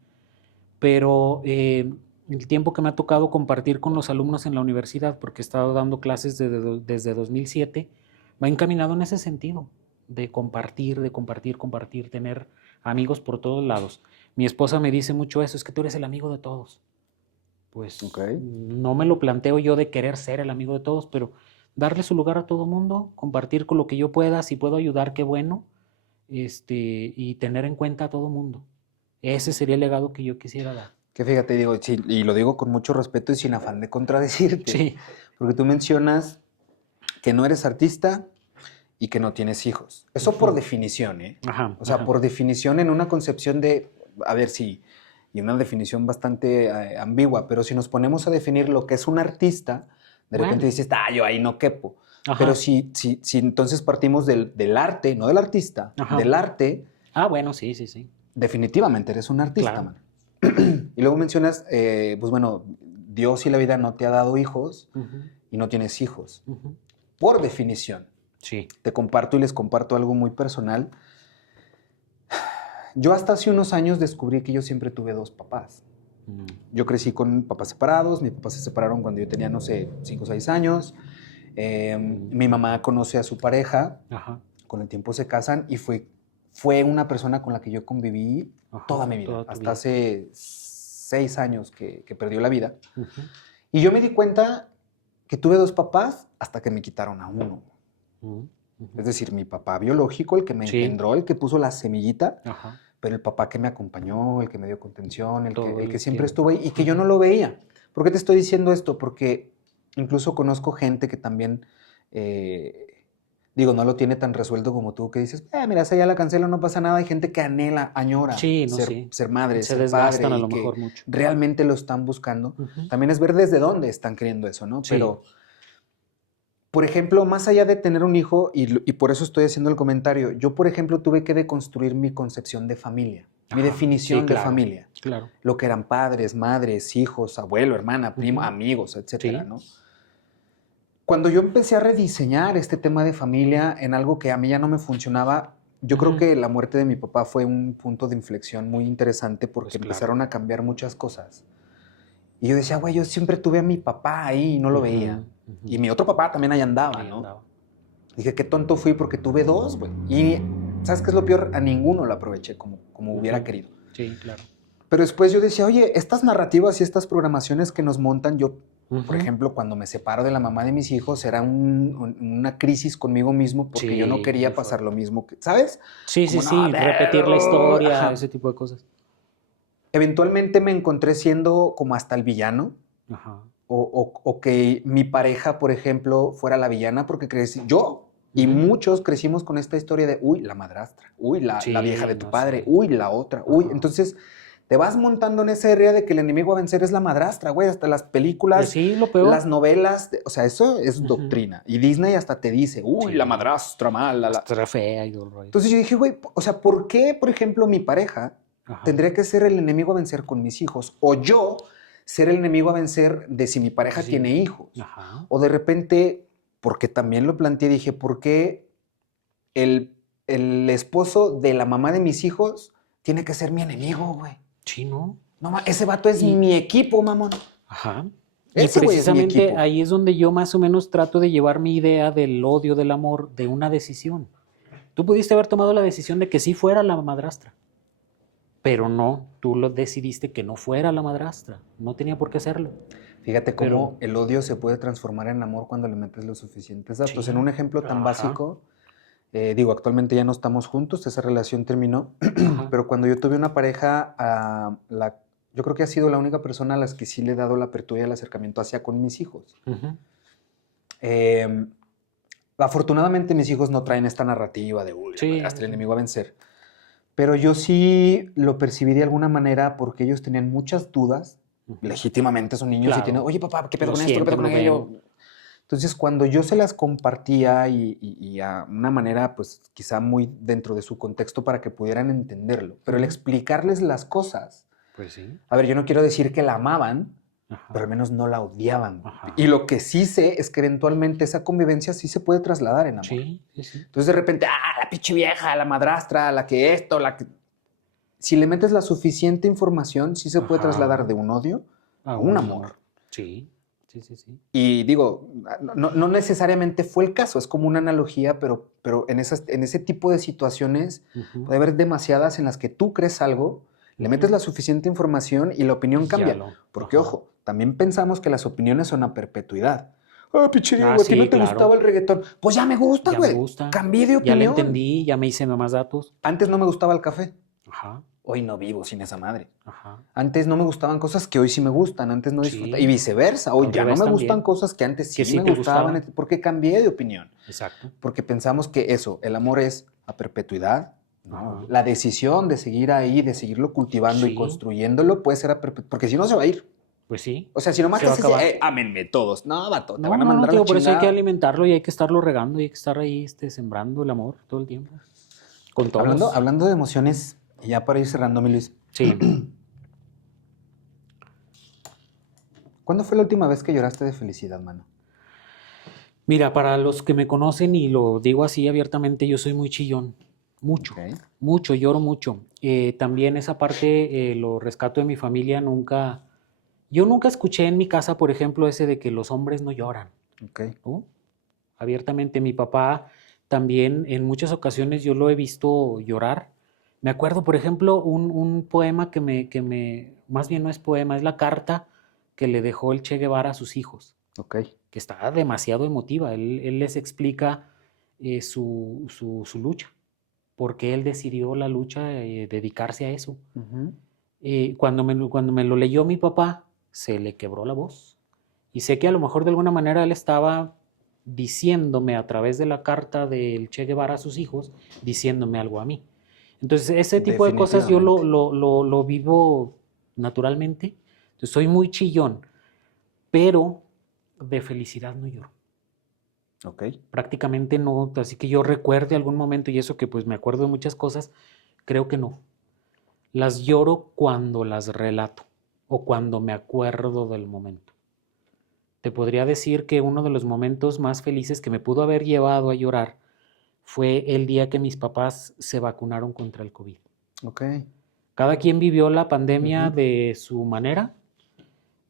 Pero el tiempo que me ha tocado compartir con los alumnos en la universidad, porque he estado dando clases desde 2007, va encaminado en ese sentido, de compartir, tener amigos por todos lados. Mi esposa me dice mucho eso, es que tú eres el amigo de todos. Pues Ok. no me lo planteo yo de querer ser el amigo de todos, pero darle su lugar a todo mundo, compartir con lo que yo pueda, si puedo ayudar, qué bueno, y tener en cuenta a todo mundo. Ese sería el legado que yo quisiera dar. Que fíjate, digo, sí, y lo digo con mucho respeto y sin afán de contradecirte, Sí. porque tú mencionas que no eres artista y que no tienes hijos. Eso por definición, ¿eh? Ajá, O sea, ajá. por definición en una concepción de, a ver si, y una definición bastante ambigua, pero si nos ponemos a definir lo que es un artista, de repente Bueno. dices, yo ahí no quepo. Ajá. Pero si entonces partimos del arte, no del artista, Ajá. del arte, Bueno, sí. definitivamente eres un artista, Claro. man. Y luego mencionas, pues bueno, Dios y la vida no te ha dado hijos Ujú, y no tienes hijos. ujú. Por definición. Sí. Te comparto y les comparto algo muy personal. Yo hasta hace unos años descubrí que yo siempre tuve dos papás. Yo crecí con papás separados, mis papás se separaron cuando yo tenía, no sé, 5 o 6 años. Mi mamá conoce a su pareja, Ajá. con el tiempo se casan y fue una persona con la que yo conviví Ajá, toda mi vida, toda tu hasta vida. hace 6 años que perdió la vida. Ujú, Y yo me di cuenta que tuve 2 papás hasta que me quitaron a uno. ujú, ujú. Es decir, mi papá biológico, el que me Sí. engendró, el que puso la semillita, Ajá. pero el papá que me acompañó, el que me dio contención, Todo el que el siempre tiempo. estuvo ahí y que yo no lo veía. ¿Por qué te estoy diciendo esto? Porque incluso conozco gente que también, digo, no lo tiene tan resuelto como tú, que dices, mira, esa ya la cancelo, no pasa nada. Hay gente que anhela, añora Sí, no, sí. ser madre, Se ser padre desgastan a y lo que mejor mucho. realmente lo están buscando. Ujú. También es ver desde dónde están queriendo eso, ¿no? Sí. Pero, por ejemplo, más allá de tener un hijo, y por eso estoy haciendo el comentario, yo, por ejemplo, tuve que deconstruir mi concepción de familia, mi Ajá. definición Sí, de claro. familia. Claro. Lo que eran padres, madres, hijos, abuelo, hermana, primo, Ujú. amigos, etcétera, Sí. ¿no? Cuando yo empecé a rediseñar este tema de familia en algo que a mí ya no me funcionaba, yo creo Ujú. que la muerte de mi papá fue un punto de inflexión muy interesante porque Pues claro. empezaron a cambiar muchas cosas. Y yo decía, güey, yo siempre tuve a mi papá ahí y no lo veía. Ujú, ujú. Y mi otro papá también ahí andaba, Ahí ¿no? andaba. Dije, qué tonto fui porque tuve 2, güey. Y ¿sabes qué es lo peor? A ninguno lo aproveché como hubiera Ujú. querido. Sí, claro. Pero después yo decía, oye, estas narrativas y estas programaciones que nos montan, yo, por Ujú. ejemplo, cuando me separo de la mamá de mis hijos, era una crisis conmigo mismo porque yo no Sí, quería muy pasar fuerte. lo mismo, ¿sabes? Sí, sí, Como, no, sí. Repetir la historia, ese ajá. tipo de cosas. Eventualmente me encontré siendo como hasta el villano. Ajá. O que mi pareja, por ejemplo, fuera la villana, porque crecí, yo y Ujú. muchos crecimos con esta historia de, uy, la madrastra, uy, la vieja de Sí, tu no, padre, sí. uy, la otra, uy. Ajá. Entonces, te vas montando en esa idea de que el enemigo a vencer es la madrastra, güey. Hasta las películas, Sí, lo las peor. novelas, o sea, eso es Ujú. doctrina. Y Disney hasta te dice, uy, la Sí. madrastra, mala. Hasta fea y todo el rollo. Entonces yo dije, güey, o sea, ¿por qué, por ejemplo, mi pareja Ajá. tendría que ser el enemigo a vencer con mis hijos? O yo ser el enemigo a vencer de si mi pareja Sí. tiene hijos. Ajá. O de repente, porque también lo planteé, dije, ¿por qué el esposo de la mamá de mis hijos tiene que ser mi enemigo, güey? Sí, ¿no? No, ese vato es Y, mi equipo, mamón. ajá. Y Ese güey es mi precisamente equipo. ahí es donde yo más o menos trato de llevar mi idea del odio, del amor, de una decisión. Tú pudiste haber tomado la decisión de que sí fuera la madrastra, pero no, tú lo decidiste que no fuera la madrastra. No tenía por qué hacerlo. Fíjate Pero cómo el odio se puede transformar en amor cuando le metes los suficientes datos. En sí, un ejemplo tan ajá, básico, digo, actualmente ya no estamos juntos, esa relación terminó, ajá, pero cuando yo tuve una pareja, yo creo que ha sido la única persona a las que sí le he dado la apertura y el acercamiento hacia con mis hijos. ujú, Eh, Afortunadamente mis hijos no traen esta narrativa de, uy, la sí, madrastra, el sí, enemigo a vencer. Pero yo sí lo percibí de alguna manera porque ellos tenían muchas dudas. ujú. Legítimamente son niños y tienen, Claro, oye papá, ¿qué pedo lo con esto? ¿Qué pedo sienten, con lo aquello? ven. Entonces, cuando yo se las compartía y a una manera, pues quizá muy dentro de su contexto para que pudieran entenderlo, pero el Ujú. explicarles las cosas, Pues sí, a ver, yo no quiero decir que la amaban, ajá, pero al menos no la odiaban. ajá. Y lo que sí sé es que eventualmente esa convivencia sí se puede trasladar en amor. Sí, sí, sí. Entonces, de repente, la pinche vieja, la madrastra, la que esto, la que... Si le metes la suficiente información, sí se puede trasladar Ajá, de un odio a a un un amor. amor. Sí, sí, sí, sí. Y digo, no necesariamente fue el caso, es como una analogía, pero en ese tipo de situaciones Ujú, puede haber demasiadas en las que tú crees algo, le metes ujú. la suficiente información y la opinión Y ya cambia. lo, Porque, ajá. ojo, también pensamos que las opiniones son a perpetuidad. Pinche Ah, Diego, a ti no sí, te gustaba claro. el reggaetón. Pues ya me gusta, Ya me güey. gusta. Cambié de Ya la opinión. entendí, ya me hice más datos. Antes no me gustaba el café. Ajá, Hoy no vivo sin esa madre. ajá. Antes no me gustaban cosas que hoy sí me gustan, antes no disfrutaba. Y Sí, viceversa, hoy al ya no revés me gustan también. cosas que antes Que sí sí me te gustaban, gustaban. porque cambié de opinión. Exacto. Porque pensamos que eso, el amor es a perpetuidad. No, Ajá. la decisión de seguir ahí, de seguirlo cultivando y Sí, construyéndolo puede ser a perpetuidad, porque si no se va a ir. pues sí. O sea, si nomás Se te va a haces, acabar. ámenme todos. No, vato, te No, van a no, no, mandar a la tío, por eso hay que chingada. alimentarlo y hay que estarlo regando y hay que estar ahí sembrando el amor todo el tiempo. Con todos. Hablando de emociones, y ya para ir cerrando, mi Luis, Sí. ¿cuándo fue la última vez que lloraste de felicidad, mano? Mira, para los que me conocen y lo digo así abiertamente, yo soy muy chillón. mucho, Ok. mucho, lloro mucho. También esa parte lo rescato de mi familia, yo nunca escuché en mi casa, por ejemplo, ese de que los hombres no lloran, Ok. ¿no? Abiertamente. Mi papá también en muchas ocasiones yo lo he visto llorar. Me acuerdo, por ejemplo, un poema más bien no es poema, es la carta que le dejó el Che Guevara a sus hijos, Ok. que está demasiado emotiva. Él les explica su lucha, porque él decidió la lucha, dedicarse a eso. Ujú. Cuando me lo leyó mi papá, se le quebró la voz. Y sé que a lo mejor de alguna manera él estaba diciéndome a través de la carta del Che Guevara a sus hijos, diciéndome algo a mí. Entonces, ese tipo de cosas yo Definitivamente. lo vivo naturalmente. Entonces, soy muy chillón, pero de felicidad no lloro. Ok. Prácticamente no, así que yo recuerde algún momento y eso que pues me acuerdo de muchas cosas, creo que no. Las lloro cuando las relato o cuando me acuerdo del momento. Te podría decir que uno de los momentos más felices que me pudo haber llevado a llorar fue el día que mis papás se vacunaron contra el COVID. Ok. Cada quien vivió la pandemia Ujú. de su manera.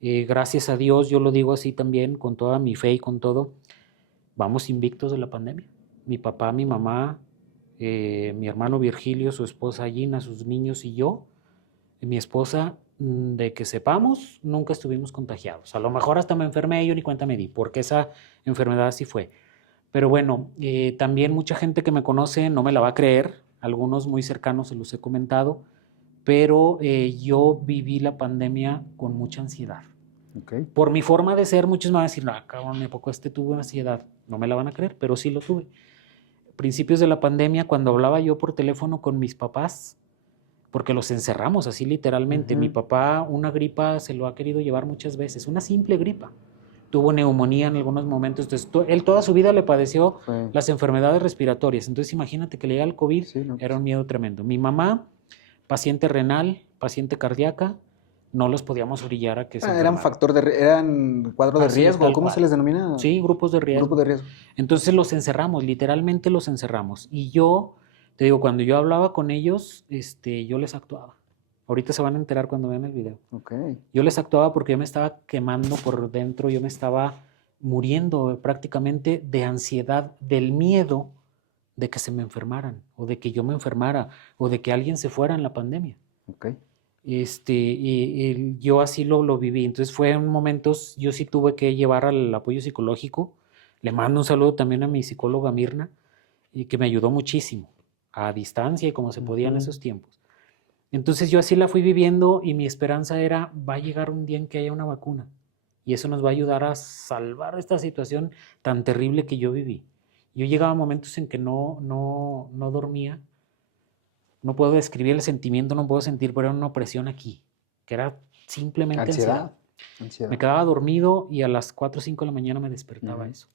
Gracias a Dios, yo lo digo así también, con toda mi fe y con todo, vamos invictos de la pandemia. Mi papá, mi mamá, mi hermano Virgilio, su esposa Gina, sus niños y yo, mi esposa, de que sepamos, nunca estuvimos contagiados. A lo mejor hasta me enfermé y yo ni cuenta me di, porque esa enfermedad así fue. Pero bueno, también mucha gente que me conoce no me la va a creer, algunos muy cercanos se los he comentado, pero yo viví la pandemia con mucha ansiedad. Ok. Por mi forma de ser, muchos me van a decir, no, cabrón, ¿a poco tuvo ansiedad? No me la van a creer, pero sí lo tuve. Principios de la pandemia, cuando hablaba yo por teléfono con mis papás, porque los encerramos así literalmente. Mi Ujú. papá una gripa se lo ha querido llevar muchas veces, una simple gripa. Tuvo neumonía en algunos momentos, entonces él toda su vida le padeció Fue. las enfermedades respiratorias. Entonces imagínate que le llega el COVID, Sí, no, era pues. un miedo tremendo. Mi mamá, paciente renal, paciente cardíaca, no los podíamos orillar a que se Eran enfermaran. eran cuadro de Así es, riesgo, tal ¿cómo se cual. les denomina? Sí, grupos de Grupo de riesgo. riesgo. Entonces los encerramos, literalmente los encerramos. Y yo, te digo, cuando yo hablaba con ellos, yo les actuaba. Ahorita se van a enterar cuando vean el video. Ok. Yo les actuaba porque yo me estaba quemando por dentro, yo me estaba muriendo prácticamente de ansiedad, del miedo de que se me enfermaran, o de que yo me enfermara, o de que alguien se fuera en la pandemia. Ok. Yo así lo viví. Entonces fue en momentos, yo sí tuve que llevar al apoyo psicológico. Le mando un saludo también a mi psicóloga Mirna, y que me ayudó muchísimo, a distancia y como se podía en Ujú. esos tiempos. Entonces yo así la fui viviendo y mi esperanza era, va a llegar un día en que haya una vacuna y eso nos va a ayudar a salvar esta situación tan terrible que yo viví. Yo llegaba a momentos en que no dormía, no puedo describir el sentimiento, no puedo sentir, pero era una opresión aquí, que era simplemente ansiedad. Ansiedad. Me Ansiedad. quedaba dormido y a las 4 o 5 de la mañana me despertaba Ujú. eso.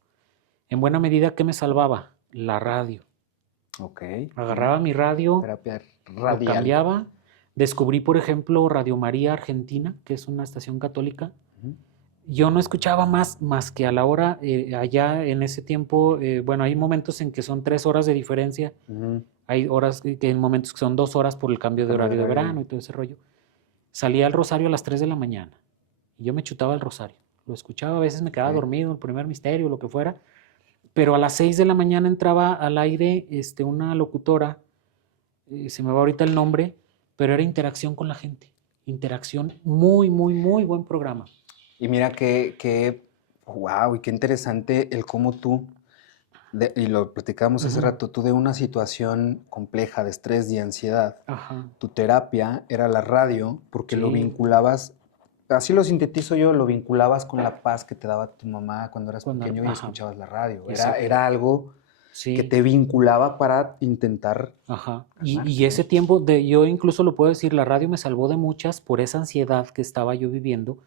En buena medida, ¿qué me salvaba? La radio. Ok. Agarraba mi radio, Terapia lo radial. cambiaba. Descubrí, por ejemplo, Radio María Argentina, que es una estación católica. Ujú. Yo no escuchaba más que a la hora, allá en ese tiempo, bueno, hay momentos en que son 3 horas de diferencia, Ujú. hay horas que en momentos que son 2 horas por el cambio de Cambio de horario de horario. verano y todo ese rollo. Salía al rosario a las 3 de la mañana y yo me chutaba el rosario. Lo escuchaba, a veces me quedaba Ok. dormido, el primer misterio, lo que fuera, pero a las 6 de la mañana entraba al aire una locutora, se me va ahorita el nombre, pero era interacción con la gente. Interacción, muy, muy, muy buen programa. Y mira wow, y qué interesante el cómo tú, y lo platicábamos hace Ujú. rato, tú de una situación compleja de estrés y ansiedad, Ajá. tu terapia era la radio porque lo Sí, vinculabas, así lo sintetizo yo, lo vinculabas con la paz que te daba tu mamá cuando eras pequeño y ajá, escuchabas la radio. exacto. Era algo que Sí, te vinculaba para intentar ajá. Y calmarte, ese ¿no? tiempo, yo incluso lo puedo decir, la radio me salvó de muchas por esa ansiedad que estaba yo viviendo.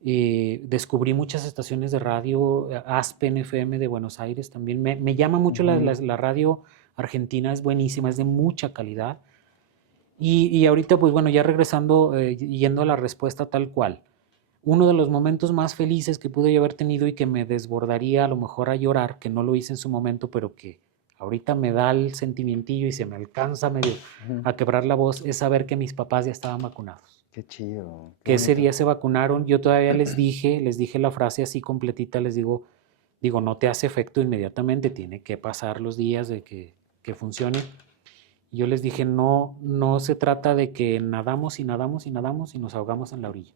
Descubrí muchas estaciones de radio, Aspen FM de Buenos Aires también. Me llama mucho Ujú. la radio argentina, es buenísima, es de mucha calidad. Y ahorita, pues bueno, ya regresando, yendo a la respuesta tal cual. Uno de los momentos más felices que pude haber tenido y que me desbordaría a lo mejor a llorar, que no lo hice en su momento, pero que ahorita me da el sentimientillo y se me alcanza medio a quebrar la voz, es saber que mis papás ya estaban vacunados. Qué chido. Que ese día se vacunaron. Yo todavía les dije la frase así completita, les digo, no te hace efecto inmediatamente, tiene que pasar los días de que funcione. Yo les dije, no se trata de que nadamos y nadamos y nadamos y nos ahogamos en la orilla.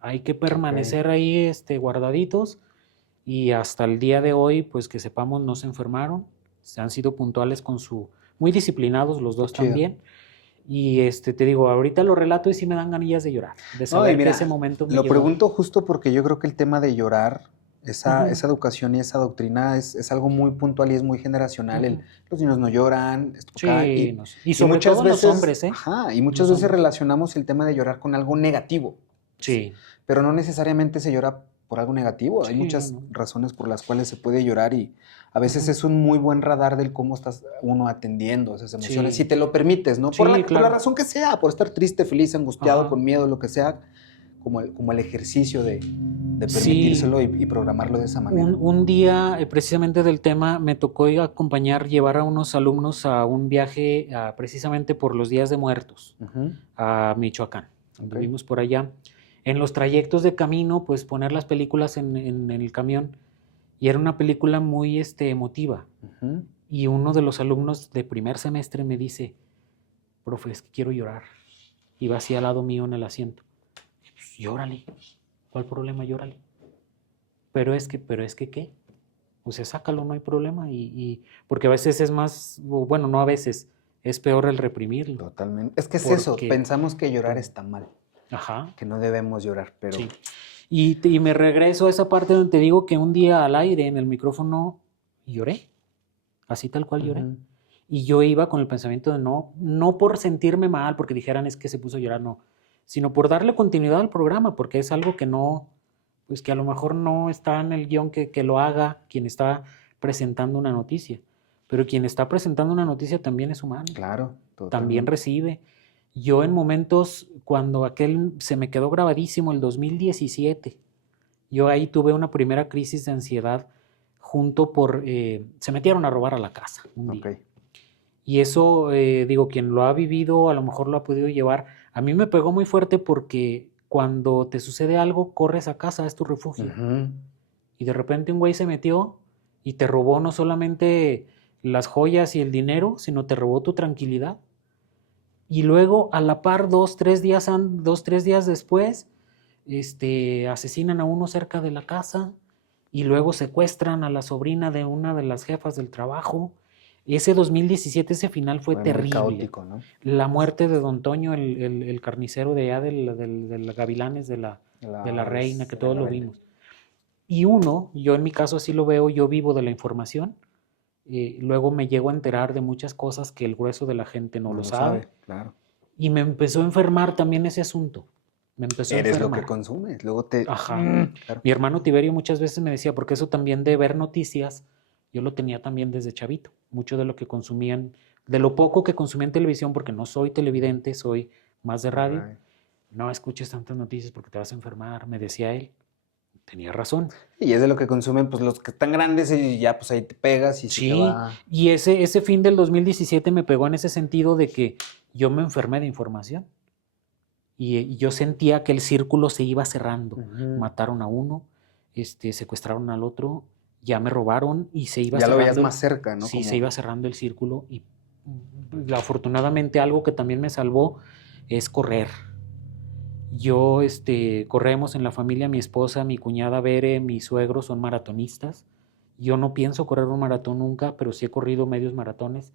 Hay que permanecer ahí guardaditos y hasta el día de hoy, pues que sepamos, no se enfermaron, se han sido puntuales muy disciplinados los dos también. Y te digo, ahorita lo relato y sí me dan ganillas de llorar, de saber que ese momento me lo llegó. pregunto justo porque yo creo que el tema de llorar, esa educación y esa doctrina es algo muy puntual y es muy generacional. Los niños no lloran, y sobre todo veces, los hombres, y muchas veces relacionamos el tema de llorar con algo negativo. Sí. Pero no necesariamente se llora por algo negativo. Hay muchas razones por las cuales se puede llorar y a veces es un muy buen radar del cómo estás uno atendiendo esas emociones, si te lo permites, ¿no? Por la razón que sea, por estar triste, feliz, angustiado, con miedo, lo que sea, como el ejercicio de permitírselo y programarlo de esa manera. Un día, precisamente del tema, me tocó llevar a unos alumnos a un viaje precisamente por los días de muertos a Michoacán. Vivimos por allá. En los trayectos de camino, pues poner las películas en el camión. Y era una película muy emotiva. Y uno de los alumnos de primer semestre me dice, profe, es que quiero llorar. Y va así al lado mío en el asiento. Pues, llórale. ¿Cuál problema? Llórale. Pero es que, ¿qué? O sea, sácalo, no hay problema. Porque a veces es más, bueno, no a veces, es peor el reprimirlo. Totalmente. Es que es eso, pensamos que llorar está mal. Que no debemos llorar, pero... Sí. Y me regreso a esa parte donde te digo que un día al aire, en el micrófono, lloré. Así tal cual lloré. Y yo iba con el pensamiento de no por sentirme mal, porque dijeran es que se puso a llorar, no. Sino por darle continuidad al programa, porque es algo que pues que a lo mejor no está en el guión que lo haga quien está presentando una noticia. Pero quien está presentando una noticia también es humano. Claro, totalmente. También recibe. Yo en momentos, cuando se me quedó grabadísimo, el 2017, yo ahí tuve una primera crisis de ansiedad se metieron a robar a la casa un día. Y eso, quien lo ha vivido a lo mejor lo ha podido llevar. A mí me pegó muy fuerte porque cuando te sucede algo, corres a casa, es tu refugio. Y de repente un güey se metió y te robó no solamente las joyas y el dinero, sino te robó tu tranquilidad. Y luego, a la par, 2-3 días después, asesinan a uno cerca de la casa y luego secuestran a la sobrina de una de las jefas del trabajo. Ese 2017, ese final fue terrible. Caótico, ¿no? La muerte de Don Toño, el carnicero de allá de Gavilanes, de la Reina, que todos lo vimos. Y yo en mi caso así lo veo, yo vivo de la información. Luego me llego a enterar de muchas cosas que el grueso de la gente no lo sabe. Claro. Y me empezó a enfermar también ese asunto. Eres lo que consumes. Luego Claro. Mi hermano Tiberio muchas veces me decía, porque eso también de ver noticias, yo lo tenía también desde chavito. Mucho de lo que consumían, de lo poco que consumía en televisión, porque no soy televidente, soy más de radio. No escuches tantas noticias porque te vas a enfermar, me decía él. Tenía razón. Y es de lo que consumen pues los que están grandes y ya pues ahí te pegas y sí, se te va. Y ese fin del 2017 me pegó en ese sentido de que yo me enfermé de información. Y yo sentía que el círculo se iba cerrando. Mataron a uno, secuestraron al otro, ya me robaron y se iba cerrando. Ya lo veías más cerca, ¿no? Sí, se iba cerrando el círculo y afortunadamente algo que también me salvó es correr. Yo, corremos en la familia, mi esposa, mi cuñada Bere, mi suegro son maratonistas. Yo no pienso correr un maratón nunca, pero sí he corrido medios maratones.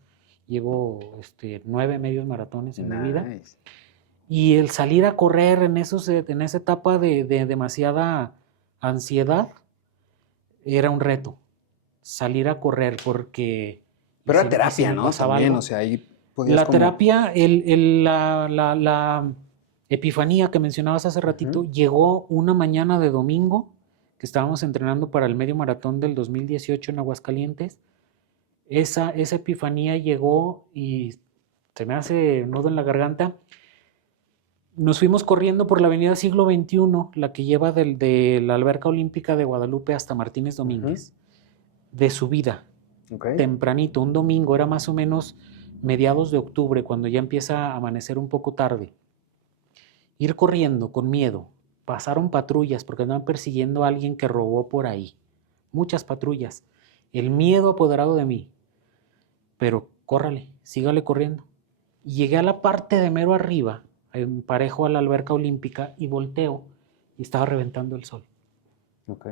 Llevo 9 medios maratones en mi vida. Y el salir a correr en esa etapa de demasiada ansiedad era un reto. Salir a correr porque... Pero era terapia, ¿no? También, o sea, ahí podías terapia, la epifanía que mencionabas hace ratito, llegó una mañana de domingo que estábamos entrenando para el medio maratón del 2018 en Aguascalientes. Esa epifanía llegó y se me hace nudo en la garganta. Nos fuimos corriendo por la avenida Siglo XXI, la que lleva de la Alberca Olímpica de Guadalupe hasta Martínez Domínguez, de subida. Ok. tempranito, un domingo, era más o menos mediados de octubre, cuando ya empieza a amanecer un poco tarde. Ir corriendo con miedo. Pasaron patrullas porque andaban persiguiendo a alguien que robó por ahí. Muchas patrullas. El miedo apoderado de mí. Pero córrale, sígale corriendo. Y llegué a la parte de mero arriba, parejo a la alberca olímpica, y volteo y estaba reventando el sol. Ok.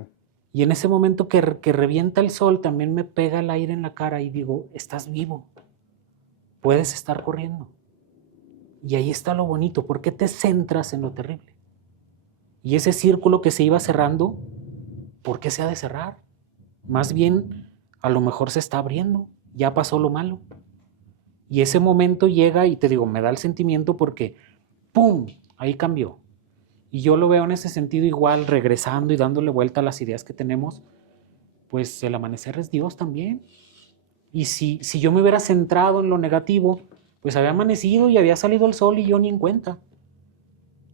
Y en ese momento que revienta el sol, también me pega el aire en la cara y digo, estás vivo, puedes estar corriendo. Y ahí está lo bonito, ¿por qué te centras en lo terrible? Y ese círculo que se iba cerrando, ¿por qué se ha de cerrar? Más bien, a lo mejor se está abriendo, ya pasó lo malo. Y ese momento llega y te digo, me da el sentimiento porque, ¡pum!, ahí cambió. Y yo lo veo en ese sentido igual, regresando y dándole vuelta a las ideas que tenemos, pues el amanecer es Dios también. Y si yo me hubiera centrado en lo negativo, pues había amanecido y había salido el sol y yo ni en cuenta.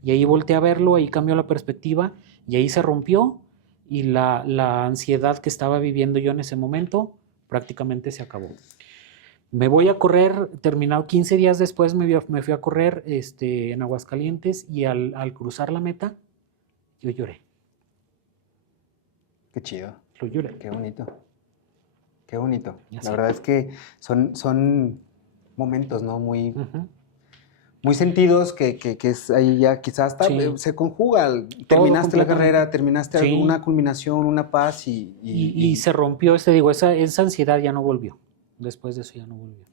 Y ahí volteé a verlo, ahí cambió la perspectiva y ahí se rompió y la ansiedad que estaba viviendo yo en ese momento prácticamente se acabó. Me voy a correr, terminado 15 días después me fui a correr en Aguascalientes y al cruzar la meta, yo lloré. Qué chido. Lo lloré. Qué bonito. Qué bonito. Así. La verdad es que son momentos, ¿no? Muy, Uh-huh. muy sentidos que es ahí ya quizás hasta Sí. Se conjuga. Terminaste la completamente. carrera, terminaste Sí. una culminación, una paz Y se rompió, esa ansiedad ya no volvió. Después de eso ya no volvió.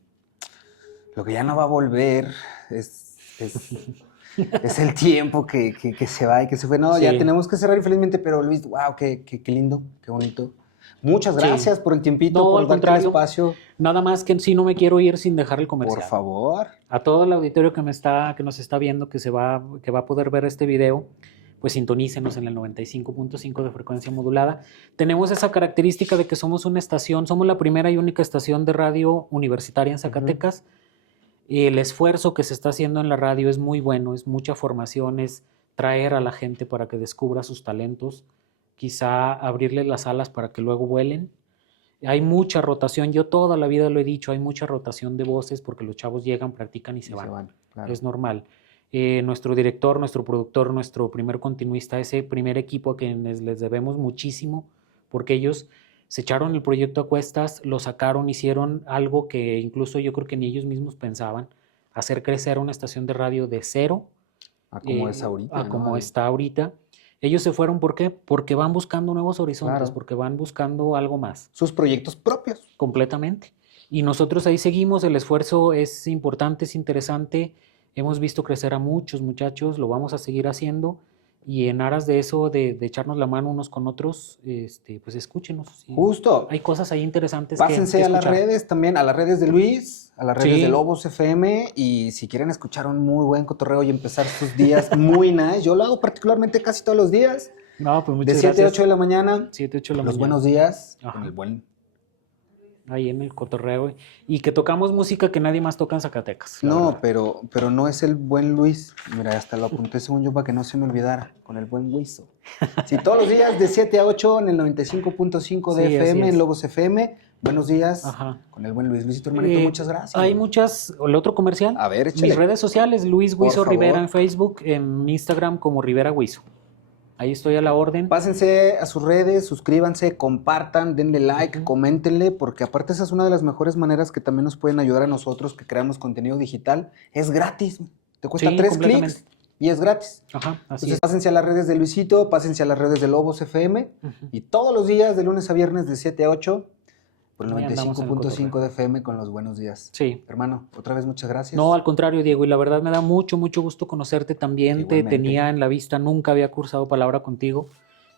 lo que ya no va a volver es el tiempo que se va y que se fue. No, Sí. ya tenemos que cerrar infelizmente, pero Luis, wow, qué lindo, qué bonito. Muchas gracias por el tiempito, No, por al darte el contrario. espacio. Nada más que sí no me quiero ir sin dejar el comercial. Por favor. A todo el auditorio que nos está viendo, que va a poder ver este video, pues sintonícenos en el 95.5 de frecuencia modulada. Tenemos esa característica de que somos una estación, somos la primera y única estación de radio universitaria en Zacatecas. El esfuerzo que se está haciendo en la radio es muy bueno, es mucha formación, es traer a la gente para que descubra sus talentos, quizá abrirles las alas para que luego vuelen. Hay mucha rotación, yo toda la vida lo he dicho, hay mucha rotación de voces porque los chavos llegan, practican y se van. Claro. Es normal. Nuestro director, nuestro productor, nuestro primer continuista, ese primer equipo a quienes les debemos muchísimo, porque ellos se echaron el proyecto a cuestas, lo sacaron, hicieron algo que incluso yo creo que ni ellos mismos pensaban, hacer crecer una estación de radio de cero a como es ahorita. A como está ahorita. Ellos se fueron, ¿por qué? Porque van buscando nuevos horizontes, claro. Porque van buscando algo más. Sus proyectos propios. Completamente. Y nosotros ahí seguimos, el esfuerzo es importante, es interesante. Hemos visto crecer a muchos muchachos, lo vamos a seguir haciendo. Y en aras de eso, de echarnos la mano unos con otros, pues escúchenos. ¿Sí? Justo. Hay cosas ahí interesantes. Pásense a las redes también, a las redes de Luis, a las redes de Lobos FM. Y si quieren escuchar un muy buen cotorreo y empezar sus días muy nice, yo lo hago particularmente casi todos los días. No, pues muchas de 7 gracias. a 8 de la mañana. 7 a 8 de la los mañana. Buenos días. Ajá. Con el buen. Ahí en el cotorreo. Y que tocamos música que nadie más toca en Zacatecas. No, pero no es el buen Luis. Mira, hasta lo apunté según yo para que no se me olvidara. Con el buen Luiso. Sí, todos los días de 7 a 8 en el 95.5 de FM, en Lobos FM. Buenos días. Ajá. Con el buen Luis. Luisito, hermanito, muchas gracias. Hay muchas. ¿El otro comercial? A ver, échale. Mis redes sociales, Luis Huizo Rivera en Facebook, en Instagram como Rivera Huizo. Ahí estoy a la orden. Pásense a sus redes, suscríbanse, compartan, denle like, coméntenle, porque aparte esa es una de las mejores maneras que también nos pueden ayudar a nosotros que creamos contenido digital. Es gratis. Te cuesta 3 clics y es gratis. Ajá, así Entonces, es. pásense a las redes de Luisito, pásense a las redes de Lobos FM y todos los días, de lunes a viernes, de 7 a 8, por el 95.5 de FM con los buenos días. Sí. Hermano, otra vez muchas gracias. No, al contrario, Diego, y la verdad me da mucho gusto conocerte también. Igualmente. Te tenía en la vista, nunca había cursado palabra contigo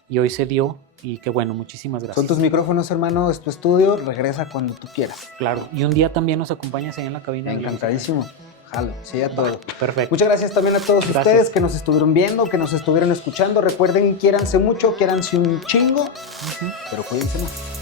y hoy se dio y qué bueno, muchísimas gracias. Son tus micrófonos, hermano, es tu estudio, regresa cuando tú quieras. Claro, y un día también nos acompañas ahí en la cabina. Encantadísimo. Jalo, sí, a todo. Perfecto. Muchas gracias también a todos ustedes que nos estuvieron viendo, que nos estuvieron escuchando. Recuerden, quiéranse mucho, quiéranse un chingo, pero cuídense mucho.